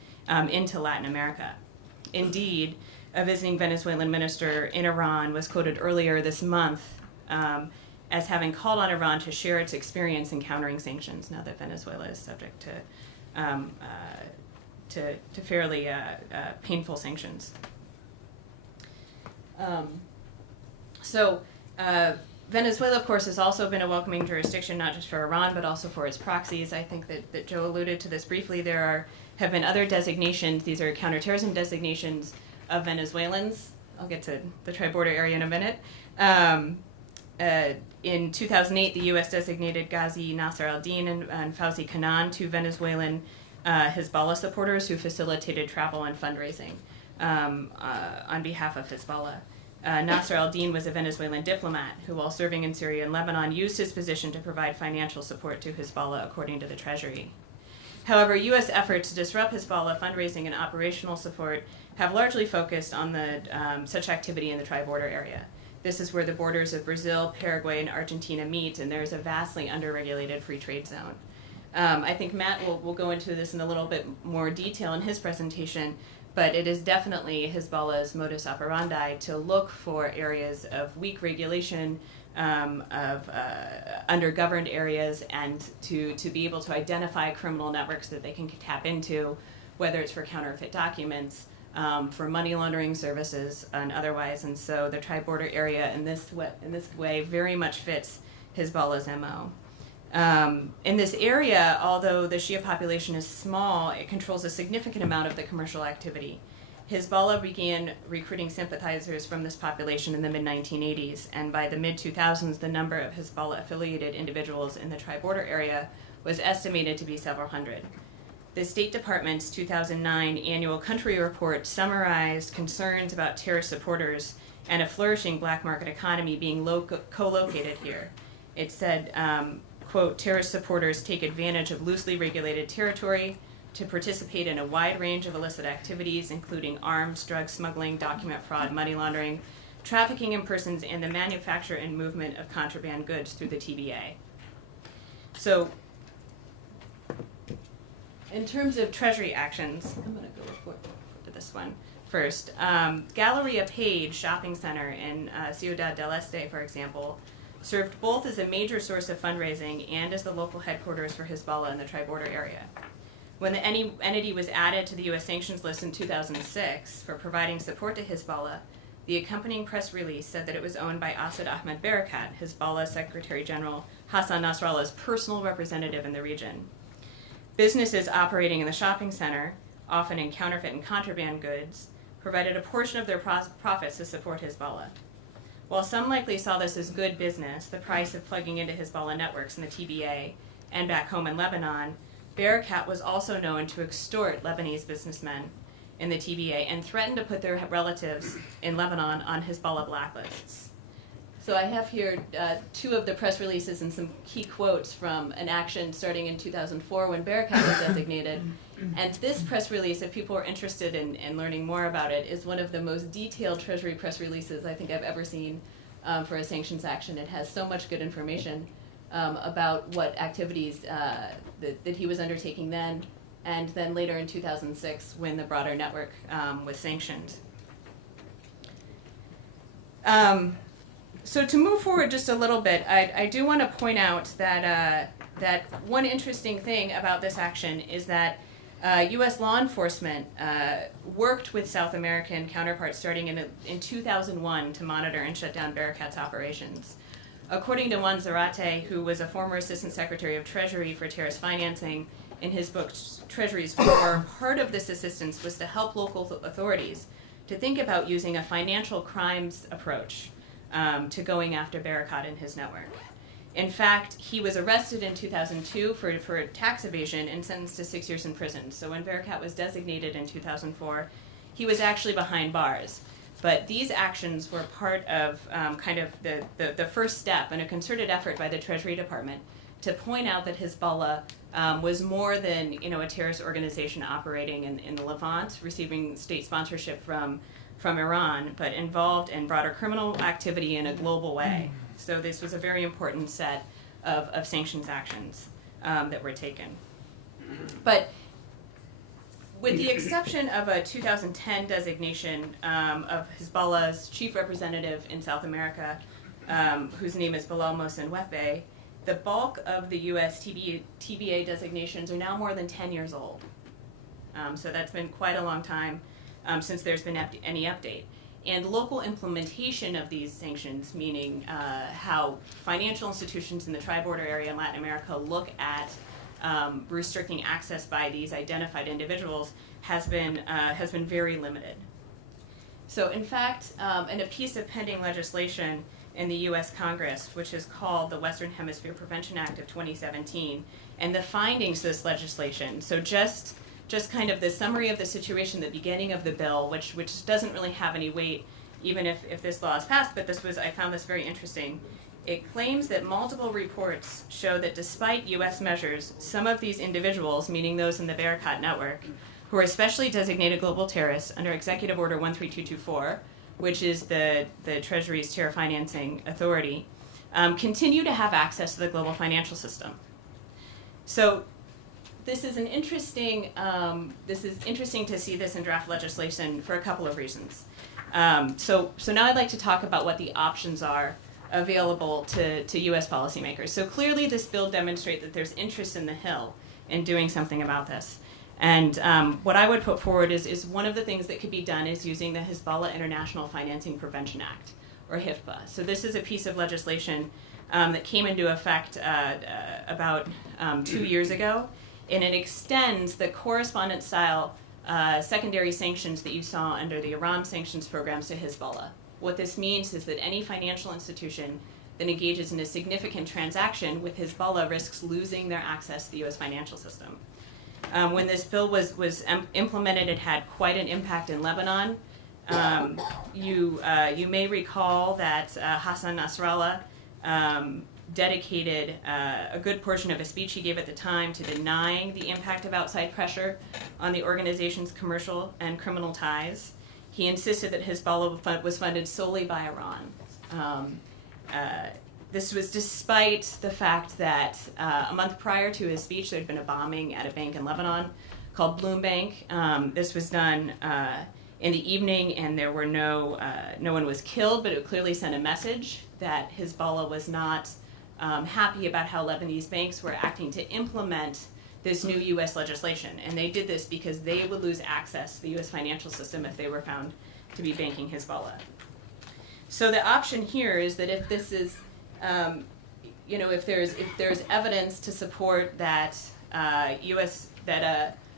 into Latin America. Indeed, a visiting Venezuelan minister in Iran was quoted earlier this month as having called on Iran to share its experience in countering sanctions now that Venezuela is subject to fairly painful sanctions. Venezuela, of course, has also been a welcoming jurisdiction, not just for Iran, but also for its proxies. I think that Joe alluded to this briefly. There have been other designations. These are counterterrorism designations of Venezuelans. I'll get to the tri-border area in a minute. In 2008, the U.S. designated Ghazi Nasser al-Din and Fauzi Kanan, two Venezuelan Hezbollah supporters who facilitated travel and fundraising on behalf of Hezbollah. Nasser al-Din was a Venezuelan diplomat who, while serving in Syria and Lebanon, used his position to provide financial support to Hezbollah, according to the Treasury. However, U.S. efforts to disrupt Hezbollah fundraising and operational support have largely focused on such activity in the tri-border area. This is where the borders of Brazil, Paraguay, and Argentina meet, and there's a vastly underregulated free trade zone. I think Matt will go into this in a little bit more detail in his presentation, but it is definitely Hezbollah's modus operandi to look for areas of weak regulation, of under-governed areas, and to be able to identify criminal networks that they can tap into, whether it's for counterfeit documents, for money laundering services, and otherwise. And so the tri-border area in this way very much fits Hezbollah's MO. In this area, although the Shia population is small, it controls a significant amount of the commercial activity. Hezbollah began recruiting sympathizers from this population in the mid-1980s, and by the mid-2000s, the number of Hezbollah-affiliated individuals in the tri-border area was estimated to be several hundred. The State Department's 2009 annual country report summarized concerns about terrorist supporters and a flourishing black market economy being co-located here. It said, quote, terrorist supporters take advantage of loosely regulated territory to participate in a wide range of illicit activities, including arms, drug smuggling, document fraud, money laundering, trafficking in persons, and the manufacture and movement of contraband goods through the TBA. So, in terms of Treasury actions, I'm going to go to this one first. Galleria Page Shopping Center in Ciudad del Este, for example, served both as a major source of fundraising and as the local headquarters for Hezbollah in the tri-border area. When the entity was added to the U.S. sanctions list in 2006 for providing support to Hezbollah, the accompanying press release said that it was owned by Asad Ahmed Barakat, Hezbollah Secretary General Hassan Nasrallah's personal representative in the region. Businesses operating in the shopping center, often in counterfeit and contraband goods, provided a portion of their profits to support Hezbollah. While some likely saw this as good business, the price of plugging into Hezbollah networks in the TBA and back home in Lebanon, Barakat was also known to extort Lebanese businessmen in the TBA and threatened to put their relatives in Lebanon on Hezbollah blacklists. So I have here two of the press releases and some key quotes from an action starting in 2004 when Barakat was designated. And this press release, if people are interested in learning more about it, is one of the most detailed Treasury press releases I think I've ever seen for a sanctions action. It has so much good information about what activities that he was undertaking then, and then later in 2006 when the broader network was sanctioned. So to move forward just a little bit, I do want to point out that that one interesting thing about this action is that U.S. law enforcement worked with South American counterparts starting in 2001 to monitor and shut down Barakat's operations. According to Juan Zarate, who was a former Assistant Secretary of Treasury for terrorist financing, in his book Treasury's War, part of this assistance was to help local authorities to think about using a financial crimes approach to going after Barakat and his network. In fact, he was arrested in 2002 for tax evasion and sentenced to 6 years in prison. So when Barakat was designated in 2004, he was actually behind bars. But these actions were part of kind of the first step in a concerted effort by the Treasury Department to point out that Hezbollah was more than a terrorist organization operating in the Levant, receiving state sponsorship from Iran, but involved in broader criminal activity in a global way. So this was a very important set of sanctions actions that were taken. But with the exception of a 2010 designation of Hezbollah's chief representative in South America, whose name is Bilal Mohsen Wehbe, the bulk of the U.S. TBA designations are now more than 10 years old. So that's been quite a long time since there's been any update. And local implementation of these sanctions, meaning how financial institutions in the tri-border area in Latin America look at restricting access by these identified individuals, has been very limited. So in fact, in a piece of pending legislation in the U.S. Congress, which is called the Western Hemisphere Prevention Act of 2017, and the findings of this legislation, so just kind of the summary of the situation, the beginning of the bill, which doesn't really have any weight, even if this law is passed, but I found this very interesting, It claims that multiple reports show that despite U.S. measures, some of these individuals, meaning those in the Barakat network, who are especially designated global terrorists under Executive Order 13224, which is the Treasury's terror financing authority, continue to have access to the global financial system. So this is interesting to see this in draft legislation for a couple of reasons. So now I'd like to talk about what the options are available to U.S. policymakers. So clearly this bill demonstrates that there's interest in the Hill in doing something about this. And what I would put forward is one of the things that could be done is using the Hezbollah International Financing Prevention Act, or HIFPA. So this is a piece of legislation that came into effect about 2 years ago, and it extends the correspondent-style secondary sanctions that you saw under the Iran sanctions programs to Hezbollah. What this means is that any financial institution that engages in a significant transaction with Hezbollah risks losing their access to the U.S. financial system. When this bill was implemented, it had quite an impact in Lebanon. You may recall that Hassan Nasrallah dedicated a good portion of a speech he gave at the time to denying the impact of outside pressure on the organization's commercial and criminal ties. He insisted that Hezbollah was funded solely by Iran. This was despite the fact that a month prior to his speech, there had been a bombing at a bank in Lebanon called Bloom Bank. This was done in the evening, and there were no one was killed, but it clearly sent a message that Hezbollah was not happy about how Lebanese banks were acting to implement this new U.S. legislation. And they did this because they would lose access to the U.S. financial system if they were found to be banking Hezbollah. So the option here is that if this is, if there's evidence to support that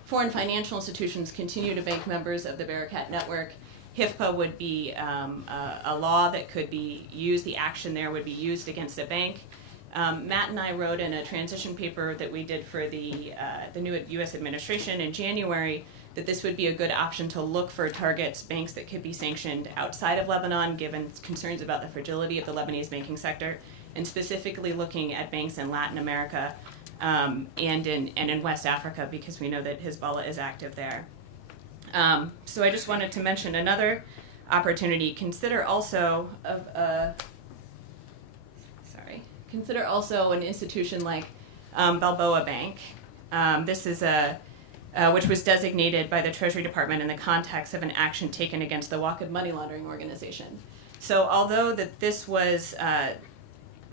foreign financial institutions continue to bank members of the Barakat network, HIFPA would be a law that could be used. The action there would be used against a bank. Matt and I wrote in a transition paper that we did for the new U.S. administration in January that this would be a good option to look for targets, banks that could be sanctioned outside of Lebanon, given concerns about the fragility of the Lebanese banking sector, and specifically looking at banks in Latin America and in West Africa, because we know that Hezbollah is active there. So I just wanted to mention another opportunity. Consider also an institution like Balboa Bank. This is which was designated by the Treasury Department in the context of an action taken against the WACD money laundering organization. So although that this was,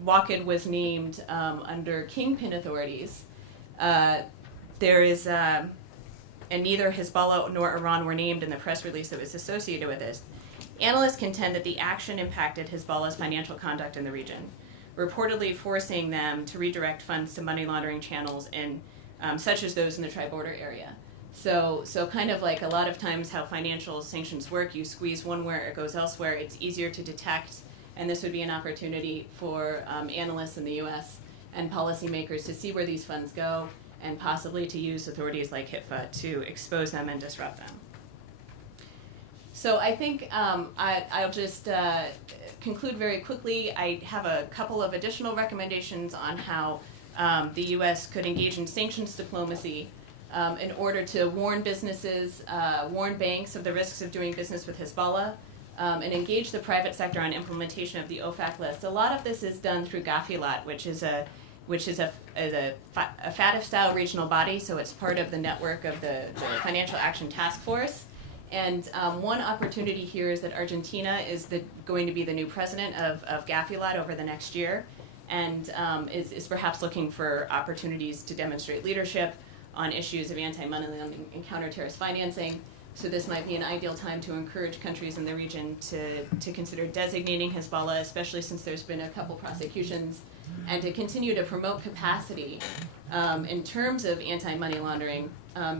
WACD was named under kingpin authorities, there is, and neither Hezbollah nor Iran were named in the press release that was associated with this. Analysts contend that the action impacted Hezbollah's financial conduct in the region, reportedly forcing them to redirect funds to money laundering channels such as those in the tri-border area. So kind of like a lot of times how financial sanctions work, you squeeze one where it goes elsewhere, it's easier to detect, and this would be an opportunity for analysts in the U.S. and policymakers to see where these funds go and possibly to use authorities like HIFPA to expose them and disrupt them. So I think I'll just conclude very quickly. I have a couple of additional recommendations on how the U.S. could engage in sanctions diplomacy in order to warn businesses, warn banks of the risks of doing business with Hezbollah, and engage the private sector on implementation of the OFAC list. A lot of this is done through Gafilat, which is a FATF-style regional body, so it's part of the network of the Financial Action Task Force. And one opportunity here is that Argentina is going to be the new president of Gafilat over the next year, and is perhaps looking for opportunities to demonstrate leadership on issues of anti-money laundering and counter-terrorist financing. So this might be an ideal time to encourage countries in the region to consider designating Hezbollah, especially since there's been a couple prosecutions, and to continue to promote capacity in terms of anti-money laundering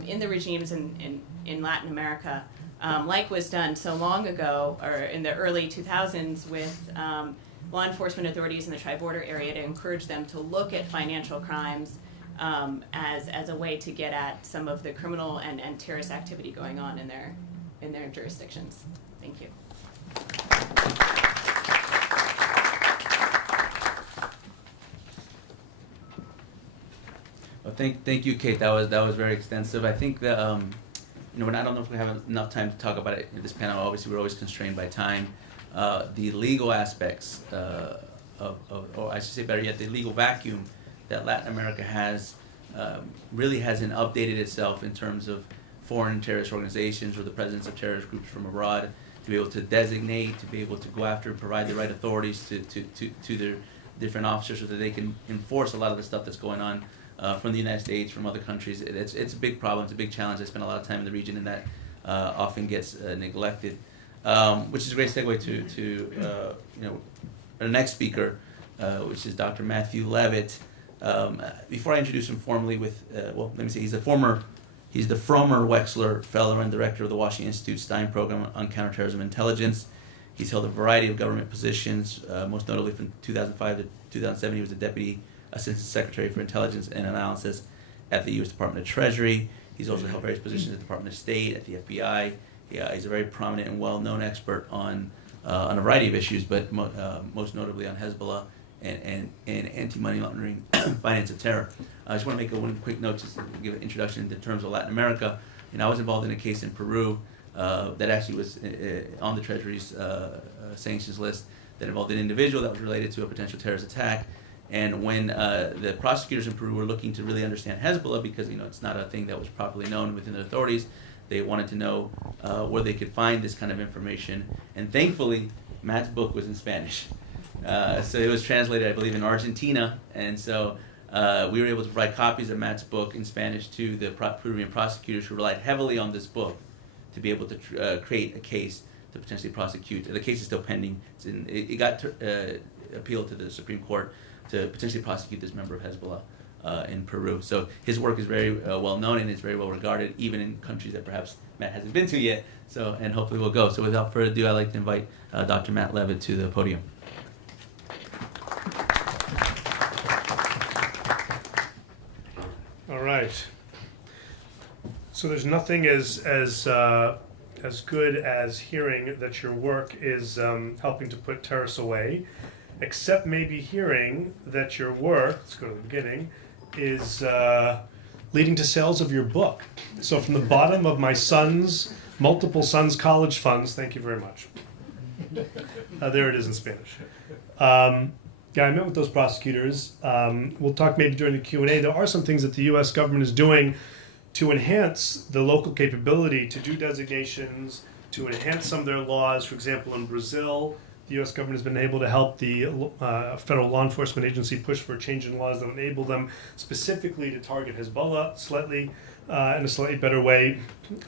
in the regimes in Latin America, like was done so long ago, or in the early 2000s with law enforcement authorities in the tri-border area, to encourage them to look at financial crimes as a way to get at some of the criminal and terrorist activity going on in their jurisdictions. Thank you. Thank you, Kate. That was very extensive. I think that I don't know if we have enough time to talk about it in this panel. Obviously, we're always constrained by time. The legal aspects or I should say better yet, the legal vacuum that Latin America has really hasn't updated itself in terms of foreign terrorist organizations or the presence of terrorist groups from abroad to be able to designate, to be able to go after and provide the right authorities to their different officers so that they can enforce a lot of the stuff that's going on from the United States, from other countries. It's a big problem, it's a big challenge. I spend a lot of time in the region and that often gets neglected. Which is a great segue to our next speaker, which is Dr. Matthew Levitt. Before I introduce him formally he's the former Wexler Fellow and Director of the Washington Institute Stein Program on Counterterrorism Intelligence. He's held a variety of government positions, most notably from 2005 to 2007. He was the Deputy Assistant Secretary for Intelligence and Analysis at the U.S. Department of Treasury. He's also held various positions at the Department of State, at the FBI. He's a very prominent and well-known expert on a variety of issues, but most notably on Hezbollah and anti-money laundering, finance of terror. I just want to make one quick note, just to give an introduction in terms of Latin America. I was involved in a case in Peru that actually was on the Treasury's sanctions list that involved an individual that was related to a potential terrorist attack. And when the prosecutors in Peru were looking to really understand Hezbollah, because it's not a thing that was properly known within the authorities, they wanted to know where they could find this kind of information. And thankfully, Matt's book was in Spanish. So it was translated, I believe, in Argentina. And so we were able to provide copies of Matt's book in Spanish to the Peruvian prosecutors who relied heavily on this book to be able to create a case to potentially prosecute. The case is still pending. It got appealed to the Supreme Court to potentially prosecute this member of Hezbollah in Peru. So his work is very well known and is very well regarded, even in countries that perhaps Matt hasn't been to yet. So, and hopefully we'll go. So without further ado, I'd like to invite Dr. Matt Levitt to the podium. All right. So there's nothing as good as hearing that your work is helping to put terrorists away, except maybe hearing that your work, let's go to the beginning, is leading to sales of your book. So from the bottom of my multiple sons' college funds, thank you very much. There it is in Spanish. I met with those prosecutors. We'll talk maybe during the Q&A. There are some things that the U.S. government is doing to enhance the local capability to do designations, to enhance some of their laws. For example, in Brazil, the U.S. government has been able to help the federal law enforcement agency push for a change in laws that enable them specifically to target Hezbollah slightly in a slightly better way.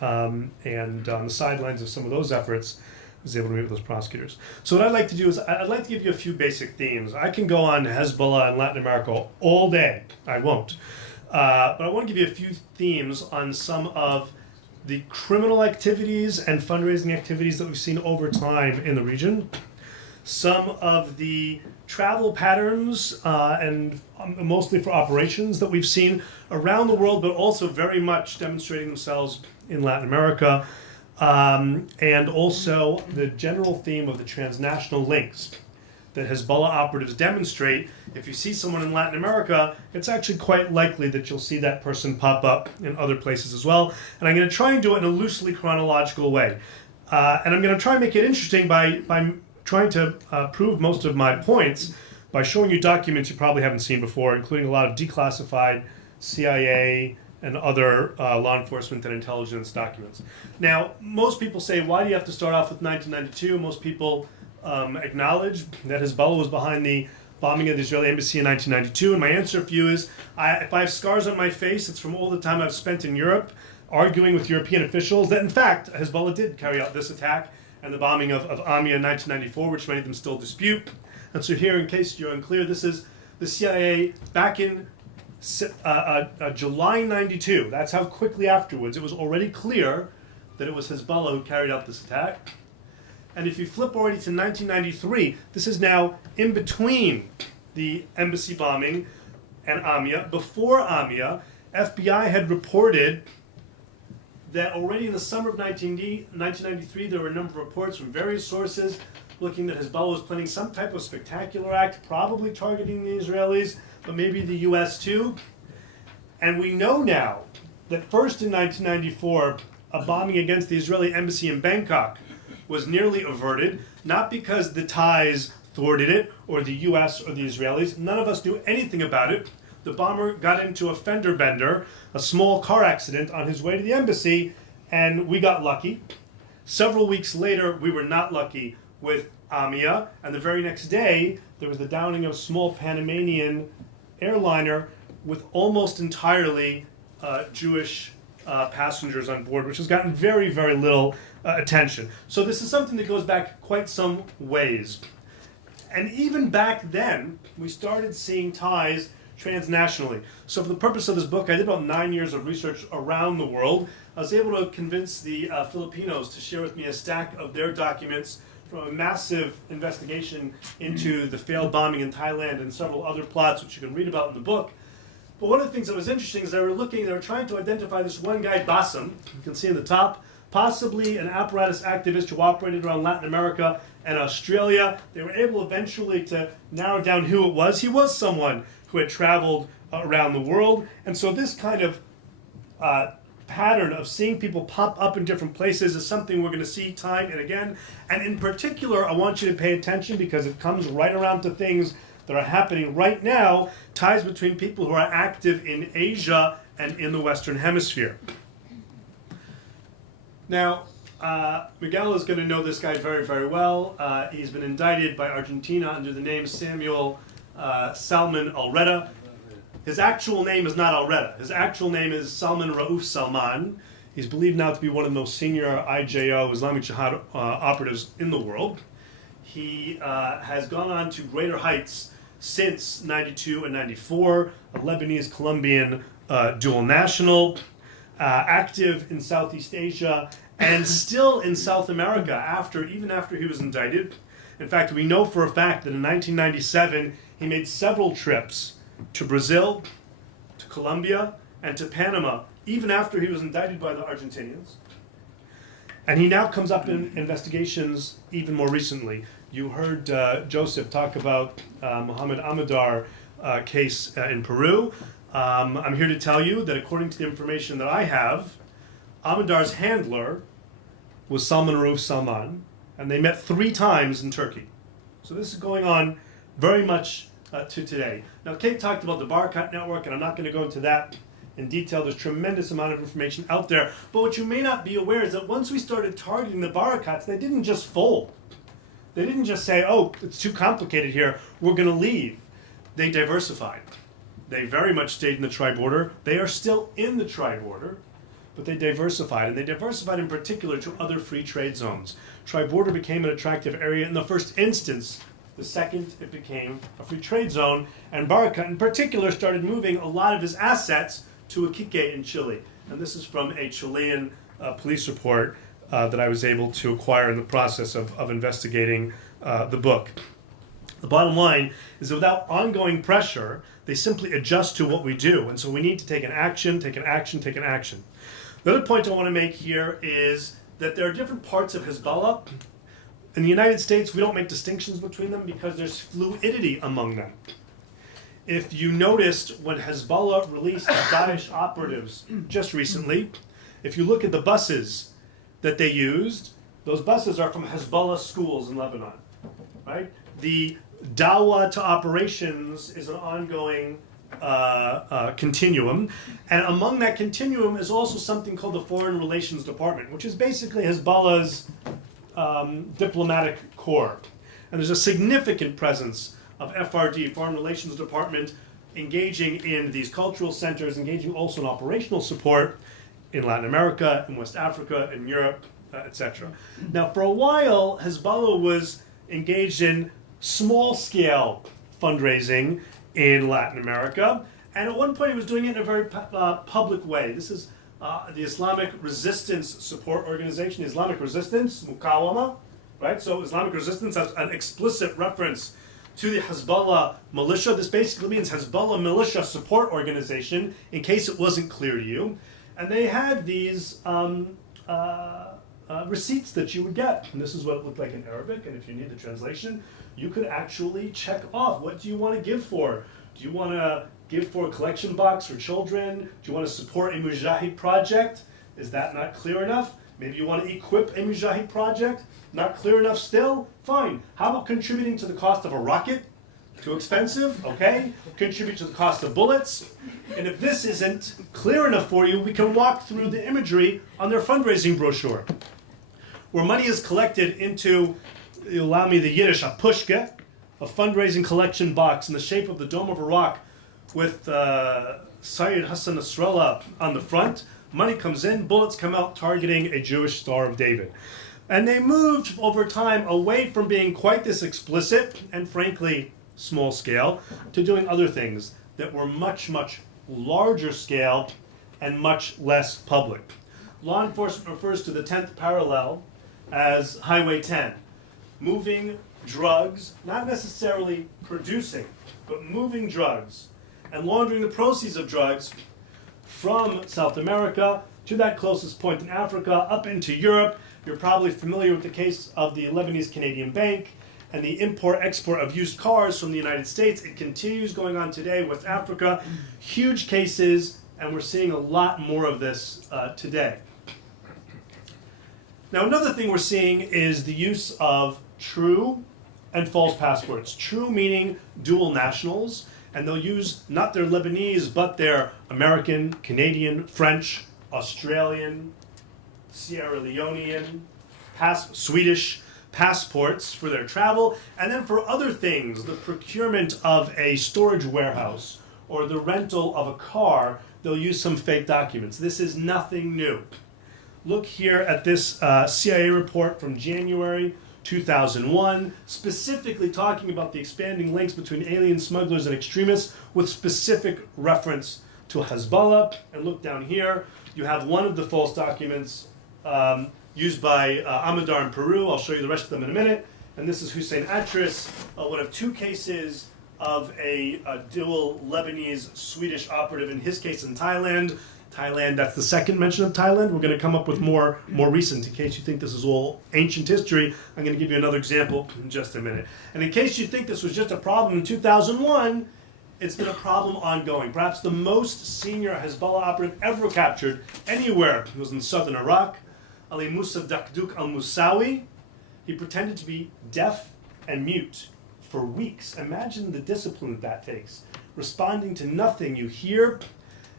And on the sidelines of some of those efforts, I was able to meet with those prosecutors. So what I'd like to do is I'd like to give you a few basic themes. I can go on Hezbollah and Latin America all day. I won't. But I want to give you a few themes on some of the criminal activities and fundraising activities that we've seen over time in the region. Some of the travel patterns and mostly for operations that we've seen around the world, but also very much demonstrating themselves in Latin America. And also the general theme of the transnational links that Hezbollah operatives demonstrate. If you see someone in Latin America, it's actually quite likely that you'll see that person pop up in other places as well. And I'm going to try and do it in a loosely chronological way. And I'm going to try and make it interesting by trying to prove most of my points by showing you documents you probably haven't seen before, including a lot of declassified CIA and other law enforcement and intelligence documents. Now, most people say, why do you have to start off with 1992? Most people acknowledge that Hezbollah was behind the bombing of the Israeli embassy in 1992. And my answer for you is, if I have scars on my face, it's from all the time I've spent in Europe arguing with European officials that, in fact, Hezbollah did carry out this attack and the bombing of Amia in 1994, which many of them still dispute. And so here, in case you're unclear, this is the CIA back in July 92. That's how quickly afterwards it was already clear that it was Hezbollah who carried out this attack. And if you flip already to 1993, this is now in between the embassy bombing and Amia. Before Amia, FBI had reported that already in the summer of 1993, there were a number of reports from various sources looking that Hezbollah was planning some type of spectacular act, probably targeting the Israelis, but maybe the U.S. too. And we know now that first in 1994, a bombing against the Israeli embassy in Bangkok was nearly averted, not because the Thais thwarted it, or the US or the Israelis. None of us knew anything about it. The bomber got into a fender bender, a small car accident on his way to the embassy, and we got lucky. Several weeks later, we were not lucky with Amia, and the very next day, there was the downing of a small Panamanian airliner with almost entirely Jewish passengers on board, which has gotten very, very little attention. So this is something that goes back quite some ways. And even back then, we started seeing ties transnationally. So for the purpose of this book, I did about 9 years of research around the world. I was able to convince the Filipinos to share with me a stack of their documents from a massive investigation into the failed bombing in Thailand and several other plots, which you can read about in the book. But one of the things that was interesting is they were trying to identify this one guy, Bassam, you can see in the top, possibly an apparatus activist who operated around Latin America and Australia. They were able eventually to narrow down who it was. He was someone who had traveled around the world. And so this kind of pattern of seeing people pop up in different places is something we're going to see time and again. And in particular, I want you to pay attention because it comes right around to things that are happening right now, ties between people who are active in Asia and in the Western Hemisphere. Now, Miguel is going to know this guy very, very well. He's been indicted by Argentina under the name Samuel Salman Alreda. His actual name is not Alreda. His actual name is Salman Rauf Salman. He's believed now to be one of the most senior IJO, Islamic Jihad operatives in the world. He has gone on to greater heights since 92 and 94, a Lebanese-Colombian dual national, active in Southeast Asia, and still in South America even after he was indicted. In fact, we know for a fact that in 1997, he made several trips to Brazil, to Colombia, and to Panama, even after he was indicted by the Argentinians. And he now comes up in investigations even more recently. You heard Joseph talk about Mohammed Amadar case in Peru. I'm here to tell you that according to the information that I have, Amadar's handler was Salman Rauf Salman, and they met 3 times in Turkey. So this is going on very much to today. Now, Kate talked about the Barakat network, and I'm not going to go into that in detail. There's a tremendous amount of information out there. But what you may not be aware is that once we started targeting the Barakats, they didn't just fold. They didn't just say, oh, it's too complicated here, we're going to leave. They diversified. They very much stayed in the tri-border. They are still in the tri-border, but they diversified. And they diversified in particular to other free trade zones. Tri-border became an attractive area in the first instance. The second, it became a free trade zone. And Barakat in particular started moving a lot of his assets to Iquique in Chile. And this is from a Chilean police report that I was able to acquire in the process of investigating the book. The bottom line is that without ongoing pressure, they simply adjust to what we do. And so we need to take an action, take an action, take an action. The other point I want to make here is that there are different parts of Hezbollah. In the United States, we don't make distinctions between them because there's fluidity among them. If you noticed when Hezbollah released Daesh operatives just recently, if you look at the buses that they used, those buses are from Hezbollah schools in Lebanon, right? The dawah to operations is an ongoing continuum, and among that continuum is also something called the Foreign Relations Department, which is basically Hezbollah's diplomatic corps. And there's a significant presence of FRD, Foreign Relations Department, engaging in these cultural centers, engaging also in operational support in Latin America, in West Africa, in Europe, etc. Now, for a while, Hezbollah was engaged in small-scale fundraising in Latin America, and at one point he was doing it in a very public way. This is the Islamic Resistance Support Organization, Islamic Resistance, Muqawama, right? So Islamic Resistance has an explicit reference to the Hezbollah militia. This basically means Hezbollah Militia Support Organization, in case it wasn't clear to you. And they had these receipts that you would get. And this is what it looked like in Arabic, and if you need the translation, you could actually check off, what do you want to give for? Do you want to give for a collection box for children? Do you want to support a Mujahid project? Is that not clear enough? Maybe you want to equip a Mujahid project? Not clear enough still? Fine. How about contributing to the cost of a rocket? Too expensive? Okay. Contribute to the cost of bullets. And if this isn't clear enough for you, we can walk through the imagery on their fundraising brochure, where money is collected into, you allow me the Yiddish, a pushka, a fundraising collection box in the shape of the Dome of Iraq with Sayyid Hassan Nasrallah on the front. Money comes in, bullets come out targeting a Jewish Star of David. And they moved over time away from being quite this explicit and frankly small scale to doing other things that were much, much larger scale and much less public. Law enforcement refers to the 10th parallel as Highway 10. Moving drugs, not necessarily producing, but moving drugs and laundering the proceeds of drugs from South America to that closest point in Africa, up into Europe. You're probably familiar with the case of the Lebanese Canadian Bank and the import-export of used cars from the United States. It continues going on today with Africa. Huge cases, and we're seeing a lot more of this today. Now, another thing we're seeing is the use of true and false passports. True meaning dual nationals, and they'll use not their Lebanese, but their American, Canadian, French, Australian, Sierra Leonean, Swedish passports for their travel, and then for other things, the procurement of a storage warehouse or the rental of a car, they'll use some fake documents. This is nothing new. Look here at this CIA report from January 2001, specifically talking about the expanding links between alien smugglers and extremists with specific reference to Hezbollah. And look down here, you have one of the false documents used by Amadar in Peru. I'll show you the rest of them in a minute. And this is Hussein Atris, one of two cases of a dual Lebanese-Swedish operative, in his case in Thailand. Thailand, that's the second mention of Thailand. We're going to come up with more recent. In case you think this is all ancient history, I'm going to give you another example in just a minute. And in case you think this was just a problem in 2001, it's been a problem ongoing. Perhaps the most senior Hezbollah operative ever captured anywhere was in southern Iraq, Ali Musa Dakduk al-Musawi. He pretended to be deaf and mute for weeks. Imagine the discipline that takes. Responding to nothing you hear,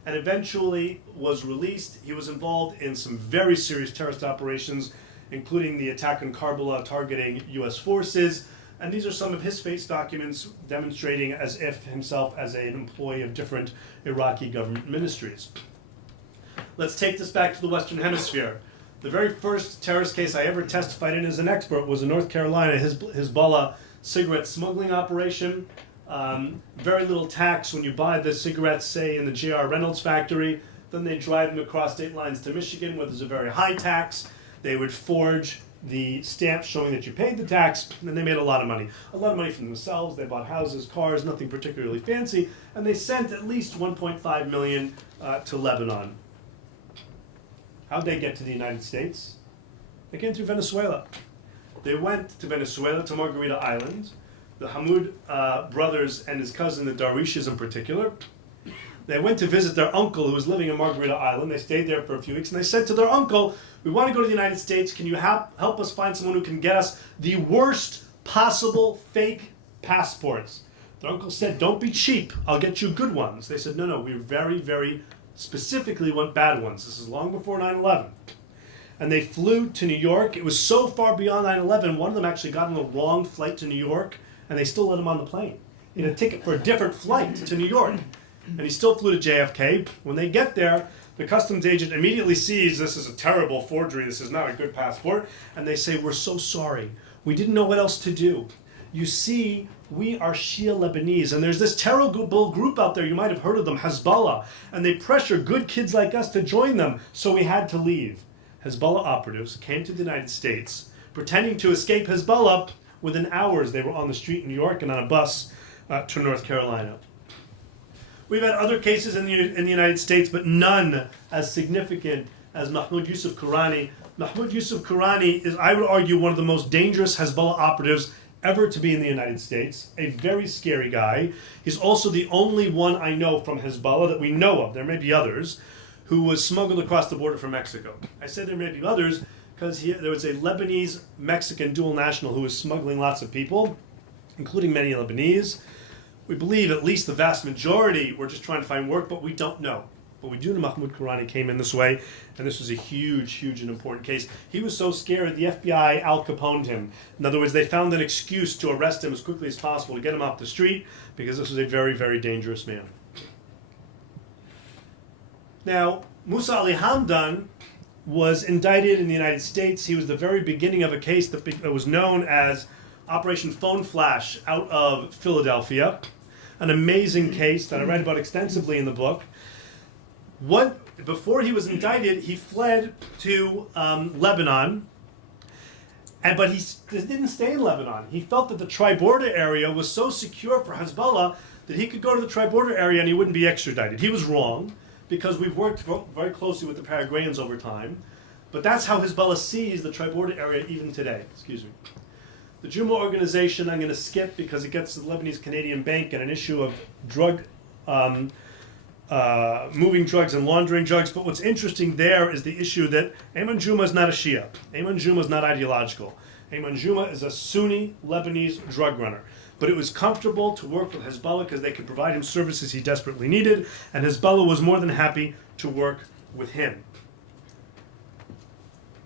and eventually was released. He was involved in some very serious terrorist operations, including the attack on Karbala targeting US forces. And these are some of his face documents demonstrating as if himself as an employee of different Iraqi government ministries. Let's take this back to the Western Hemisphere. The very first terrorist case I ever testified in as an expert was in North Carolina, Hezbollah cigarette smuggling operation. Very little tax when you buy the cigarettes, say, in the J.R. Reynolds factory. Then they drive them across state lines to Michigan, where there's a very high tax. They would forge the stamp showing that you paid the tax, and they made a lot of money. A lot of money for themselves. They bought houses, cars, nothing particularly fancy, and they sent at least $1.5 million to Lebanon. How'd they get to the United States? They came through Venezuela. They went to Venezuela, to Margarita Island. The Hamoud brothers and his cousin, the Darwishes in particular, they went to visit their uncle who was living in Margarita Island. They stayed there for a few weeks, and they said to their uncle, we want to go to the United States. Can you help us find someone who can get us the worst possible fake passports? Their uncle said, don't be cheap. I'll get you good ones. They said, no, we very, very specifically want bad ones. This is long before 9/11. And they flew to New York. It was so far beyond 9/11, one of them actually got on the wrong flight to New York, and they still let him on the plane. He had a ticket for a different flight to New York, and he still flew to JFK. When they get there, the customs agent immediately sees this is a terrible forgery, this is not a good passport, and they say, we're so sorry. We didn't know what else to do. You see, we are Shia Lebanese, and there's this terrible group out there, you might have heard of them, Hezbollah, and they pressure good kids like us to join them, so we had to leave. Hezbollah operatives came to the United States, pretending to escape Hezbollah. Within hours, they were on the street in New York and on a bus to North Carolina. We've had other cases in the United States, but none as significant as Mahmoud Yusuf Kourani. Mahmoud Yusuf Kourani is, I would argue, one of the most dangerous Hezbollah operatives ever to be in the United States, a very scary guy. He's also the only one I know from Hezbollah that we know of, there may be others, who was smuggled across the border from Mexico. I said there may be others because there was a Lebanese-Mexican dual national who was smuggling lots of people, including many Lebanese. We believe at least the vast majority were just trying to find work, but we don't know. But we do know Mahmoud Karani came in this way, and this was a huge, huge and important case. He was so scared, the FBI Al Caponed him. In other words, they found an excuse to arrest him as quickly as possible, to get him off the street, because this was a very, very dangerous man. Now, Musa Ali Hamdan was indicted in the United States. He was the very beginning of a case that was known as Operation Phone Flash out of Philadelphia. An amazing case that I read about extensively in the book. Before he was indicted, he fled to Lebanon, but he didn't stay in Lebanon. He felt that the tri-border area was so secure for Hezbollah that he could go to the tri-border area and he wouldn't be extradited. He was wrong, because we've worked very closely with the Paraguayans over time, but that's how Hezbollah sees the tri-border area even today. Excuse me. The Juma organization I'm going to skip because it gets to the Lebanese-Canadian Bank and an issue of moving drugs and laundering drugs. But what's interesting there is the issue that Ayman Juma is not a Shia. Ayman Juma is not ideological. Ayman Juma is a Sunni Lebanese drug runner. But it was comfortable to work with Hezbollah because they could provide him services he desperately needed, and Hezbollah was more than happy to work with him.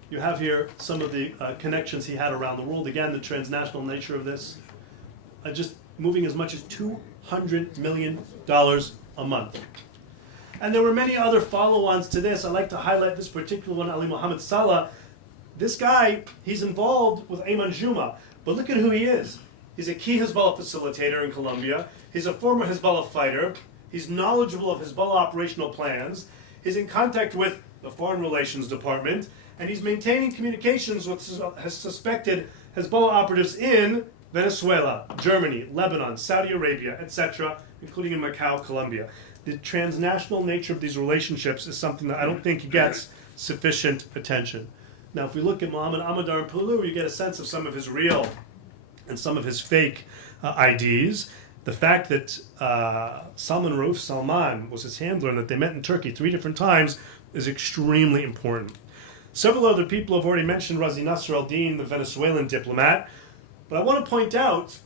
You have here some of the connections he had around the world. Again, the transnational nature of this. Just moving as much as $200 million a month. And there were many other follow-ons to this. I'd like to highlight this particular one, Ali Mohammed Salah. This guy, he's involved with Ayman Juma, but look at who he is. He's a key Hezbollah facilitator in Colombia. He's a former Hezbollah fighter. He's knowledgeable of Hezbollah operational plans. He's in contact with the Foreign Relations Department, and he's maintaining communications with suspected Hezbollah operatives in Venezuela, Germany, Lebanon, Saudi Arabia, etc., including in Macau, Colombia. The transnational nature of these relationships is something that I don't think gets sufficient attention. Now, if we look at Mohammed Amadar and Pulu, you get a sense of some of his real and some of his fake IDs. The fact that Salman was his handler and that they met in Turkey 3 different times is extremely important. Several other people have already mentioned Razi Nasser al-Din, the Venezuelan diplomat, but I want to point out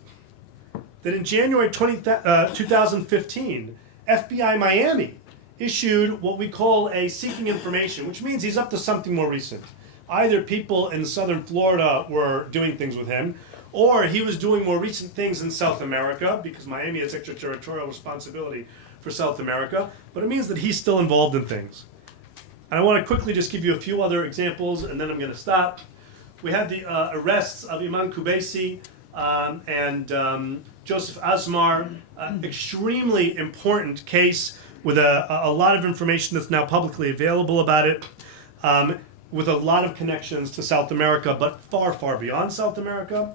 that in January 2015, FBI Miami issued what we call a seeking information, which means he's up to something more recent. Either people in southern Florida were doing things with him, or he was doing more recent things in South America, because Miami has extraterritorial responsibility for South America, but it means that he's still involved in things. And I want to quickly just give you a few other examples, and then I'm going to stop. We had the arrests of Iman Kubaisi and Joseph Asmar, extremely important case with a lot of information that's now publicly available about it, with a lot of connections to South America, but far, far beyond South America.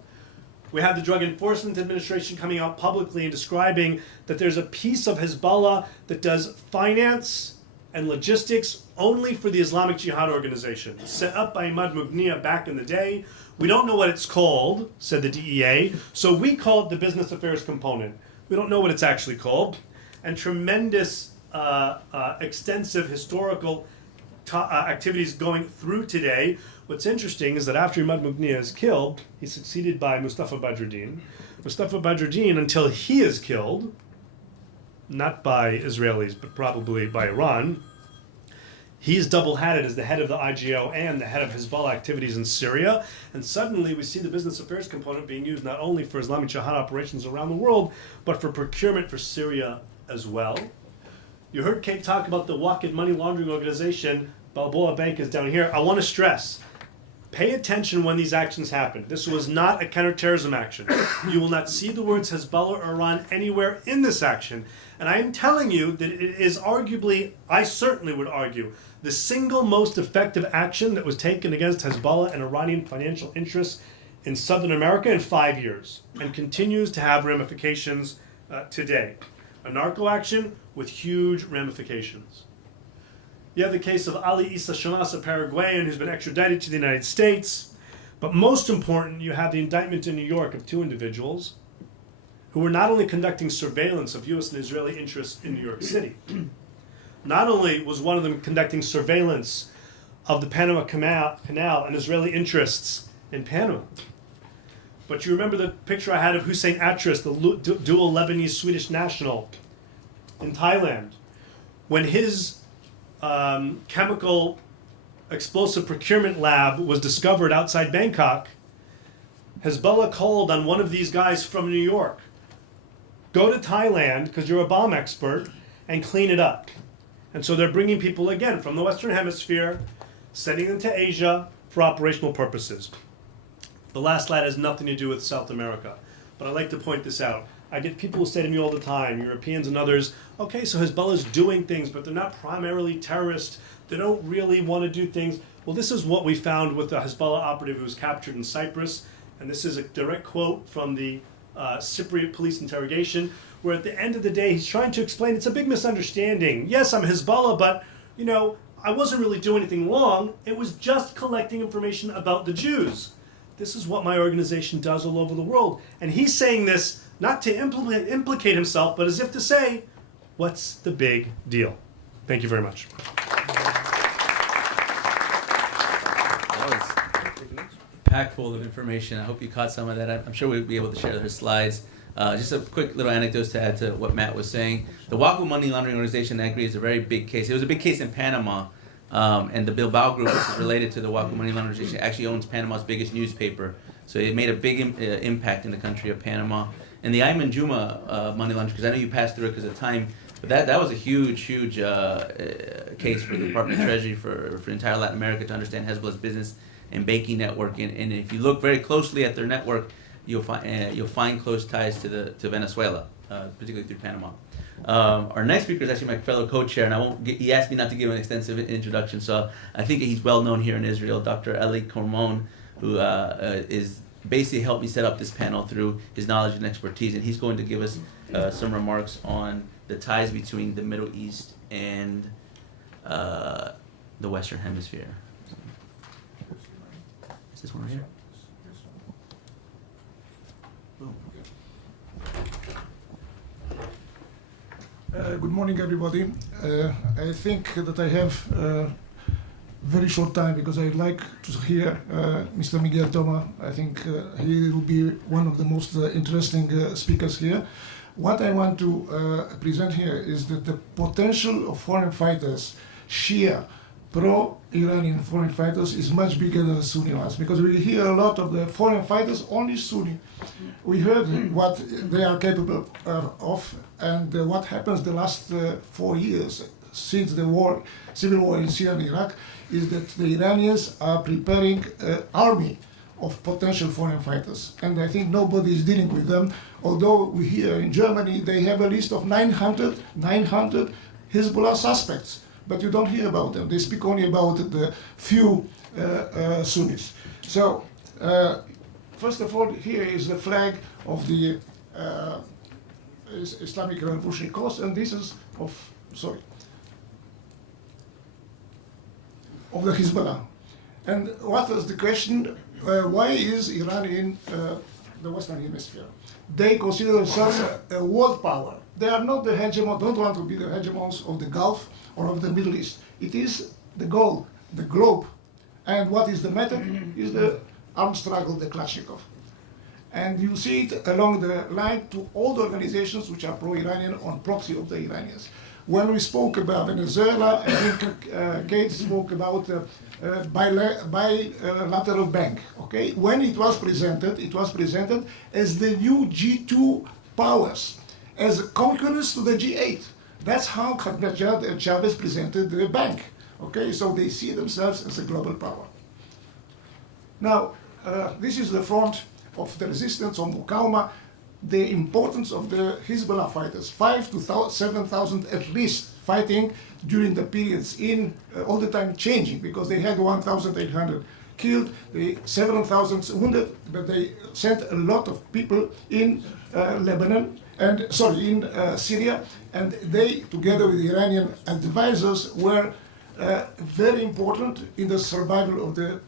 We have the Drug Enforcement Administration coming out publicly and describing that there's a piece of Hezbollah that does finance and logistics only for the Islamic Jihad organization, set up by Imad Mughniya back in the day. We don't know what it's called, said the DEA, so we call it the business affairs component. We don't know what it's actually called. And tremendous, extensive historical activities going through today. What's interesting is that after Imad Mughniya is killed, he's succeeded by Mustafa Badruddin. Mustafa Badruddin, until he is killed, not by Israelis, but probably by Iran, he's double-hatted as the head of the IGO and the head of Hezbollah activities in Syria. And suddenly we see the business affairs component being used not only for Islamic Jihad operations around the world, but for procurement for Syria as well. You heard Kate talk about the Waqid money laundering organization. Balboa Bank is down here. I want to stress, pay attention when these actions happen. This was not a counterterrorism action. You will not see the words Hezbollah or Iran anywhere in this action. And I am telling you that it is arguably, I certainly would argue, the single most effective action that was taken against Hezbollah and Iranian financial interests in Southern America in 5 years, and continues to have ramifications today. A narco action with huge ramifications. You have the case of Ali Issa Shamas, a Paraguayan who's been extradited to the United States. But most important, you have the indictment in New York of 2 individuals who were not only conducting surveillance of U.S. and Israeli interests in New York City, not only was one of them conducting surveillance of the Panama Canal and Israeli interests in Panama, but you remember the picture I had of Hussein Atris, the dual Lebanese-Swedish national in Thailand, when his chemical explosive procurement lab was discovered outside Bangkok. Hezbollah called on one of these guys from New York, go to Thailand, because you're a bomb expert, and clean it up. And so they're bringing people again from the Western Hemisphere, sending them to Asia for operational purposes. The last slide has nothing to do with South America, but I like to point this out. I get people who say to me all the time, Europeans and others, okay, so Hezbollah's doing things, but they're not primarily terrorists. They don't really want to do things. Well, this is what we found with the Hezbollah operative who was captured in Cyprus, and this is a direct quote from the Cypriot police interrogation, where at the end of the day, he's trying to explain it's a big misunderstanding. Yes, I'm Hezbollah, but, I wasn't really doing anything wrong. It was just collecting information about the Jews. This is what my organization does all over the world. And he's saying this not to implicate himself, but as if to say, what's the big deal? Thank you very much. Packed full of information. I hope you caught some of that. I'm sure we'll be able to share their slides. Just a quick little anecdote to add to what Matt was saying. The Waco Money Laundering Organization, I agree, is a very big case. It was a big case in Panama, and the Bilbao Group, which is related to the Waco Money Laundering Organization, actually owns Panama's biggest newspaper. So it made a big impact in the country of Panama. And the Ayman Juma money laundering, because I know you passed through it because of time, but that was a huge case for the Department of Treasury for entire Latin America to understand Hezbollah's business and banking network. And if you look very closely at their network, you'll find close ties to Venezuela, particularly through Panama. Our next speaker is actually my fellow co-chair, and he asked me not to give an extensive introduction, so I think he's well known here in Israel, Dr. Eli Kormon, who is basically helped me set up this panel through his knowledge and expertise, and he's going to give us some remarks on the ties between the Middle East and the Western Hemisphere. Is this one right here? Good morning, everybody. I think that I have very short time because I'd like to hear Mr. Miguel Toma. I think he will be one of the most interesting speakers here. What I want to present here is that the potential of foreign fighters, Shia, pro-Iranian foreign fighters, is much bigger than the Sunni ones, because we hear a lot of the foreign fighters only Sunni. We heard what they are capable of, and what happens the last 4 years since the war, civil war in Syria and Iraq, is that the Iranians are preparing an army of potential foreign fighters, and I think nobody is dealing with them. Although we hear in Germany they have a list of 900 Hezbollah suspects, but you don't hear about them. They speak only about the few Sunnis. So, first of all, here is the flag of the Islamic Revolutionary Cause, and this is of the Hezbollah. And what was the question? Why is Iran in the Western Hemisphere? They consider themselves a world power. They are not the hegemon, don't want to be the hegemons of the Gulf or of the Middle East. It is the goal, the globe. And what is the method? Is the armed struggle, the Kalashnikov. And you see it along the line to all the organizations which are pro-Iranian on proxy of the Iranians. When we spoke about Venezuela, I think Kate spoke about bilateral bank. Okay, when it was presented as the new G2 powers, as concurrents to the G8. That's how Ahmadinejad and Chavez presented the bank. Okay, so they see themselves as a global power. Now, this is the front of the resistance on Muqawma. The importance of the Hezbollah fighters, 5,000 to 7,000 at least, fighting during the periods in all the time changing, because they had 1,800 killed, several thousands wounded, but they sent a lot of people in in Syria, and they, together with Iranian advisors, were very important in the survival of the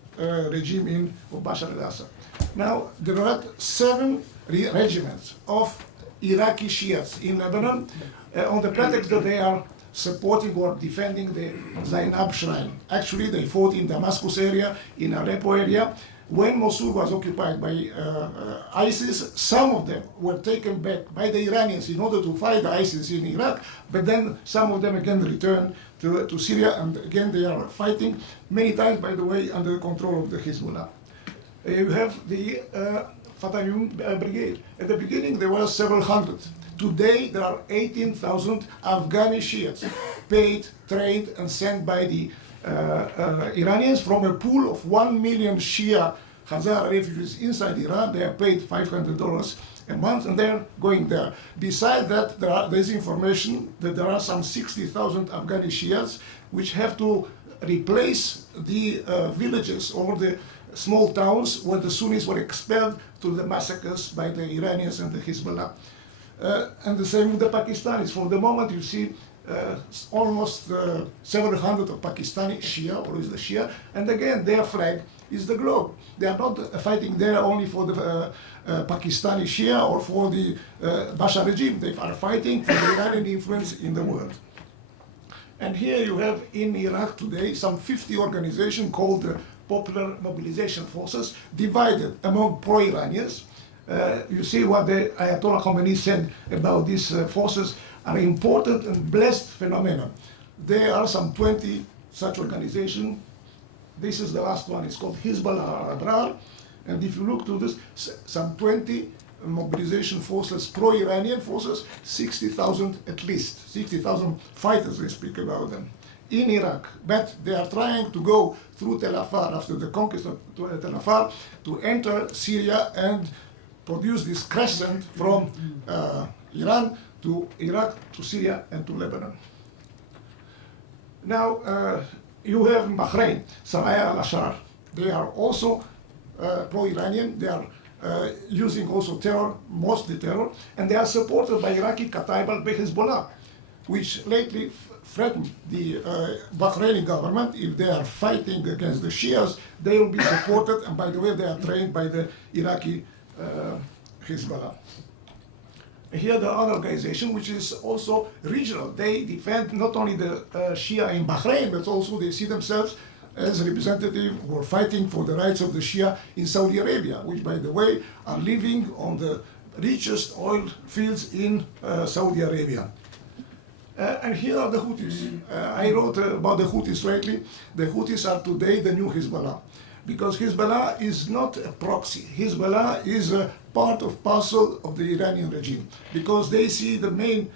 regime of Bashar al-Assad. Now, there are 7 regiments of Iraqi Shiites in Lebanon on the pretext that they are supporting or defending the Zainab shrine. Actually, they fought in Damascus area, in Aleppo area. When Mosul was occupied by ISIS, some of them were taken back by the Iranians in order to fight ISIS in Iraq, but then some of them again returned to Syria, and again they are fighting, many times, by the way, under the control of the Hezbollah. You have the Fatayun Brigade. At the beginning, there were several hundred. Today, there are 18,000 Afghani Shiites, paid, trained, and sent by the Iranians from a pool of 1 million Shia Hazara refugees inside Iran. They are paid $500 a month, and they're going there. Besides that, there's information that there are some 60,000 Afghani Shias which have to replace the villages or the small towns where the Sunnis were expelled through the massacres by the Iranians and the Hezbollah. And the same with the Pakistanis. For the moment, you see almost several hundred of Pakistani Shia, or is the Shia, and again, their flag is the globe. They are not fighting there only for the Pakistani Shia or for the Bashar regime. They are fighting for the Iranian influence in the world. And here you have in Iraq today some 50 organizations called the Popular Mobilization Forces, divided among pro-Iranians. You see what the Ayatollah Khomeini said about these forces are important and blessed phenomena. There are some 20 such organizations. This is the last one. It's called Hezbollah Abrar. And if you look to this, some 20 mobilization forces, pro-Iranian forces, 60,000 at least, 60,000 fighters, we speak about them, in Iraq. But they are trying to go through Tel Afar, after the conquest of Tel Afar, to enter Syria and produce this crescent from Iran to Iraq, to Syria, and to Lebanon. Now, you have Bahrain, Saraya al-Ashrar. They are also pro-Iranian. They are using also terror, mostly terror, and they are supported by Iraqi Kataib al-Hezbollah, which lately threatened the Bahraini government. If they are fighting against the Shias, they will be supported, and by the way, they are trained by the Iraqi Hezbollah. Here the other organization, which is also regional. They defend not only the Shia in Bahrain, but also they see themselves as representative who are fighting for the rights of the Shia in Saudi Arabia, which, by the way, are living on the richest oil fields in Saudi Arabia. And here are the Houthis. I wrote about the Houthis lately. The Houthis are today the new Hezbollah, because Hezbollah is not a proxy. Hezbollah is a part of parcel of the Iranian regime, because they see the main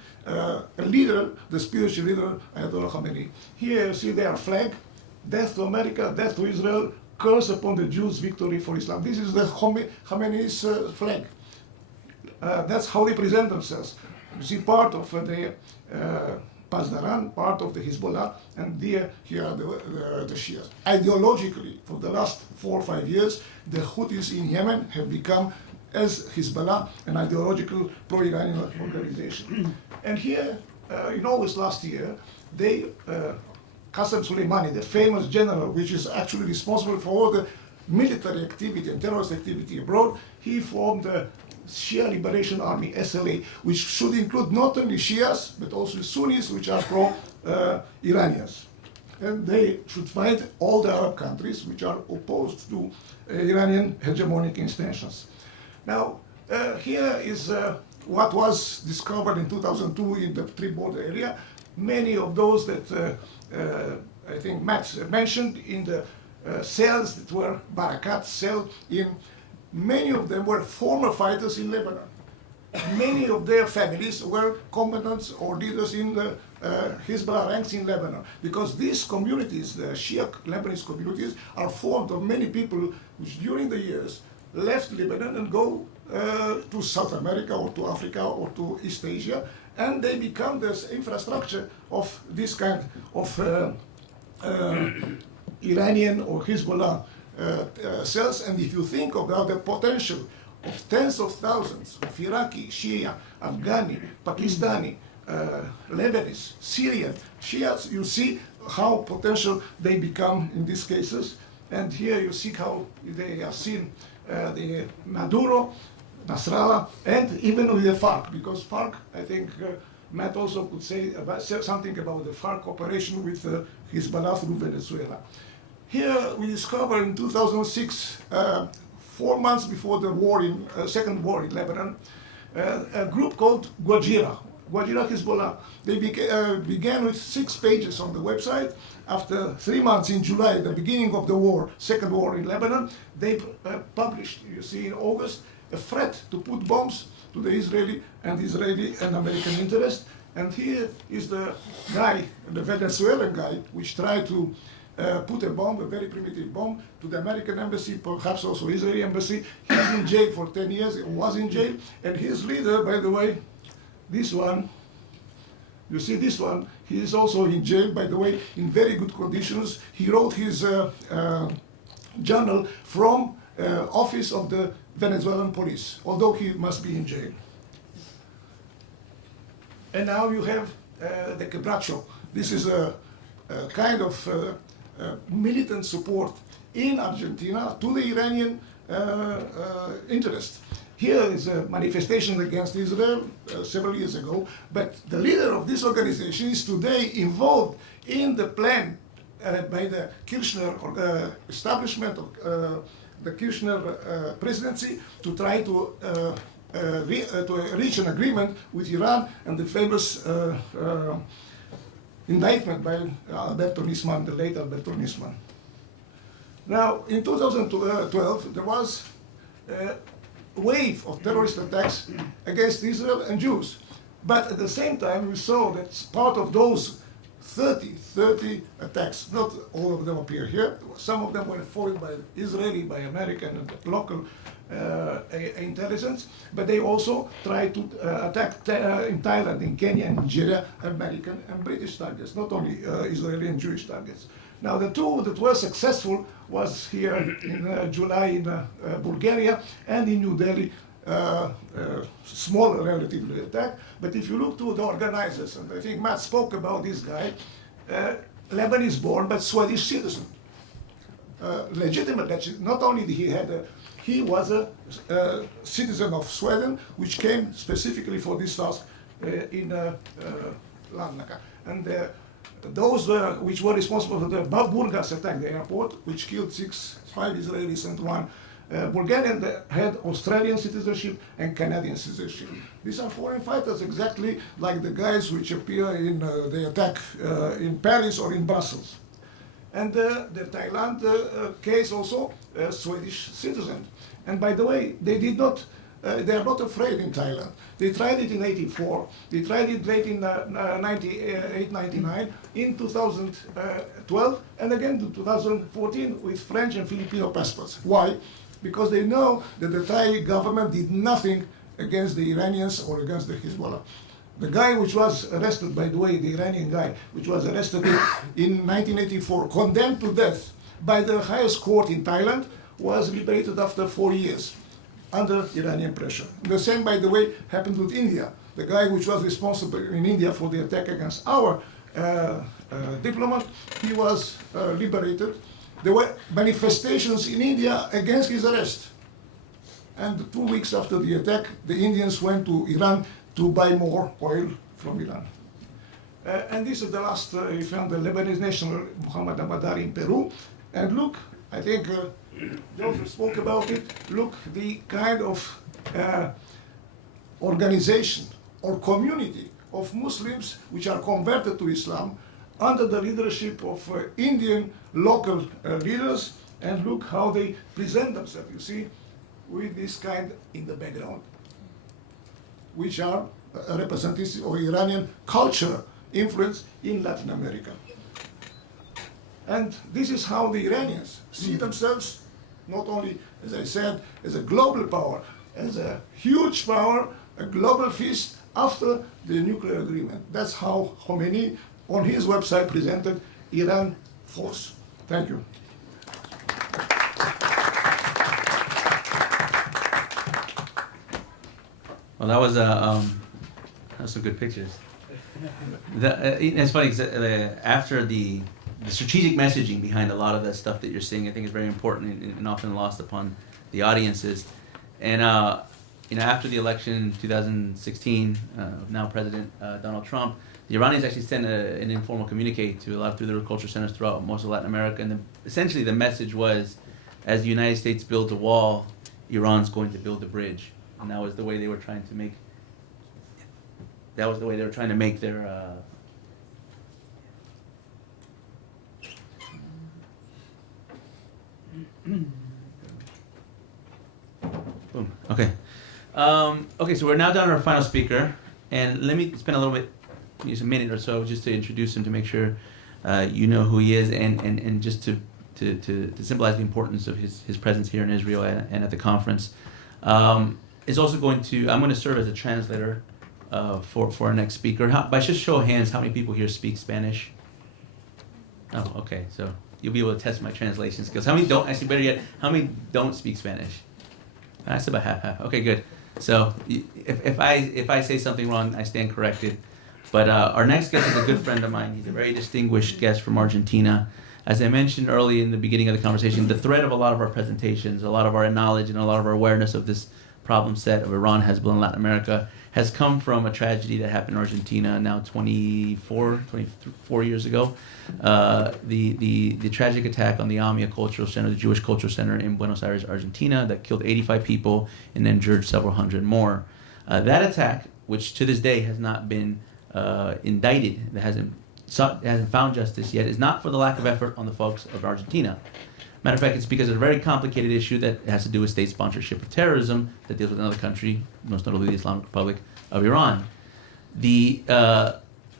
leader, the spiritual leader, Ayatollah Khomeini. Here you see their flag: death to America, death to Israel, curse upon the Jews, victory for Islam. This is the Khomeini's flag. That's how they present themselves. You see part of the Pasdaran, part of the Hezbollah, and here are the Shias. Ideologically, for the last 4 or 5 years, the Houthis in Yemen have become, as Hezbollah, an ideological pro-Iranian organization. And here, in August last year, they, Qasem Soleimani, the famous general, which is actually responsible for all the military activity and terrorist activity abroad, he formed the Shia Liberation Army, SLA, which should include not only Shias, but also Sunnis, which are pro-Iranians. And they should fight all the Arab countries which are opposed to Iranian hegemonic intentions. Now, here is what was discovered in 2002 in the three-border area. Many of those that I think Matt mentioned in the cells that were Barakat cells in. Many of them were former fighters in Lebanon. Many of their families were combatants or leaders in the Hezbollah ranks in Lebanon, because these communities, the Shia Lebanese communities, are formed of many people which during the years left Lebanon and go to South America or to Africa or to East Asia, and they become this infrastructure of this kind of Iranian or Hezbollah cells. And if you think about the potential of tens of thousands of Iraqi, Shia, Afghani, Pakistani, Lebanese, Syrian, Shiites. You see how potential they become in these cases. And here you see how they are seen, the Maduro, Nasrallah, and even with the FARC, because FARC, I think Matt also could say something about the FARC operation with Hezbollah through Venezuela. Here we discover in 2006, 4 months before the war second war in Lebanon, a group called Guajira Hezbollah. They began with 6 pages on the website. After 3 months in July, the beginning of the war, second war in Lebanon, they published, you see in August, a threat to put bombs to the Israeli and American interest. And here is the guy, the Venezuelan guy, which tried to put a bomb, a very primitive bomb, to the American embassy, perhaps also Israeli embassy. He's in jail for 10 years, he was in jail, and his leader, by the way, this one, you see this one, he is also in jail, by the way, in very good conditions. He wrote his journal from office of the Venezuelan police, although he must be in jail. And now you have the Quebracho. This is a kind of militant support in Argentina to the Iranian interest. Here is a manifestation against Israel several years ago, but the leader of this organization is today involved in the plan by the Kirchner establishment of the Kirchner presidency to try to reach an agreement with Iran, and the famous indictment by Alberto Nisman, the late Alberto Nisman. Now, in 2012, there was a wave of terrorist attacks against Israel and Jews. But at the same time, we saw that part of those 30 attacks, not all of them appear here. Some of them were foiled by Israeli, by American, and local intelligence, but they also tried to attack in Thailand, in Kenya, and Nigeria, American and British targets, not only Israeli and Jewish targets. Now, the two that were successful was here in July in Bulgaria and in New Delhi, small relatively attack. But if you look to the organizers, and I think Matt spoke about this guy, Lebanese born but Swedish citizen. Legitimate, not only did he was a citizen of Sweden, which came specifically for this task in Larnaca. And those which were responsible for the Burgas attack, the airport, which killed 5 Israelis and 1 Bulgarian, had Australian citizenship and Canadian citizenship. These are foreign fighters, exactly like the guys which appear in the attack in Paris or in Brussels. And the Thailand case also, Swedish citizen. And by the way, they are not afraid in Thailand. They tried it in '84. They tried it late in '98, '99, in 2012, and again in 2014 with French and Filipino passports. Why? Because they know that the Thai government did nothing against the Iranians or against the Hezbollah. The guy which was arrested, by the way, the Iranian guy, which was arrested in 1984, condemned to death by the highest court in Thailand, was liberated after 4 years under Iranian pressure. The same, by the way, happened with India. The guy which was responsible in India for the attack against our diplomat, he was liberated. There were manifestations in India against his arrest. And 2 weeks after the attack, the Indians went to Iran to buy more oil from Iran. And this is the last, you found the Lebanese national, Muhammad Ahmadari in Peru. And look, I think Joseph spoke about it, look, the kind of organization or community of Muslims which are converted to Islam under the leadership of Indian local leaders, and look how they present themselves, you see, with this kind in the background, which are representatives of Iranian culture influence in Latin America. And this is how the Iranians see themselves, not only, as I said, as a global power, as a huge power, a global fist after the nuclear agreement. That's how Khomeini, on his website, presented Iran force. Thank you. Well, that was some good pictures. It's funny because after the strategic messaging behind a lot of that stuff that you're seeing, I think is very important and often lost upon the audiences. And after the election in 2016, now President Donald Trump, the Iranians actually sent an informal communique to a lot through their culture centers throughout most of Latin America, and essentially the message was, as the United States builds a wall, Iran's going to build a bridge, and that was the way they were trying to make. That was the way they were trying to make their. Boom. Okay. Okay, so we're now down to our final speaker, and let me spend a little bit, use a minute or so, just to introduce him to make sure you know who he is, and just to symbolize the importance of his presence here in Israel and at the conference. Is also I'm going to serve as a translator for our next speaker. By just show of hands, how many people here speak Spanish? Oh, okay, so you'll be able to test my translation skills. How many don't? Actually, better yet, how many don't speak Spanish? That's about half. Okay, good. So if I say something wrong, I stand corrected. But our next guest is a good friend of mine. He's a very distinguished guest from Argentina. As I mentioned early in the beginning of the conversation, the thread of a lot of our presentations, a lot of our knowledge, and a lot of our awareness of this problem set of Iran, Hezbollah, and Latin America has come from a tragedy that happened in Argentina now 24 years ago. The tragic attack on the AMIA Cultural Center, the Jewish Cultural Center in Buenos Aires, Argentina, that killed 85 people and injured several hundred more. That attack, which to this day has not been indicted, that hasn't found justice yet, is not for the lack of effort on the folks of Argentina. Matter of fact, it's because of a very complicated issue that has to do with state sponsorship of terrorism that deals with another country, most notably the Islamic Republic of Iran. The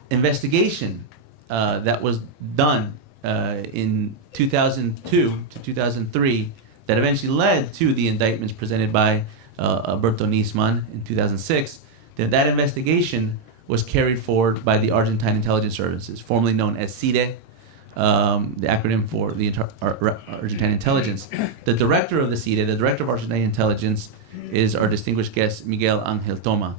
investigation that was done in 2002 to 2003 that eventually led to the indictments presented by Alberto Nisman in 2006, that investigation was carried forward by the Argentine intelligence services, formerly known as CIDE, the acronym for the Argentine intelligence. The director of the CIDE, the director of Argentine intelligence, is our distinguished guest, Miguel Ángel Toma.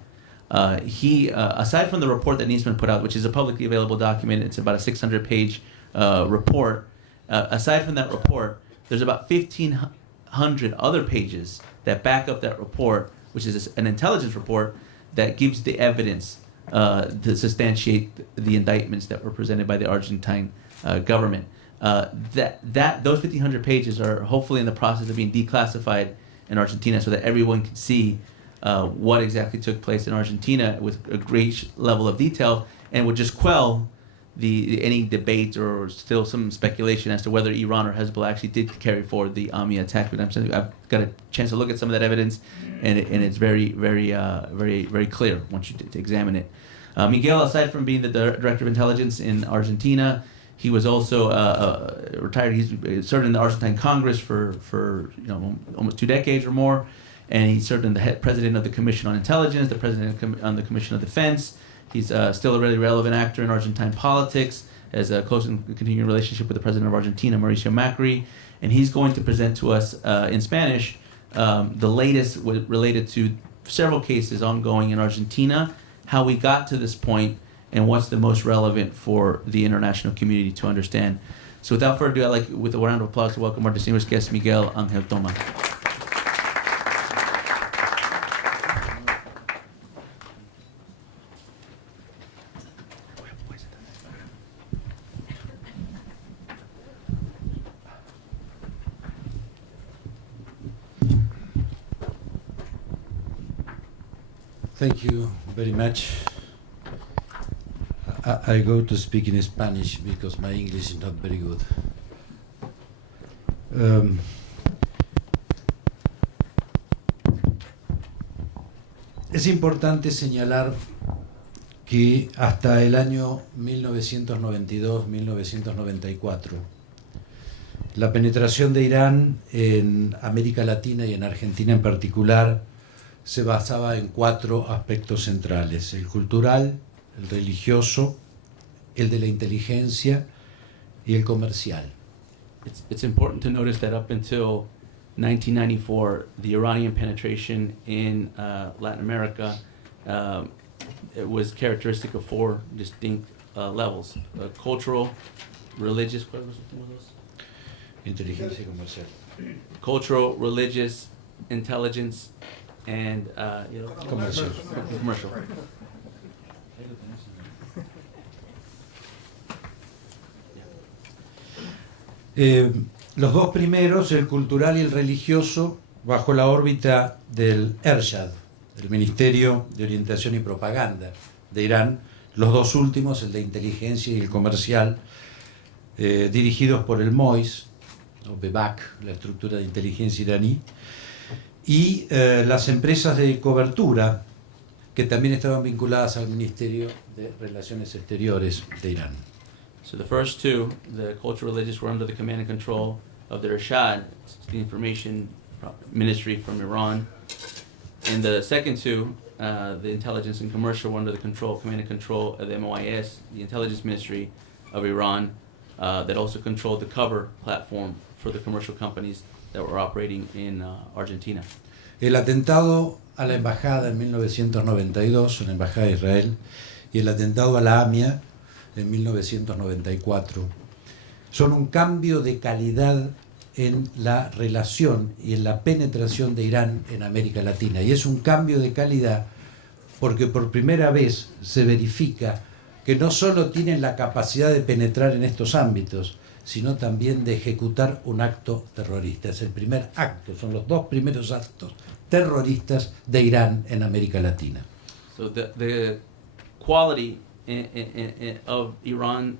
He, aside from the report that Nisman put out, which is a publicly available document, it's about a 600-page report. Aside from that report, there's about 1,500 other pages that back up that report, which is an intelligence report that gives the evidence to substantiate the indictments that were presented by the Argentine government. Those 1,500 pages are hopefully in the process of being declassified in Argentina so that everyone can see what exactly took place in Argentina with a great level of detail, and would just quell any debate or still some speculation as to whether Iran or Hezbollah actually did carry forward the AMIA attack. But I've got a chance to look at some of that evidence, and it's very, very, very clear once you to examine it. Miguel, aside from being the director of intelligence in Argentina, he was also retired. He's served in the Argentine Congress for almost 2 decades or more, and he served in the president of the Commission on Intelligence, the president on the Commission of Defense. He's still a really relevant actor in Argentine politics, has a close and continuing relationship with the president of Argentina, Mauricio Macri, and he's going to present to us in Spanish the latest related to several cases ongoing in Argentina, how we got to this point, and what's the most relevant for the international community to understand. So without further ado, I'd like, with a round of applause, to welcome our distinguished guest, Miguel Ángel Toma. Thank you very much. I go to speak in Spanish because my English is not very good. Es importante señalar que hasta el año 1992-1994, la penetración de Irán en América Latina y en Argentina en particular se basaba en 4 aspectos centrales: el cultural, el religioso, el de la inteligencia y el comercial. It's important to notice that up until 1994, the Iranian penetration in Latin America it was characteristic of four distinct levels: cultural, religious. ¿Cuáles son los? Inteligencia comercial. Cultural, religious, intelligence, and Comercial. commercial. Los dos primeros, el cultural y el religioso, bajo la órbita del Ershad, el Ministerio de Orientación y Propaganda de Irán. Los dos últimos, el de inteligencia y el comercial, dirigidos por el MOIS, o BEBAC, la estructura de inteligencia iraní, y las empresas de cobertura, que también estaban vinculadas al Ministerio de Relaciones Exteriores de Irán. So the first two, the cultural religious, were under the command and control of the Irshad, the information ministry from Iran. And the second two, the intelligence and commercial, were under the command and control of the MOIS, the intelligence ministry of Iran, that also controlled the cover platform for the commercial companies that were operating in Argentina. El atentado a la embajada en 1992, en la embajada de Israel, y el atentado a la AMIA en 1994, son un cambio de calidad en la relación y en la penetración de Irán en América Latina. Y es un cambio de calidad porque por primera vez se verifica que no solo tienen la capacidad de penetrar en estos ámbitos, sino también de ejecutar un acto terrorista. Es el primer acto, son los dos primeros actos terroristas de Irán en América Latina. So the quality of Iran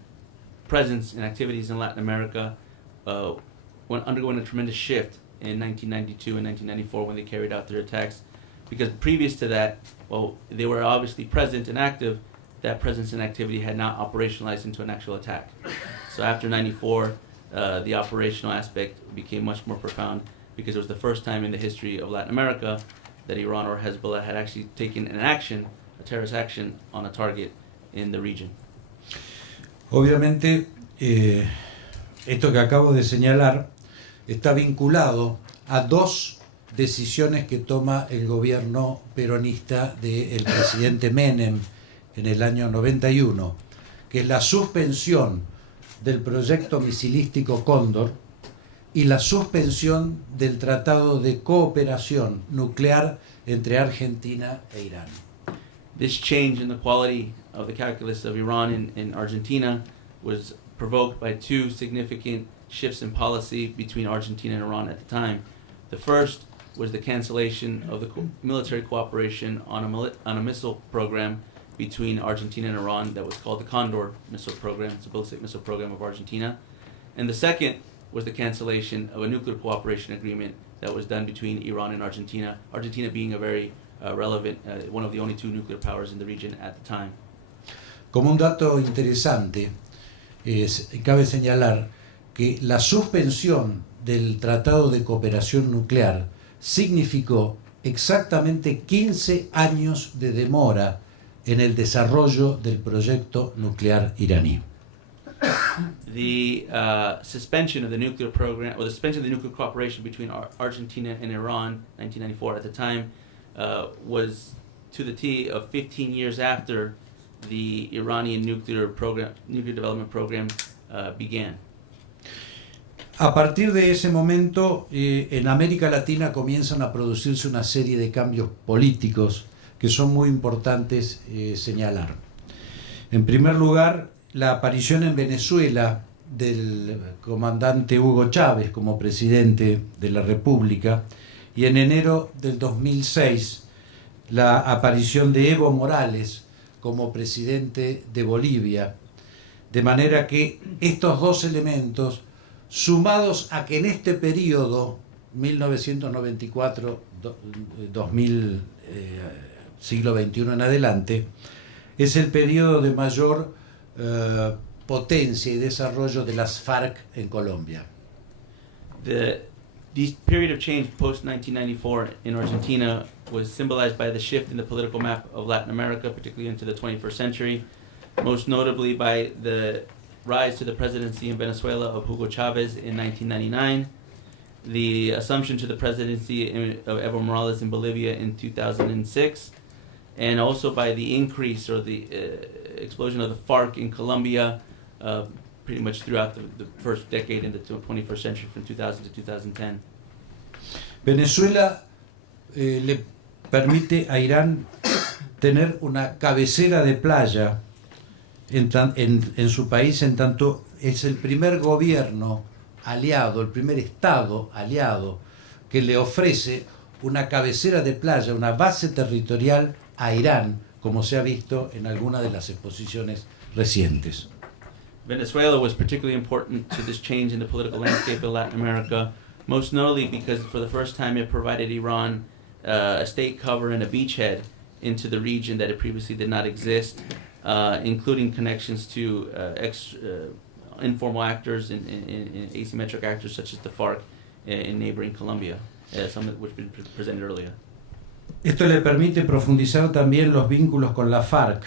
presence and activities in Latin America went undergoing a tremendous shift in 1992 and 1994 when they carried out their attacks, because previous to that, well, they were obviously present and active. That presence and activity had not operationalized into an actual attack. So after 94, the operational aspect became much more profound, because it was the first time in the history of Latin America that Iran or Hezbollah had actually taken an action, a terrorist action, on a target in the region. Obviamente, esto que acabo de señalar está vinculado a dos decisiones que toma el gobierno peronista del presidente Menem en el año 91, que es la suspensión del proyecto misilístico Cóndor y la suspensión del Tratado de Cooperación Nuclear entre Argentina e Irán. This change in the quality of the calculus of Iran and Argentina was provoked by two significant shifts in policy between Argentina and Iran at the time. The first was the cancellation of the military cooperation on a missile program between Argentina and Iran that was called the Condor missile program. It's a ballistic missile program of Argentina. And the second was the cancellation of a nuclear cooperation agreement that was done between Iran and Argentina, Argentina being a very relevant, one of the only two nuclear powers in the region at the time. Como un dato interesante, cabe señalar que la suspensión del Tratado de Cooperación Nuclear significó exactamente 15 años de demora en el desarrollo del proyecto nuclear iraní. The suspension of the nuclear program, or the suspension of the nuclear cooperation between Argentina and Iran, 1994 at the time, was to the T of 15 years after the Iranian nuclear development program began. A partir de ese momento, en América Latina comienzan a producirse una serie de cambios políticos que son muy importantes señalar. En primer lugar, la aparición en Venezuela del comandante Hugo Chávez como presidente de la República, y en enero del 2006 la aparición de Evo Morales como presidente de Bolivia, de manera que estos dos elementos, sumados a que en este periodo 1994-2000, siglo XXI en adelante, es el periodo de mayor potencia y desarrollo de las FARC en Colombia. This period of change post-1994 in Argentina was symbolized by the shift in the political map of Latin America, particularly into the 21st century, most notably by the rise to the presidency in Venezuela of Hugo Chavez in 1999, the assumption to the presidency of Evo Morales in Bolivia in 2006, and also by the increase or the explosion of the FARC in Colombia, pretty much throughout the first decade in the 21st century, from 2000 to 2010. Venezuela le permite a Irán tener una cabecera de playa en su país, en tanto es el primer gobierno aliado, el primer estado aliado que le ofrece una cabecera de playa, una base territorial a Irán, como se ha visto en algunas de las exposiciones recientes. Venezuela was particularly important to this change in the political landscape of Latin America, most notably because for the first time it provided Iran a state cover and a beachhead into the region that it previously did not exist, including connections to informal actors and asymmetric actors such as the FARC in neighboring Colombia, some of which have been presented earlier. Esto le permite profundizar también los vínculos con la FARC,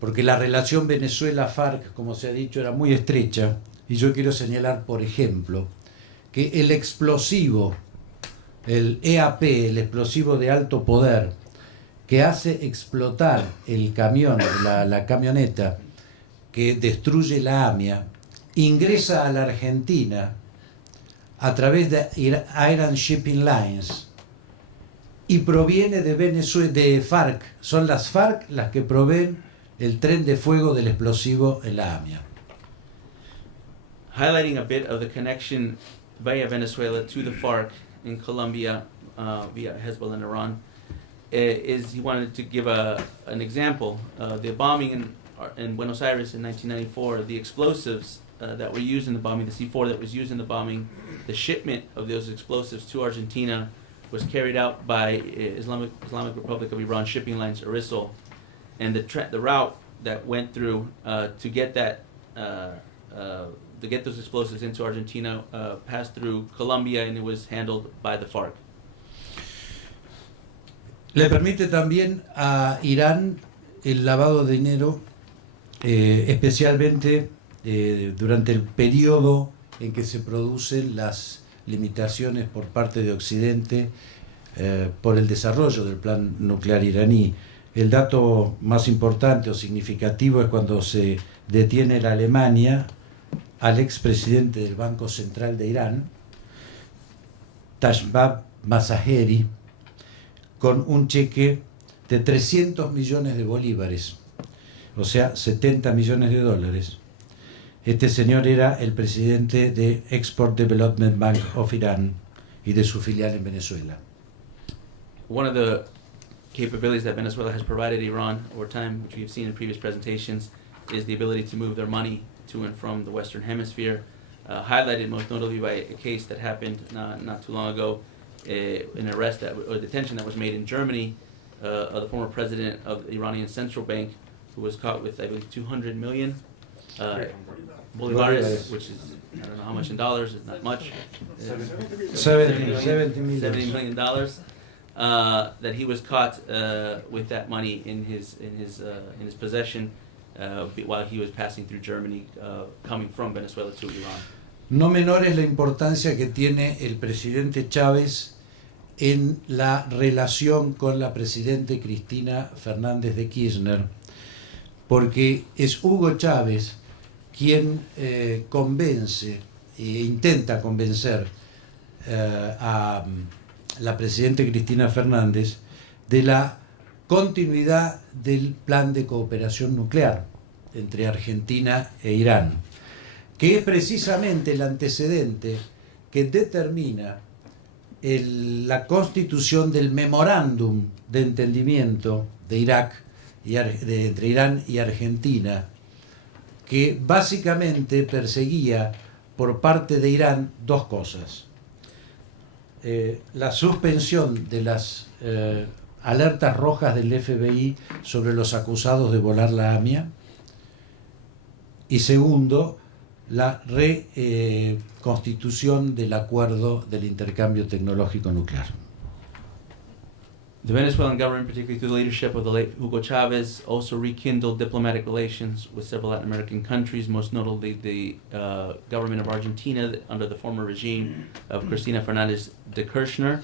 porque la relación Venezuela-FARC, como se ha dicho, era muy estrecha, y yo quiero señalar, por ejemplo, que el explosivo, el EAP, el explosivo de alto poder, que hace explotar el camión, la camioneta que destruye la AMIA, ingresa a la Argentina a través de Iran Shipping Lines y proviene de Venezuela, de FARC. Son las FARC las que proveen el tren de fuego del explosivo en la AMIA. Highlighting a bit of the connection via Venezuela to the FARC in Colombia via Hezbollah and Iran, is he wanted to give an example. The bombing in Buenos Aires in 1994, the explosives that were used in the bombing, the C4 that was used in the bombing, the shipment of those explosives to Argentina was carried out by Islamic Republic of Iran shipping lines, Arisul, and the route that went through to get that to get those explosives into Argentina passed through Colombia, and it was handled by the FARC. Le permite también a Irán el lavado de dinero, especialmente durante el periodo en que se producen las limitaciones por parte de Occidente por el desarrollo del plan nuclear iraní. El dato más importante o significativo es cuando se detiene la Alemania al expresidente del Banco Central de Irán, Tashbab Mazaheri, con un cheque de 300 millones de bolívares, o sea, 70 millones de dólares. Este señor era el presidente de Export Development Bank of Iran y de su filial en Venezuela. One of the capabilities that Venezuela has provided Iran over time, which we have seen in previous presentations, is the ability to move their money to and from the Western Hemisphere, highlighted most notably by a case that happened not too long ago, an arrest or detention that was made in Germany of the former president of the Iranian Central Bank, who was caught with, I believe, 200 million bolivares, which is, I don't know how much in dollars, it's not much. $70 million that he was caught with that money in his possession while he was passing through Germany, coming from Venezuela to Iran. No menor es la importancia que tiene el presidente Chávez en la relación con la presidente Cristina Fernández de Kirchner, porque es Hugo Chávez quien convence e intenta convencer a la presidenta Cristina Fernández de la continuidad del plan de cooperación nuclear entre Argentina e Irán, que es precisamente el antecedente que determina la constitución del memorándum de entendimiento de entre Irán y Argentina, que básicamente perseguía por parte de Irán dos cosas: la suspensión de las alertas rojas del FBI sobre los acusados de volar la AMIA, y segundo, la reconstitución del acuerdo del intercambio tecnológico nuclear. The Venezuelan government, particularly through the leadership of the late Hugo Chavez, also rekindled diplomatic relations with several Latin American countries, most notably the government of Argentina under the former regime of Cristina Fernández de Kirchner.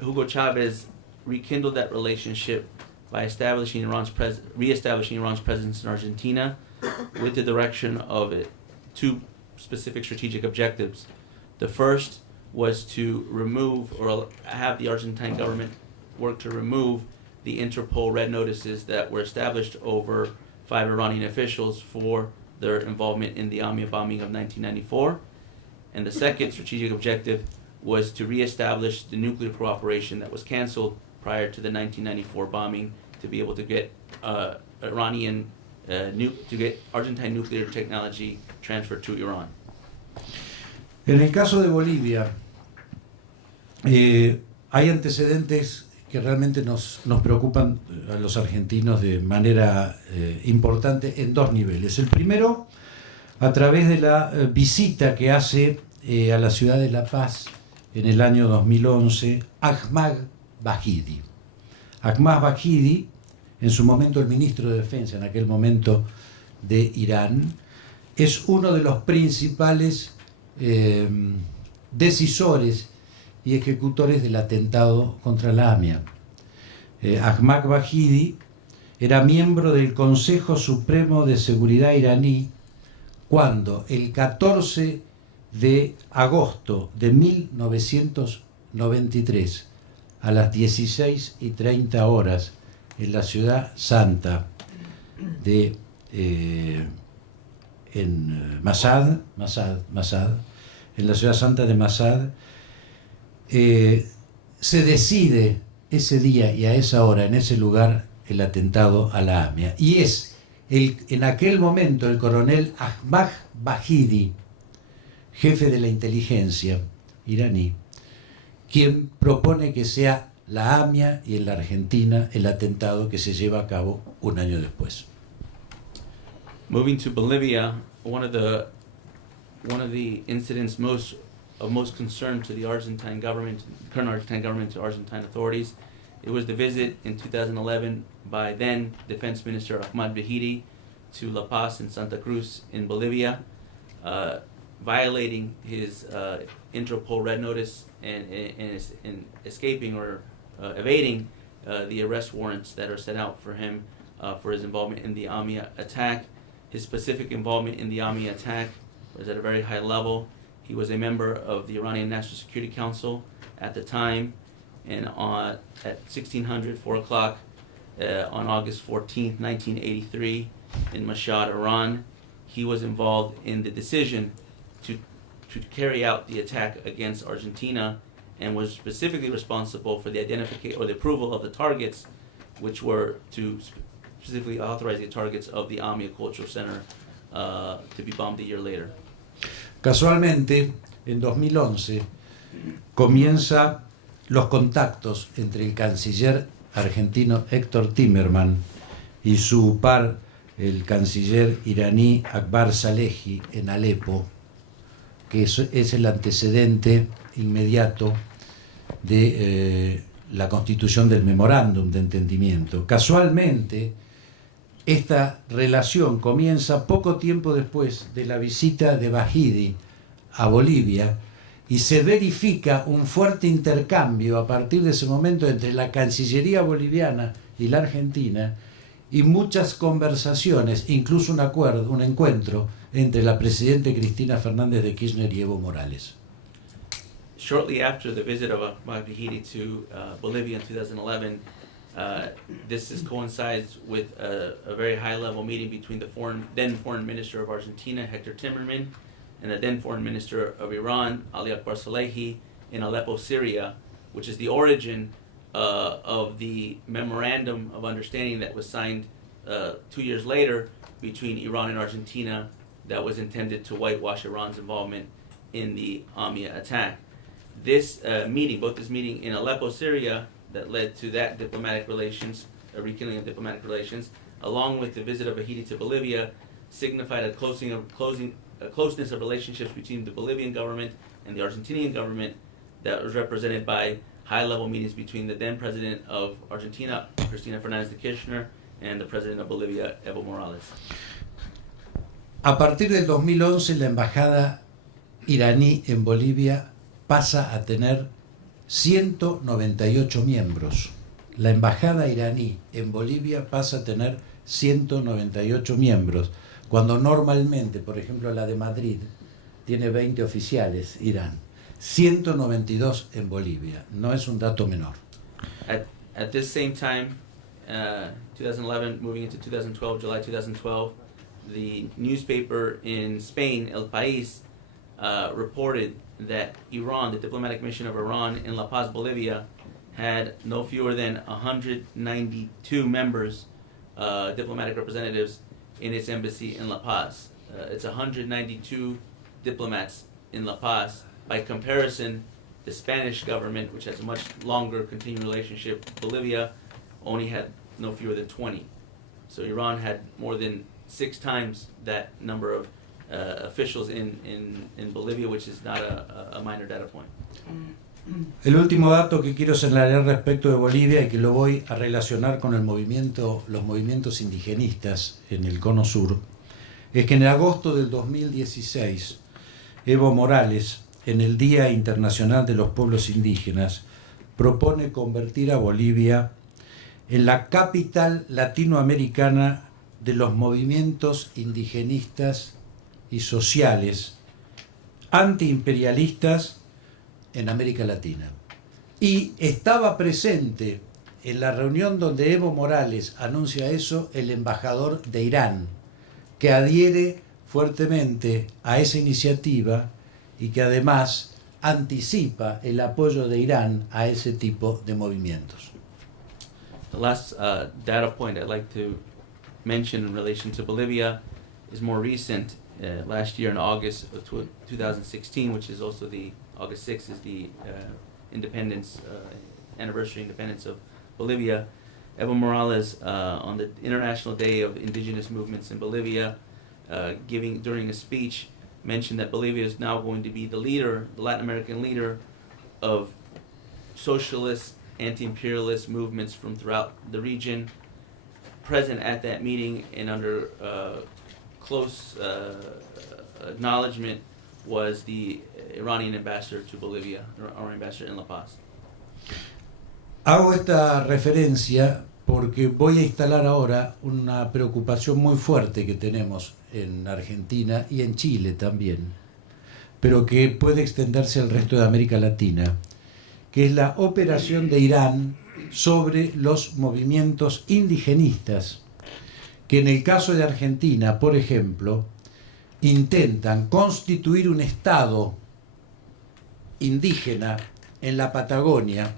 Hugo Chavez rekindled that relationship by reestablishing Iran's presence in Argentina with the direction of two specific strategic objectives. The first was to remove or have the Argentine government work to remove the Interpol red notices that were established over 5 Iranian officials for their involvement in the Amia bombing of 1994. And the second strategic objective was to reestablish the nuclear cooperation that was canceled prior to the 1994 bombing, to be able to get Argentine nuclear technology transferred to Iran. En el caso de Bolivia, hay antecedentes que realmente nos preocupan a los argentinos de manera importante en dos niveles. El primero, a través de la visita que hace a la ciudad de La Paz en el año 2011 Ahmad Bahidi. Ahmad Bahidi, en su momento el ministro de Defensa, en aquel momento de Irán, es uno de los principales decisores y ejecutores del atentado contra la AMIA. Ahmad Bahidi era miembro del Consejo Supremo de Seguridad iraní cuando el 14 de agosto de 1993 a las 16:30 horas en la ciudad santa de en Masad, en la ciudad santa de Masad, se decide ese día y a esa hora, en ese lugar, el atentado a la AMIA. Y es en aquel momento el coronel Ahmad Bahidi, jefe de la inteligencia iraní, quien propone que sea la AMIA y en la Argentina el atentado que se lleva a cabo un año después. Moving to Bolivia, one of the incidents of most concern to the Argentine government, current Argentine government, to Argentine authorities, it was the visit in 2011 by then Defense Minister Ahmad Bahidi to La Paz and Santa Cruz in Bolivia, violating his Interpol red notice and escaping or evading the arrest warrants that are set out for him for his involvement in the Amia attack. His specific involvement in the Amia attack was at a very high level. He was a member of the Iranian National Security Council at the time, and at 4 o'clock on August 14th, 1983, in Mashhad, Iran, he was involved in the decision to carry out the attack against Argentina, and was specifically responsible for the identification or the approval of the targets, which were to specifically authorize the targets of the Amia Cultural Center to be bombed a year later. Casualmente, en 2011, comienza los contactos entre el canciller argentino Héctor Timerman y su par, el canciller iraní Akbar Salehi, en Alepo, que es el antecedente inmediato de la constitución del memorándum de entendimiento. Casualmente, esta relación comienza poco tiempo después de la visita de Bahidi a Bolivia, y se verifica un fuerte intercambio a partir de ese momento entre la Cancillería boliviana y la Argentina, y muchas conversaciones, incluso un encuentro entre la presidenta Cristina Fernández de Kirchner y Evo Morales. Shortly after the visit of Ahmad Bahidi to Bolivia in 2011, this coincides with a very high-level meeting between the then Foreign Minister of Argentina, Hector Timerman, and the then Foreign Minister of Iran, Ali Akbar Salehi, in Aleppo, Syria, which is the origin of the memorandum of understanding that was signed 2 years later between Iran and Argentina, that was intended to whitewash Iran's involvement in the Amia attack. This meeting, both this meeting in Aleppo, Syria, that led to that diplomatic relations, a rekindling of diplomatic relations, along with the visit of Bahidi to Bolivia, signified a closeness of relationships between the Bolivian government and the Argentinian government that was represented by high-level meetings between the then president of Argentina, Cristina Fernández de Kirchner, and the president of Bolivia, Evo Morales. A partir del 2011, la embajada iraní en Bolivia pasa a tener 198 miembros. la embajada iraní en Bolivia pasa a tener 198 miembros, cuando normalmente, por ejemplo, la de Madrid tiene 20 oficiales, Irán. 192 en Bolivia, no es un dato menor. At this same time, 2011, moving into 2012, July 2012, the newspaper in Spain, El País, reported that Iran, the diplomatic mission of Iran in La Paz, Bolivia, had no fewer than 192 members, diplomatic representatives, in its embassy in La Paz. It's 192 diplomats in La Paz. By comparison, the Spanish government, which has a much longer continuing relationship with Bolivia, only had no fewer than 20. So Iran had more than 6 times that number of officials in Bolivia, which is not a minor data point. El último dato que quiero señalar respecto de Bolivia y que lo voy a relacionar con los movimientos indigenistas en el Cono Sur, es que en agosto del 2016, Evo Morales, en el Día Internacional de los Pueblos Indígenas, propone convertir a Bolivia en la capital latinoamericana de los movimientos indigenistas y sociales antiimperialistas en América Latina. Y estaba presente en la reunión donde Evo Morales anuncia eso el embajador de Irán, que adhiere fuertemente a esa iniciativa y que además anticipa el apoyo de Irán a ese tipo de movimientos. The last data point I'd like to mention in relation to Bolivia is more recent. Last year in August of 2016, which is also the August 6th is the independence anniversary independence of Bolivia. Evo Morales on the International Day of Indigenous Movements in Bolivia, during a speech, mentioned that Bolivia is now going to be the Latin American leader of socialist, anti-imperialist movements from throughout the region. Present at that meeting and under close acknowledgement was the Iranian ambassador to Bolivia, our ambassador in La Paz. Hago esta referencia porque voy a instalar ahora una preocupación muy fuerte que tenemos en Argentina y en Chile también, pero que puede extenderse al resto de América Latina, que es la operación de Irán sobre los movimientos indigenistas, que en el caso de Argentina, por ejemplo, intentan constituir un estado indígena en la Patagonia,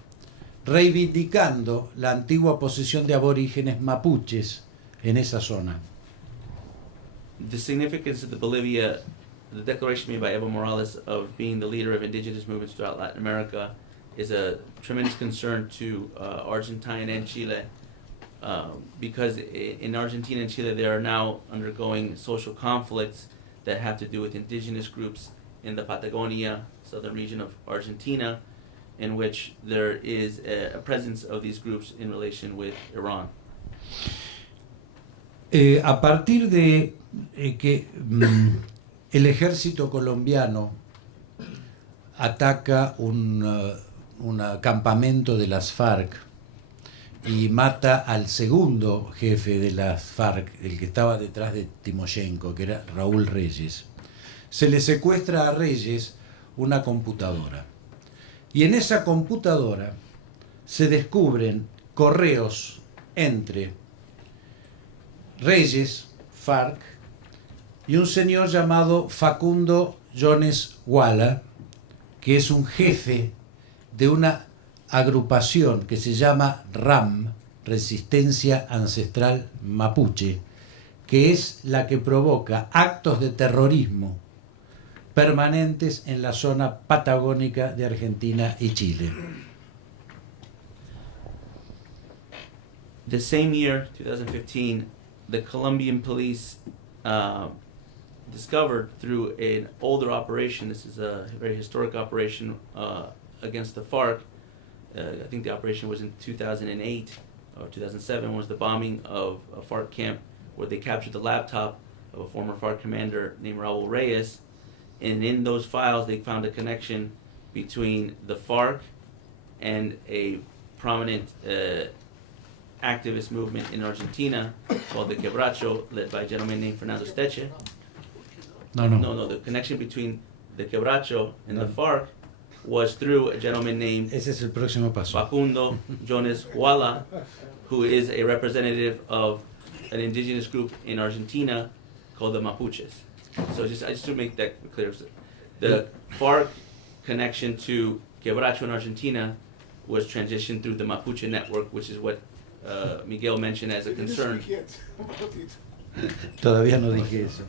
reivindicando la antigua posesión de aborígenes mapuches en esa zona. The significance of the declaration made by Evo Morales of being the leader of indigenous movements throughout Latin America is a tremendous concern to Argentina and Chile, because in Argentina and Chile they are now undergoing social conflicts that have to do with indigenous groups in the Patagonia, southern region of Argentina, in which there is a presence of these groups in relation with Iran. A partir de que el ejército colombiano ataca un campamento de las FARC y mata al segundo jefe de las FARC, el que estaba detrás de Timoshenko, que era Raúl Reyes, se le secuestra a Reyes una computadora. Y en esa computadora se descubren correos entre Reyes, FARC, y un señor llamado Facundo Jones Walla, que es un jefe de una agrupación que se llama RAM, Resistencia Ancestral Mapuche, que es la que provoca actos de terrorismo permanentes en la zona patagónica de Argentina y Chile. The same year, 2015, the Colombian police discovered through an older operation, this is a very historic operation against the FARC, I think the operation was in 2008 or 2007, was the bombing of a FARC camp where they captured the laptop of a former FARC commander named Raúl Reyes, and in those files they found a connection between the FARC and a prominent activist movement in Argentina called the Quebracho, led by a gentleman named Fernando Steche. No, the connection between the Quebracho and the FARC was through a gentleman named Ese es el próximo paso. Facundo Jones Huala, who is a representative of an indigenous group in Argentina called the Mapuches. So just to make that clear, the FARC connection to Quebracho in Argentina was transitioned through the Mapuche network, which is what Miguel mentioned as a concern. Todavía no dije eso.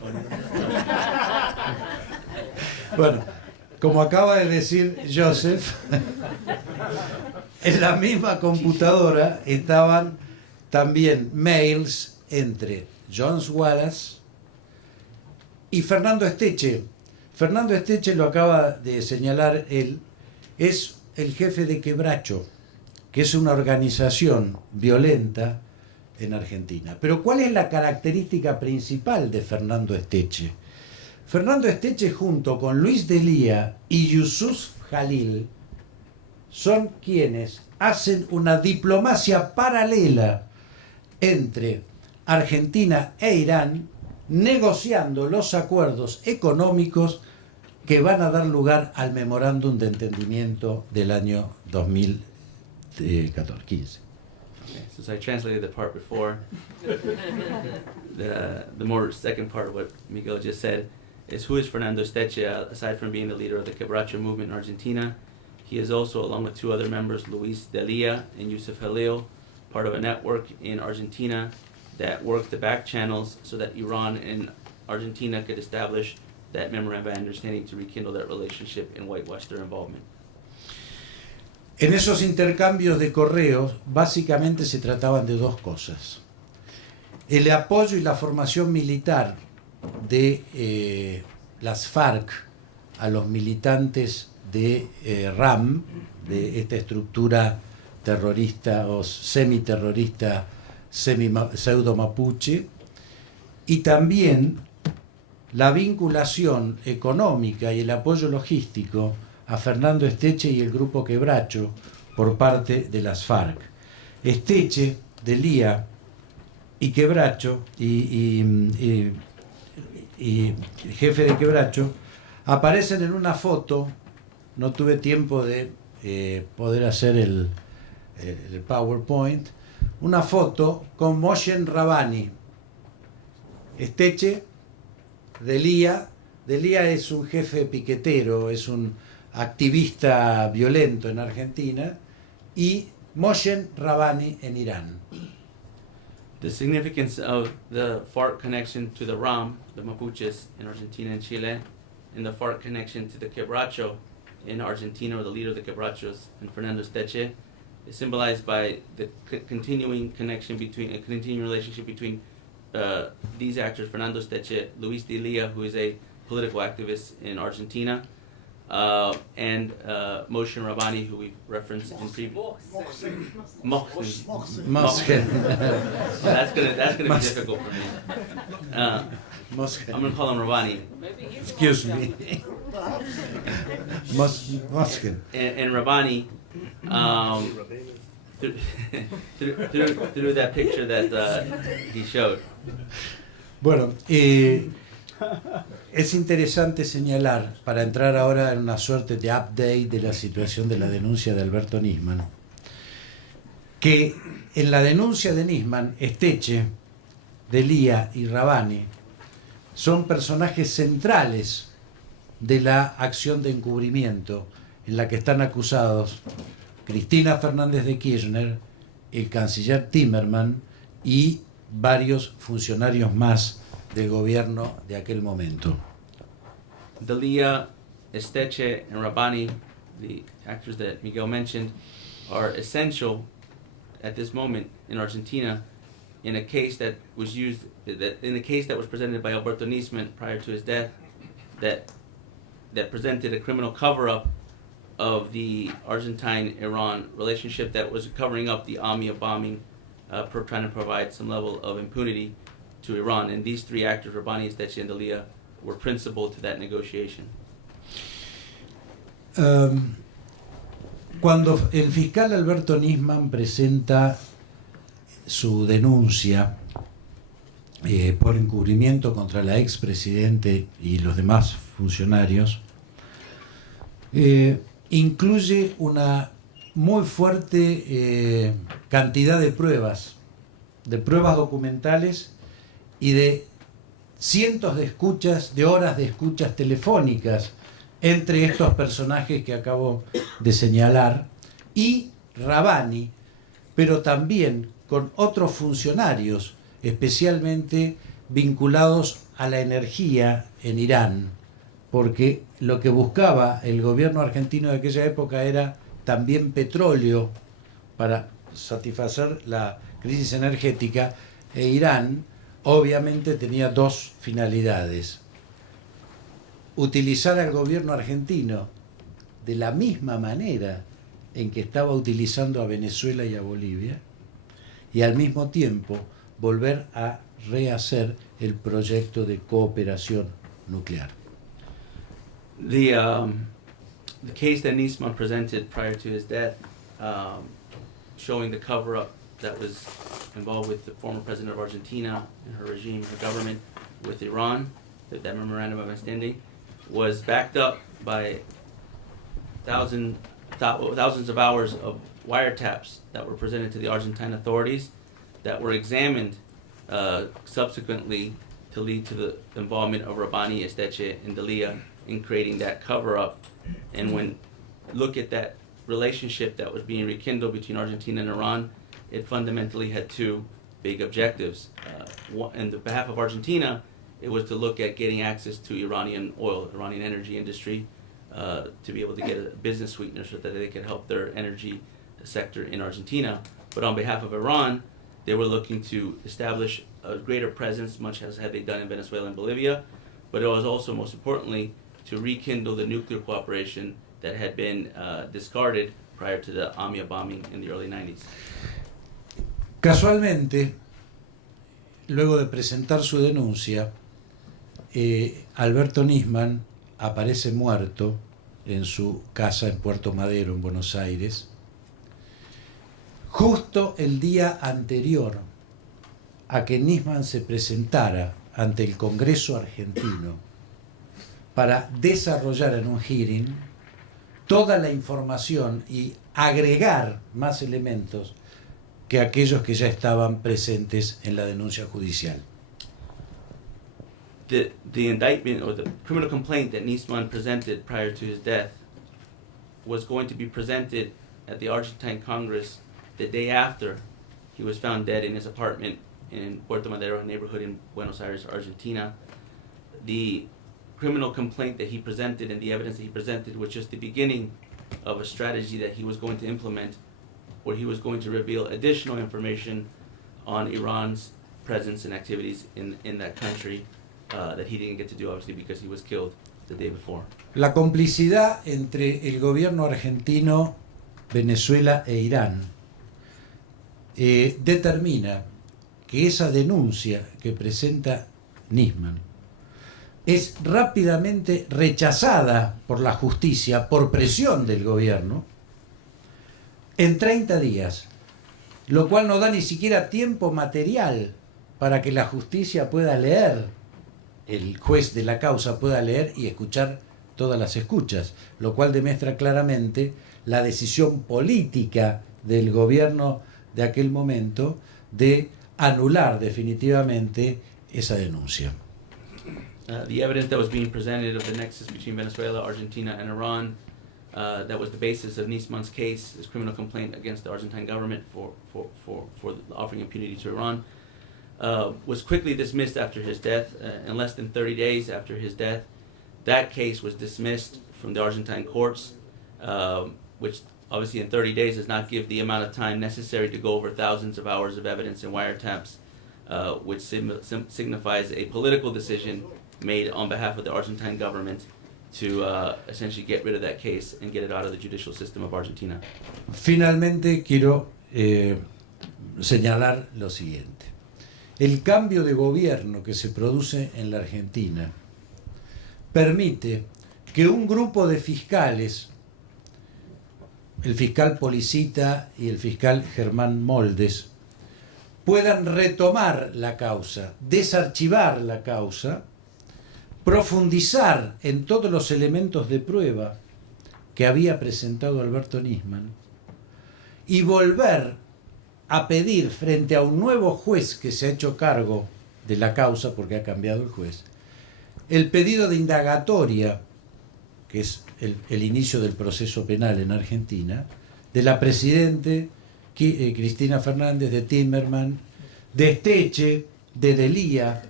Bueno, como acaba de decir Joseph, en la misma computadora estaban también mails entre Jones Wallace y Fernando Steche. Fernando Steche, lo acaba de señalar él, es el jefe de Quebracho, que es una organización violenta en Argentina. Pero ¿cuál es la característica principal de Fernando Steche? Fernando Steche, junto con Luis Delía y Yusuf Jalil, son quienes hacen una diplomacia paralela entre Argentina e Irán, negociando los acuerdos económicos que van a dar lugar al memorándum de entendimiento del año 2015. Okay, so I translated the part before. The more second part of what Miguel just said is, who is Fernando Steche? Aside from being the leader of the Quebracho movement in Argentina, he is also, along with two other members, Luis Delia and Yusuf Halil, part of a network in Argentina that worked the back channels so that Iran and Argentina could establish that memorandum of understanding to rekindle that relationship and whitewash their involvement. En esos intercambios de correos, básicamente se trataban de dos cosas. El apoyo y la formación militar de las FARC a los militantes de RAM, de esta estructura terrorista o semiterrorista pseudo-mapuche, y también la vinculación económica y el apoyo logístico a Fernando Steche y el grupo Quebracho por parte de las FARC. Steche, Delía y Quebracho y jefe de Quebracho aparecen en una foto. No tuve tiempo de poder hacer el PowerPoint. Una foto con Moshen Rabbani. Steche, Delía es un jefe piquetero, es un activista violento en Argentina, y Moshen Rabbani en Irán. The significance of the FARC connection to the RAM, the Mapuches in Argentina and Chile, and the FARC connection to the Quebracho in Argentina, or the leader of the Quebrachos, and Fernando Steche, is symbolized by the continuing connection between, a continuing relationship between these actors, Fernando Steche, Luis Delia, who is a political activist in Argentina, and Moshen Rabbani, who we've referenced in previous. Moshen. That's gonna be difficult for me. I'm Moshen. gonna call him Rabbani. Excuse me. Moshen. And Rabbani, through that picture that he showed. Bueno, es interesante señalar, para entrar ahora en una suerte de update de la situación de la denuncia de Alberto Nisman, que en la denuncia de Nisman, Steche, Delía y Rabbani son personajes centrales de la acción de encubrimiento en la que están acusados Cristina Fernández de Kirchner, el canciller Timmerman y varios funcionarios más del gobierno de aquel momento. Delia, Steche, and Rabbani, the actors that Miguel mentioned, are essential at this moment in Argentina in a case that was presented by Alberto Nisman prior to his death, that presented a criminal cover-up of the Argentine-Iran relationship that was covering up the AMIA bombing, trying to provide some level of impunity to Iran. And these three actors, Rabbani, Steche, and Delia, were principal to that negotiation. Cuando el fiscal Alberto Nisman presenta su denuncia por encubrimiento contra la expresidente y los demás funcionarios, incluye una muy fuerte cantidad de pruebas documentales y de cientos de escuchas, de horas de escuchas telefónicas entre estos personajes que acabo de señalar y Rabbani, pero también con otros funcionarios, especialmente vinculados a la energía en Irán, porque lo que buscaba el gobierno argentino de aquella época era también petróleo para satisfacer la crisis energética, e Irán obviamente tenía dos finalidades: utilizar al gobierno argentino de la misma manera en que estaba utilizando a Venezuela y a Bolivia, y al mismo tiempo volver a rehacer el proyecto de cooperación nuclear. The case that Nisman presented prior to his death, showing the cover-up that was involved with the former president of Argentina and her regime, her government, with Iran, that memorandum of understanding, was backed up by thousands of hours of wiretaps that were presented to the Argentine authorities, that were examined subsequently to lead to the involvement of Rabbani, Esteche, and Dalia in creating that cover-up. And when look at that relationship that was being rekindled between Argentina and Iran, it fundamentally had two big objectives. On the behalf of Argentina, it was to look at getting access to Iranian oil, Iranian energy industry, to be able to get a business sweetener so that they could help their energy sector in Argentina. But on behalf of Iran, they were looking to establish a greater presence, much as had they done in Venezuela and Bolivia, but it was also, most importantly, to rekindle the nuclear cooperation that had been discarded prior to the Amia bombing in the early 90s. Casualmente, luego de presentar su denuncia, Alberto Nisman aparece muerto en su casa en Puerto Madero, en Buenos Aires, justo el día anterior a que Nisman se presentara ante el Congreso argentino para desarrollar en un hearing toda la información y agregar más elementos que aquellos que ya estaban presentes en la denuncia judicial. The indictment or the criminal complaint that Nisman presented prior to his death was going to be presented at the Argentine Congress the day after he was found dead in his apartment in Puerto Madero, a neighborhood in Buenos Aires, Argentina. The criminal complaint that he presented and the evidence that he presented was just the beginning of a strategy that he was going to implement, where he was going to reveal additional information on Iran's presence and activities in that country that he didn't get to do, obviously, because he was killed the day before. La complicidad entre el gobierno argentino, Venezuela e Irán determina que esa denuncia que presenta Nisman es rápidamente rechazada por la justicia por presión del gobierno en 30 días, lo cual no da ni siquiera tiempo material para que la justicia pueda leer, el juez de la causa pueda leer y escuchar todas las escuchas, lo cual demuestra claramente la decisión política del gobierno de aquel momento de anular definitivamente esa denuncia. The evidence that was being presented of the nexus between Venezuela, Argentina, and Iran, that was the basis of Nisman's case, his criminal complaint against the Argentine government for offering impunity to Iran, was quickly dismissed after his death. In less than 30 days after his death, that case was dismissed from the Argentine courts, which obviously in 30 days does not give the amount of time necessary to go over thousands of hours of evidence and wiretaps, which signifies a political decision made on behalf of the Argentine government to essentially get rid of that case and get it out of the judicial system of Argentina. Finalmente quiero señalar lo siguiente. El cambio de gobierno que se produce en la Argentina permite que un grupo de fiscales, el fiscal Policita y el fiscal Germán Moldes, puedan retomar la causa, desarchivar la causa, profundizar en todos los elementos de prueba que había presentado Alberto Nisman y volver a pedir frente a un nuevo juez que se ha hecho cargo de la causa, porque ha cambiado el juez, el pedido de indagatoria, que es el inicio del proceso penal en Argentina, de la presidente Cristina Fernández, de Timerman, de Steche, de Delia,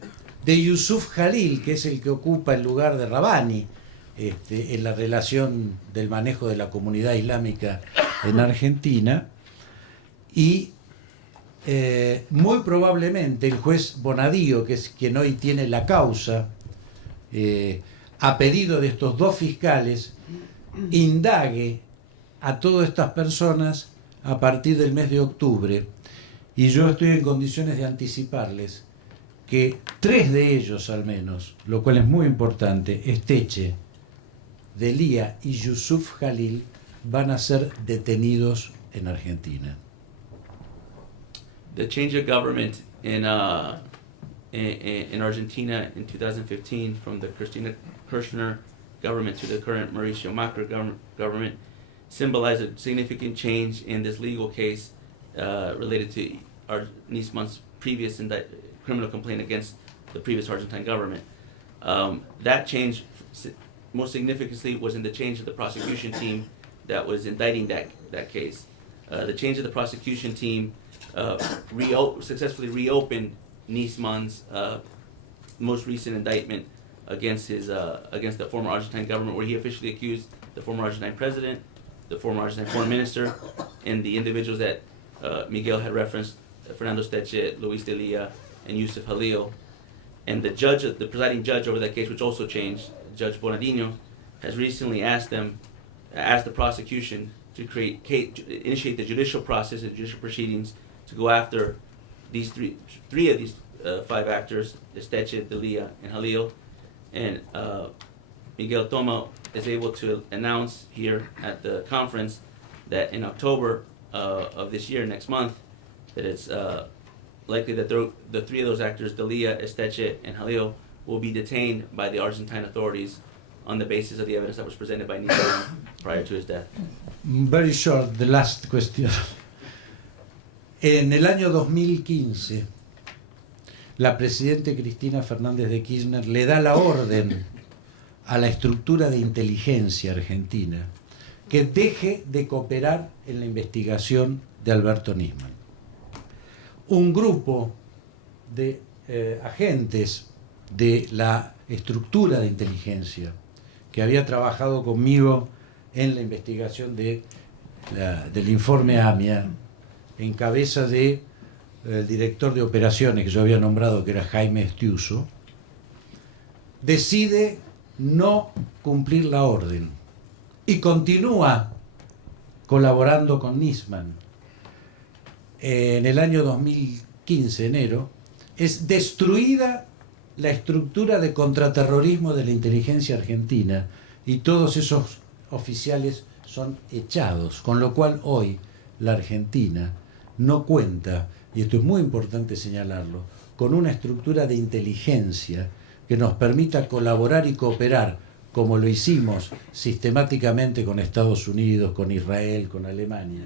de Yusuf Jalil, que es el que ocupa el lugar de Rabani en la relación del manejo de la comunidad islámica en Argentina, y muy probablemente el juez Bonadío, que es quien hoy tiene la causa, a pedido de estos dos fiscales, indague a todas estas personas a partir del mes de octubre, y yo estoy en condiciones de anticiparles que 3 de ellos al menos, lo cual es muy importante, Esteche, Delia y Yusuf Jalil, van a ser detenidos en Argentina. The change of government in Argentina in 2015 from the Cristina Kirchner government to the current Mauricio Macri government symbolized a significant change in this legal case related to Nisman's previous criminal complaint against the previous Argentine government. That change, most significantly, was in the change of the prosecution team that was indicting that case. The change of the prosecution team successfully reopened Nisman's most recent indictment against the former Argentine government, where he officially accused the former Argentine president, the former Argentine foreign minister, and the individuals that Miguel had referenced, Fernando Steche, Luis Delia, and Yusuf Jalil. And the presiding judge over that case, which also changed, Judge Bonadino, has recently asked the prosecution to initiate the judicial process and judicial proceedings to go after these three of these 5 actors, Esteche, Delia, and Jalil. And Miguel Toma is able to announce here at the conference that in October of this year, next month, that it's likely that the 3 of those actors, Delia, Esteche, and Jalil, will be detained by the Argentine authorities on the basis of the evidence that was presented by Nisman prior to his death. Very short, the last question. En el año 2015, la presidenta Cristina Fernández de Kirchner le da la orden a la estructura de inteligencia argentina que deje de cooperar en la investigación de Alberto Nisman. Un grupo de agentes de la estructura de inteligencia que había trabajado conmigo en la investigación del informe AMIA, en cabeza del director de operaciones que yo había nombrado, que era Jaime Estiuso, decide no cumplir la orden y continúa colaborando con Nisman. En el año 2015, enero, es destruida la estructura de contraterrorismo de la inteligencia argentina y todos esos oficiales son echados, con lo cual hoy la Argentina no cuenta, y esto es muy importante señalarlo, con una estructura de inteligencia que nos permita colaborar y cooperar como lo hicimos sistemáticamente con Estados Unidos, con Israel, con Alemania,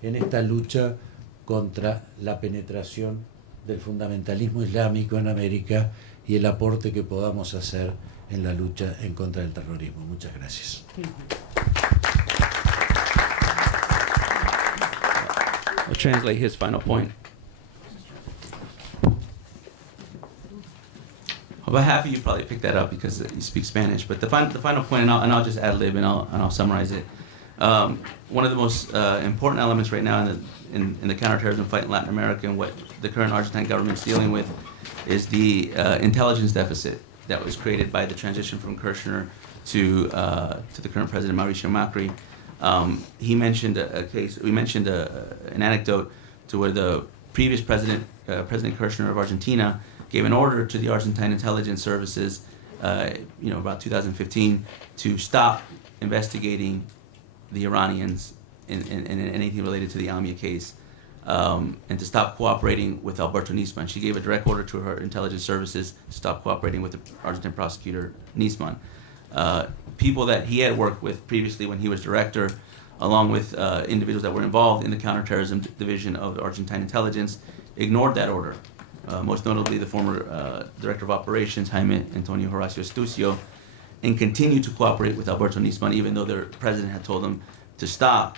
en esta lucha contra la penetración del fundamentalismo islámico en América y el aporte que podamos hacer en la lucha en contra del terrorismo. Muchas gracias. I'll translate his final point. About half of you probably picked that up because you speak Spanish, but the final point, and I'll just ad lib and I'll summarize it. One of the most important elements right now in the counterterrorism fight in Latin America and what the current Argentine government is dealing with is the intelligence deficit that was created by the transition from Kirchner to the current president Mauricio Macri. He mentioned a case. We mentioned an anecdote to where the previous president, President Kirchner of Argentina, gave an order to the Argentine intelligence services, about 2015, to stop investigating the Iranians in anything related to the Amia case. and to stop cooperating with Alberto Nisman. She gave a direct order to her intelligence services to stop cooperating with the Argentine prosecutor Nisman. People that he had worked with previously when he was director, along with individuals that were involved in the counterterrorism division of Argentine intelligence, ignored that order. Most notably the former director of operations, Jaime Antonio Horacio Estucio, and continued to cooperate with Alberto Nisman even though their president had told them to stop.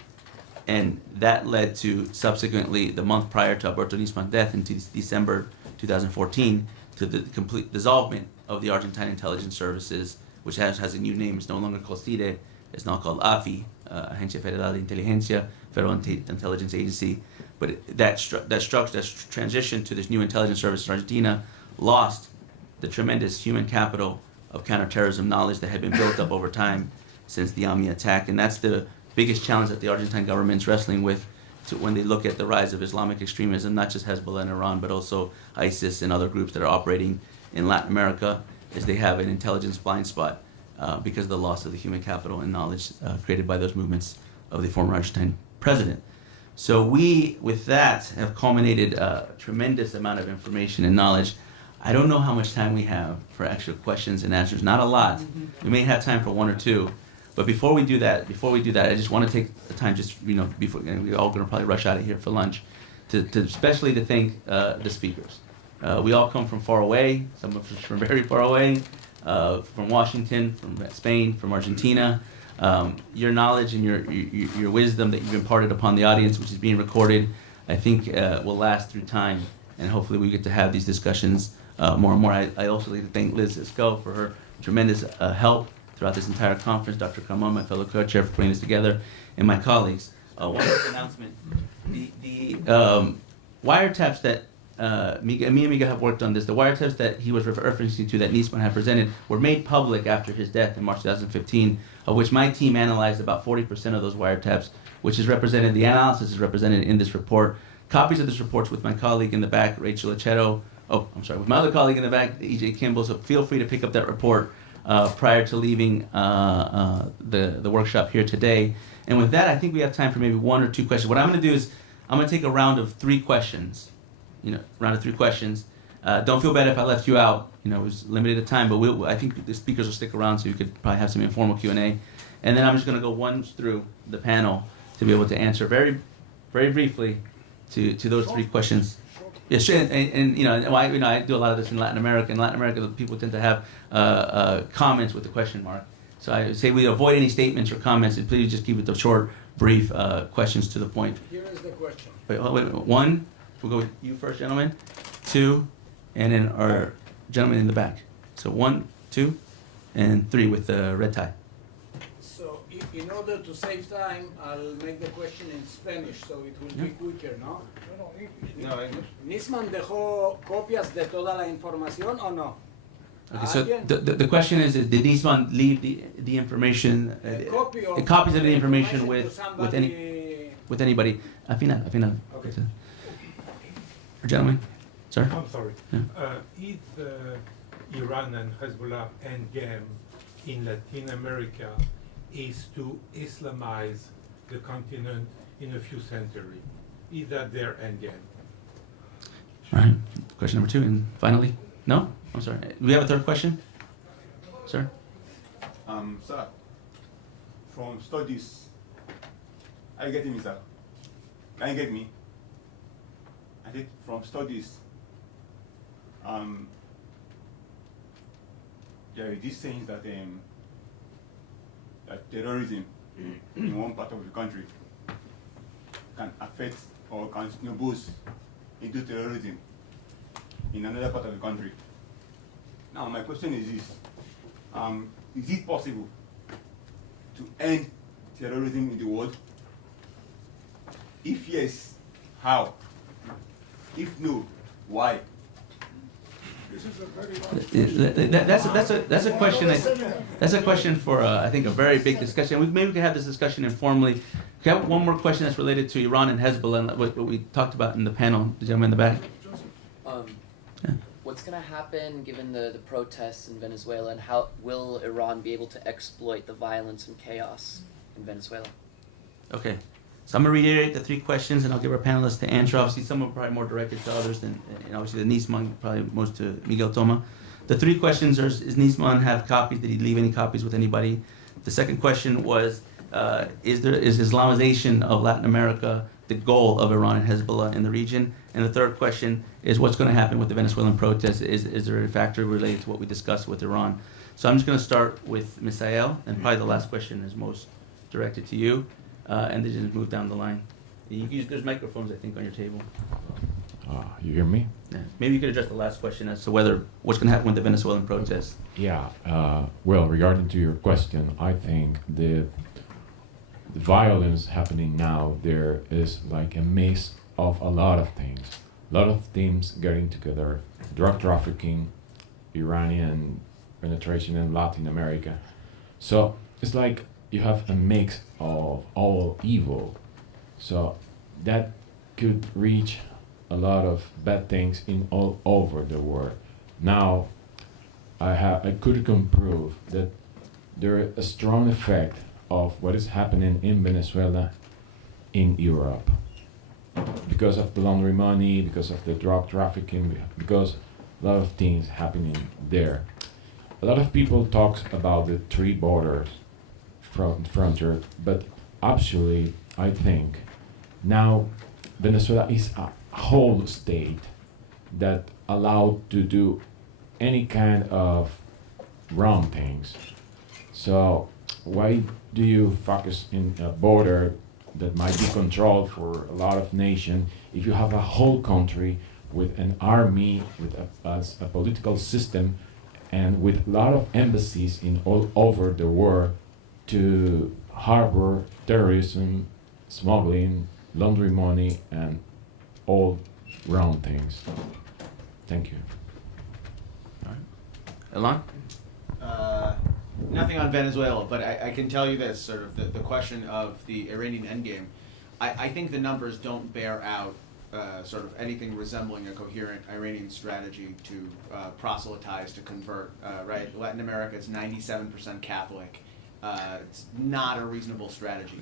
And that led to, subsequently, the month prior to Alberto Nisman's death in December 2014, to the complete dissolvement of the Argentine intelligence services, which has a new name. It's no longer called CIDE, it's now called AFI, Agencia Federal de Inteligencia, Federal Intelligence Agency. But that transition to this new intelligence service in Argentina lost the tremendous human capital of counterterrorism knowledge that had been built up over time since the AMI attack. And that's the biggest challenge that the Argentine government's wrestling with when they look at the rise of Islamic extremism, not just Hezbollah in Iran, but also ISIS and other groups that are operating in Latin America, is they have an intelligence blind spot because of the loss of the human capital and knowledge created by those movements of the former Argentine president. So we, with that, have culminated a tremendous amount of information and knowledge. I don't know how much time we have for actual questions and answers. Not a lot. We may have time for one or two. But before we do that, I just want to take the time, just before we're all going to probably rush out of here for lunch, to especially to thank the speakers. We all come from far away. Some of us from very far away, from Washington, from Spain, from Argentina. Your knowledge and your wisdom that you've imparted upon the audience, which is being recorded, I think will last through time, and hopefully we get to have these discussions more and more. I also like to thank Liz Isco for her tremendous help throughout this entire conference, Dr. Carmon, my fellow co-chair, for putting this together, and my colleagues. One quick announcement. The wiretaps that me and Miguel have worked on this, the wiretaps that he was referencing to that Nisman had presented were made public after his death in March 2015, of which my team analyzed about 40% of those wiretaps, which is represented, the analysis is represented in this report. Copies of this report with my colleague in the back, Rachel Achero, with my other colleague in the back, E.J. Kimball, so feel free to pick up that report prior to leaving the workshop here today. And with that, I think we have time for maybe one or two questions. What I'm going to do is I'm going to take a round of three questions. Don't feel bad if I left you out. It was limited to time, but I think the speakers will stick around so you could probably have some informal Q&A. And then I'm just going to go once through the panel to be able to answer very, very briefly to those three questions. Yeah, sure. And I do a lot of this in Latin America. In Latin America, the people tend to have comments with the question mark. So I would say we avoid any statements or comments, and please just keep it to short, brief questions to the point. Here is the question. Wait, one. We'll go with you first, gentlemen. Two, and then our gentleman in the back. So 1, 2, and 3 with the red tie. So in order to save time, I'll make the question in Spanish, so it will be quicker, ¿no? No, English. ¿Nisman dejó copias de toda la información o no? Okay, so the question is did Nisman leave the information, copies of the information with anybody? Al final. Okay. Or gentlemen, sir? I'm sorry. Yeah. Is Iran and Hezbollah endgame in Latin America is to Islamize the continent in a few centuries? Is that their endgame? All right. Question number 2, and finally, no? I'm sorry. Do we have a third question, sir? Sir, from studies, are you getting me, sir? Can you get me? I think from studies, there is this saying that that terrorism in one part of the country can affect or can snowball into terrorism in another part of the country. Now, my question is this: is it possible to end terrorism in the world? If yes, how? If no, why? This is a very That's a question. That's a question for I think a very big discussion. Maybe we can have this discussion informally. We have one more question that's related to Iran and Hezbollah, and what we talked about in the panel. The gentleman in the back. What's going to happen given the protests in Venezuela, and how will Iran be able to exploit the violence and chaos in Venezuela? Okay. So I'm gonna reiterate the 3 questions, and I'll give our panelists to answer. Obviously, some are probably more directed to others than, and obviously the Nisman probably most to Miguel Toma. The 3 questions are: is Nisman have copies? Did he leave any copies with anybody? The second question was: is Islamization of Latin America the goal of Iran and Hezbollah in the region? And the third question is: what's going to happen with the Venezuelan protests? Is there a factor related to what we discussed with Iran? So I'm just going to start with Misael, and probably the last question is most directed to you, and then just move down the line. You can use, there's microphones, I think, on your table. You hear me? Yeah. Maybe you could address the last question as to what's going to happen with the Venezuelan protests. Yeah. Well, regarding to your question, I think the violence happening now there is like a mix of a lot of things. A lot of teams getting together, drug trafficking, Iranian penetration in Latin America. So it's like you have a mix of all evil. So that could reach a lot of bad things in all over the world. Now I could prove that there is a strong effect of what is happening in Venezuela in Europe because of the laundry money, because of the drug trafficking, because a lot of things happening there. A lot of people talk about the 3 borders frontier, but actually I think now Venezuela is a whole state that allowed to do any kind of wrong things. So why do you focus in a border that might be controlled for a lot of nations if you have a whole country with an army, with a political system, and with a lot of embassies in all over the world to harbor terrorism, smuggling, laundry money, and all wrong things. Thank you. Elon? Nothing on Venezuela, but I can tell you this, sort of the question of the Iranian endgame. I think the numbers don't bear out sort of anything resembling a coherent Iranian strategy to proselytize, to convert, right? Latin America is 97% Catholic. It's not a reasonable strategy.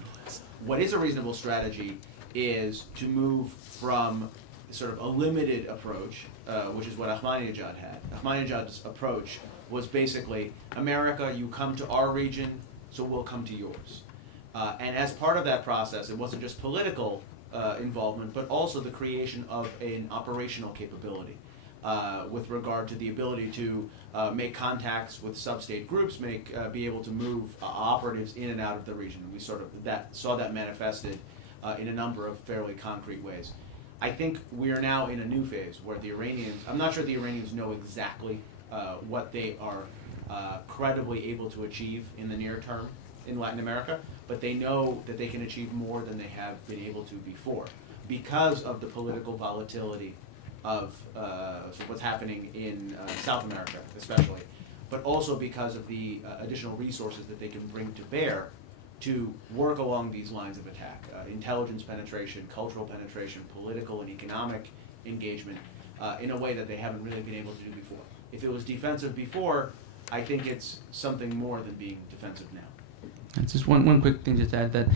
What is a reasonable strategy is to move from sort of a limited approach, which is what Ahmadinejad had. Ahmadinejad's approach was basically, America, you come to our region, so we'll come to yours. And as part of that process, it wasn't just political involvement, but also the creation of an operational capability with regard to the ability to make contacts with sub-state groups, be able to move operatives in and out of the region. We sort of saw that manifested in a number of fairly concrete ways. I think we are now in a new phase where the Iranians, I'm not sure the Iranians know exactly what they are credibly able to achieve in the near term in Latin America, but they know that they can achieve more than they have been able to before because of the political volatility of what's happening in South America especially, but also because of the additional resources that they can bring to bear to work along these lines of attack. Intelligence penetration, cultural penetration, political and economic engagement in a way that they haven't really been able to do before. If it was defensive before, I think it's something more than being defensive now. And just one quick thing just to add that,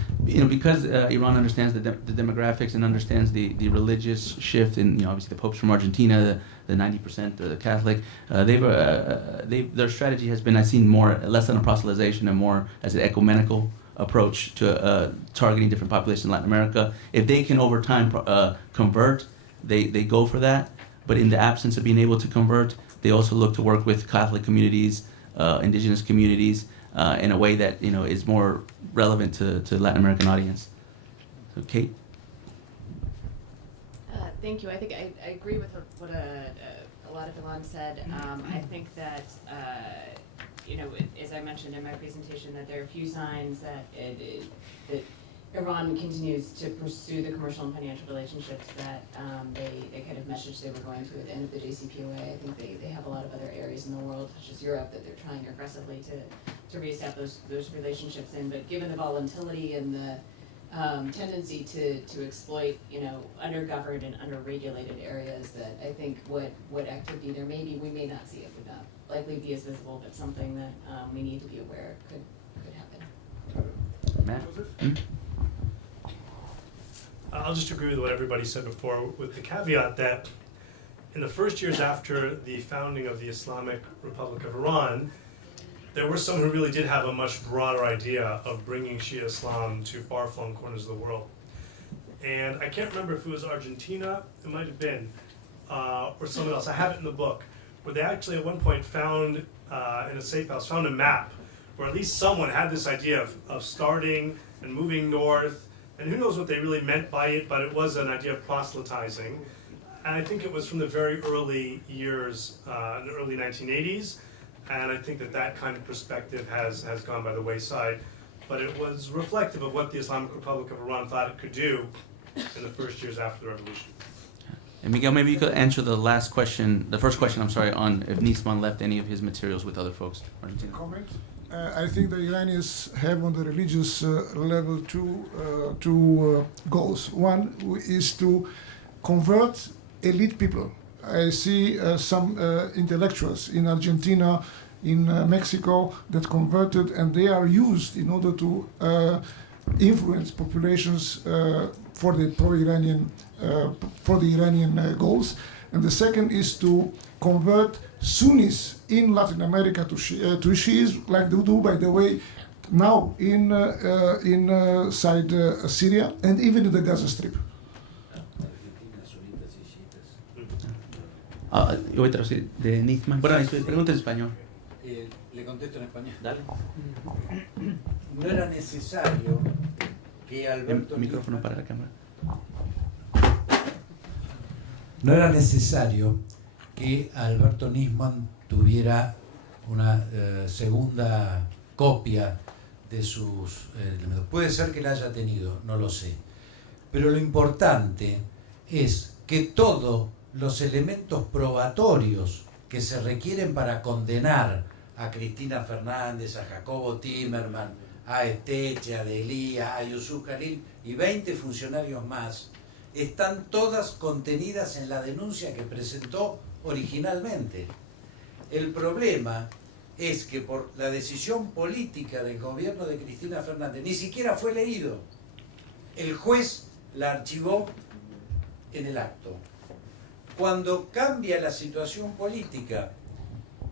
because Iran understands the demographics and understands the religious shift in, obviously the popes from Argentina, the 90% the Catholic, their strategy has been, I've seen less than a proselytization and more as an ecumenical approach to targeting different populations in Latin America. If they can over time convert, they go for that. But in the absence of being able to convert, they also look to work with Catholic communities, indigenous communities, in a way that is more relevant to Latin American audience. So, Kate. Thank you. I think I agree with what a lot of Ilan said. I think that as I mentioned in my presentation, that there are a few signs that Iran continues to pursue the commercial and financial relationships that they kind of messaged they were going to at the end of the JCPOA. I think they have a lot of other areas in the world, such as Europe, that they're trying aggressively to reestablish those relationships in. But given the volatility and the tendency to exploit, undergoverned and underregulated areas, that I think what activity there may be, we may not see it, would not likely be as visible, but something that we need to be aware could happen. Matt? I'll just agree with what everybody said before, with the caveat that in the first years after the founding of the Islamic Republic of Iran, there were some who really did have a much broader idea of bringing Shia Islam to far-flung corners of the world. And I can't remember if it was Argentina, it might have been, or someone else, I have it in the book, where they actually at one point found, in a safe house, found a map where at least someone had this idea of starting and moving north, and who knows what they really meant by it, but it was an idea of proselytizing. And I think it was from the very early years, in the early 1980s, and I think that that kind of perspective has gone by the wayside. But it was reflective of what the Islamic Republic of Iran thought it could do in the first years after the revolution. And Miguel, maybe you could answer the first question, I'm sorry, on if Nisman left any of his materials with other folks. Argentina. Comment? I think the Iranians have on the religious level two goals. One is to convert elite people. I see some intellectuals in Argentina, in Mexico, that converted, and they are used in order to influence populations for the pro-Iranian, goals. And the second is to convert Sunnis in Latin America to Shias, like they do, by the way, now inside Syria and even in the Gaza Strip. Yo voy a traducir de Nisman. Bueno, pregunta en español. Le contesto en español. Dale. No era necesario que Alberto... Micrófono para la cámara. No era necesario que Alberto Nisman tuviera una segunda copia de sus elementos. Puede ser que la haya tenido, no lo sé. Pero lo importante es que todos los elementos probatorios que se requieren para condenar a Cristina Fernández, a Jacobo Timerman, a Esteche, a Delía, a Yusuf Khalil y 20 funcionarios más, están todas contenidas en la denuncia que presentó originalmente. El problema es que por la decisión política del gobierno de Cristina Fernández ni siquiera fue leído. El juez la archivó en el acto. Cuando cambia la situación política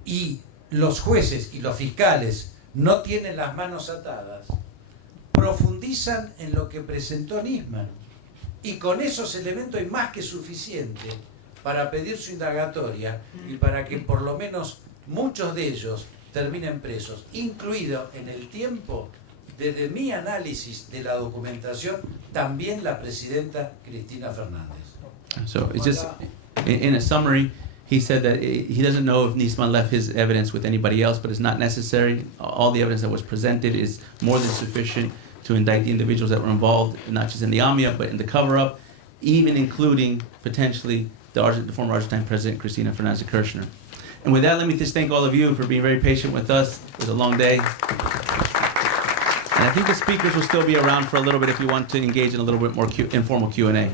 y los jueces y los fiscales no tienen las manos atadas, profundizan en lo que presentó Nisman. Y con esos elementos hay más que suficiente para pedir su indagatoria y para que por lo menos muchos de ellos terminen presos, incluido en el tiempo, desde mi análisis de la documentación, también la presidenta Cristina Fernández. So it's just, in a summary, he said that he doesn't know if Nisman left his evidence with anybody else, but it's not necessary. All the evidence that was presented is more than sufficient to indict the individuals that were involved, not just in the AMIA, but in the cover-up, even including potentially the former Argentine President, Cristina Fernández de Kirchner. And with that, let me just thank all of you for being very patient with us. It was a long day. And I think the speakers will still be around for a little bit if you want to engage in a little bit more informal Q&A.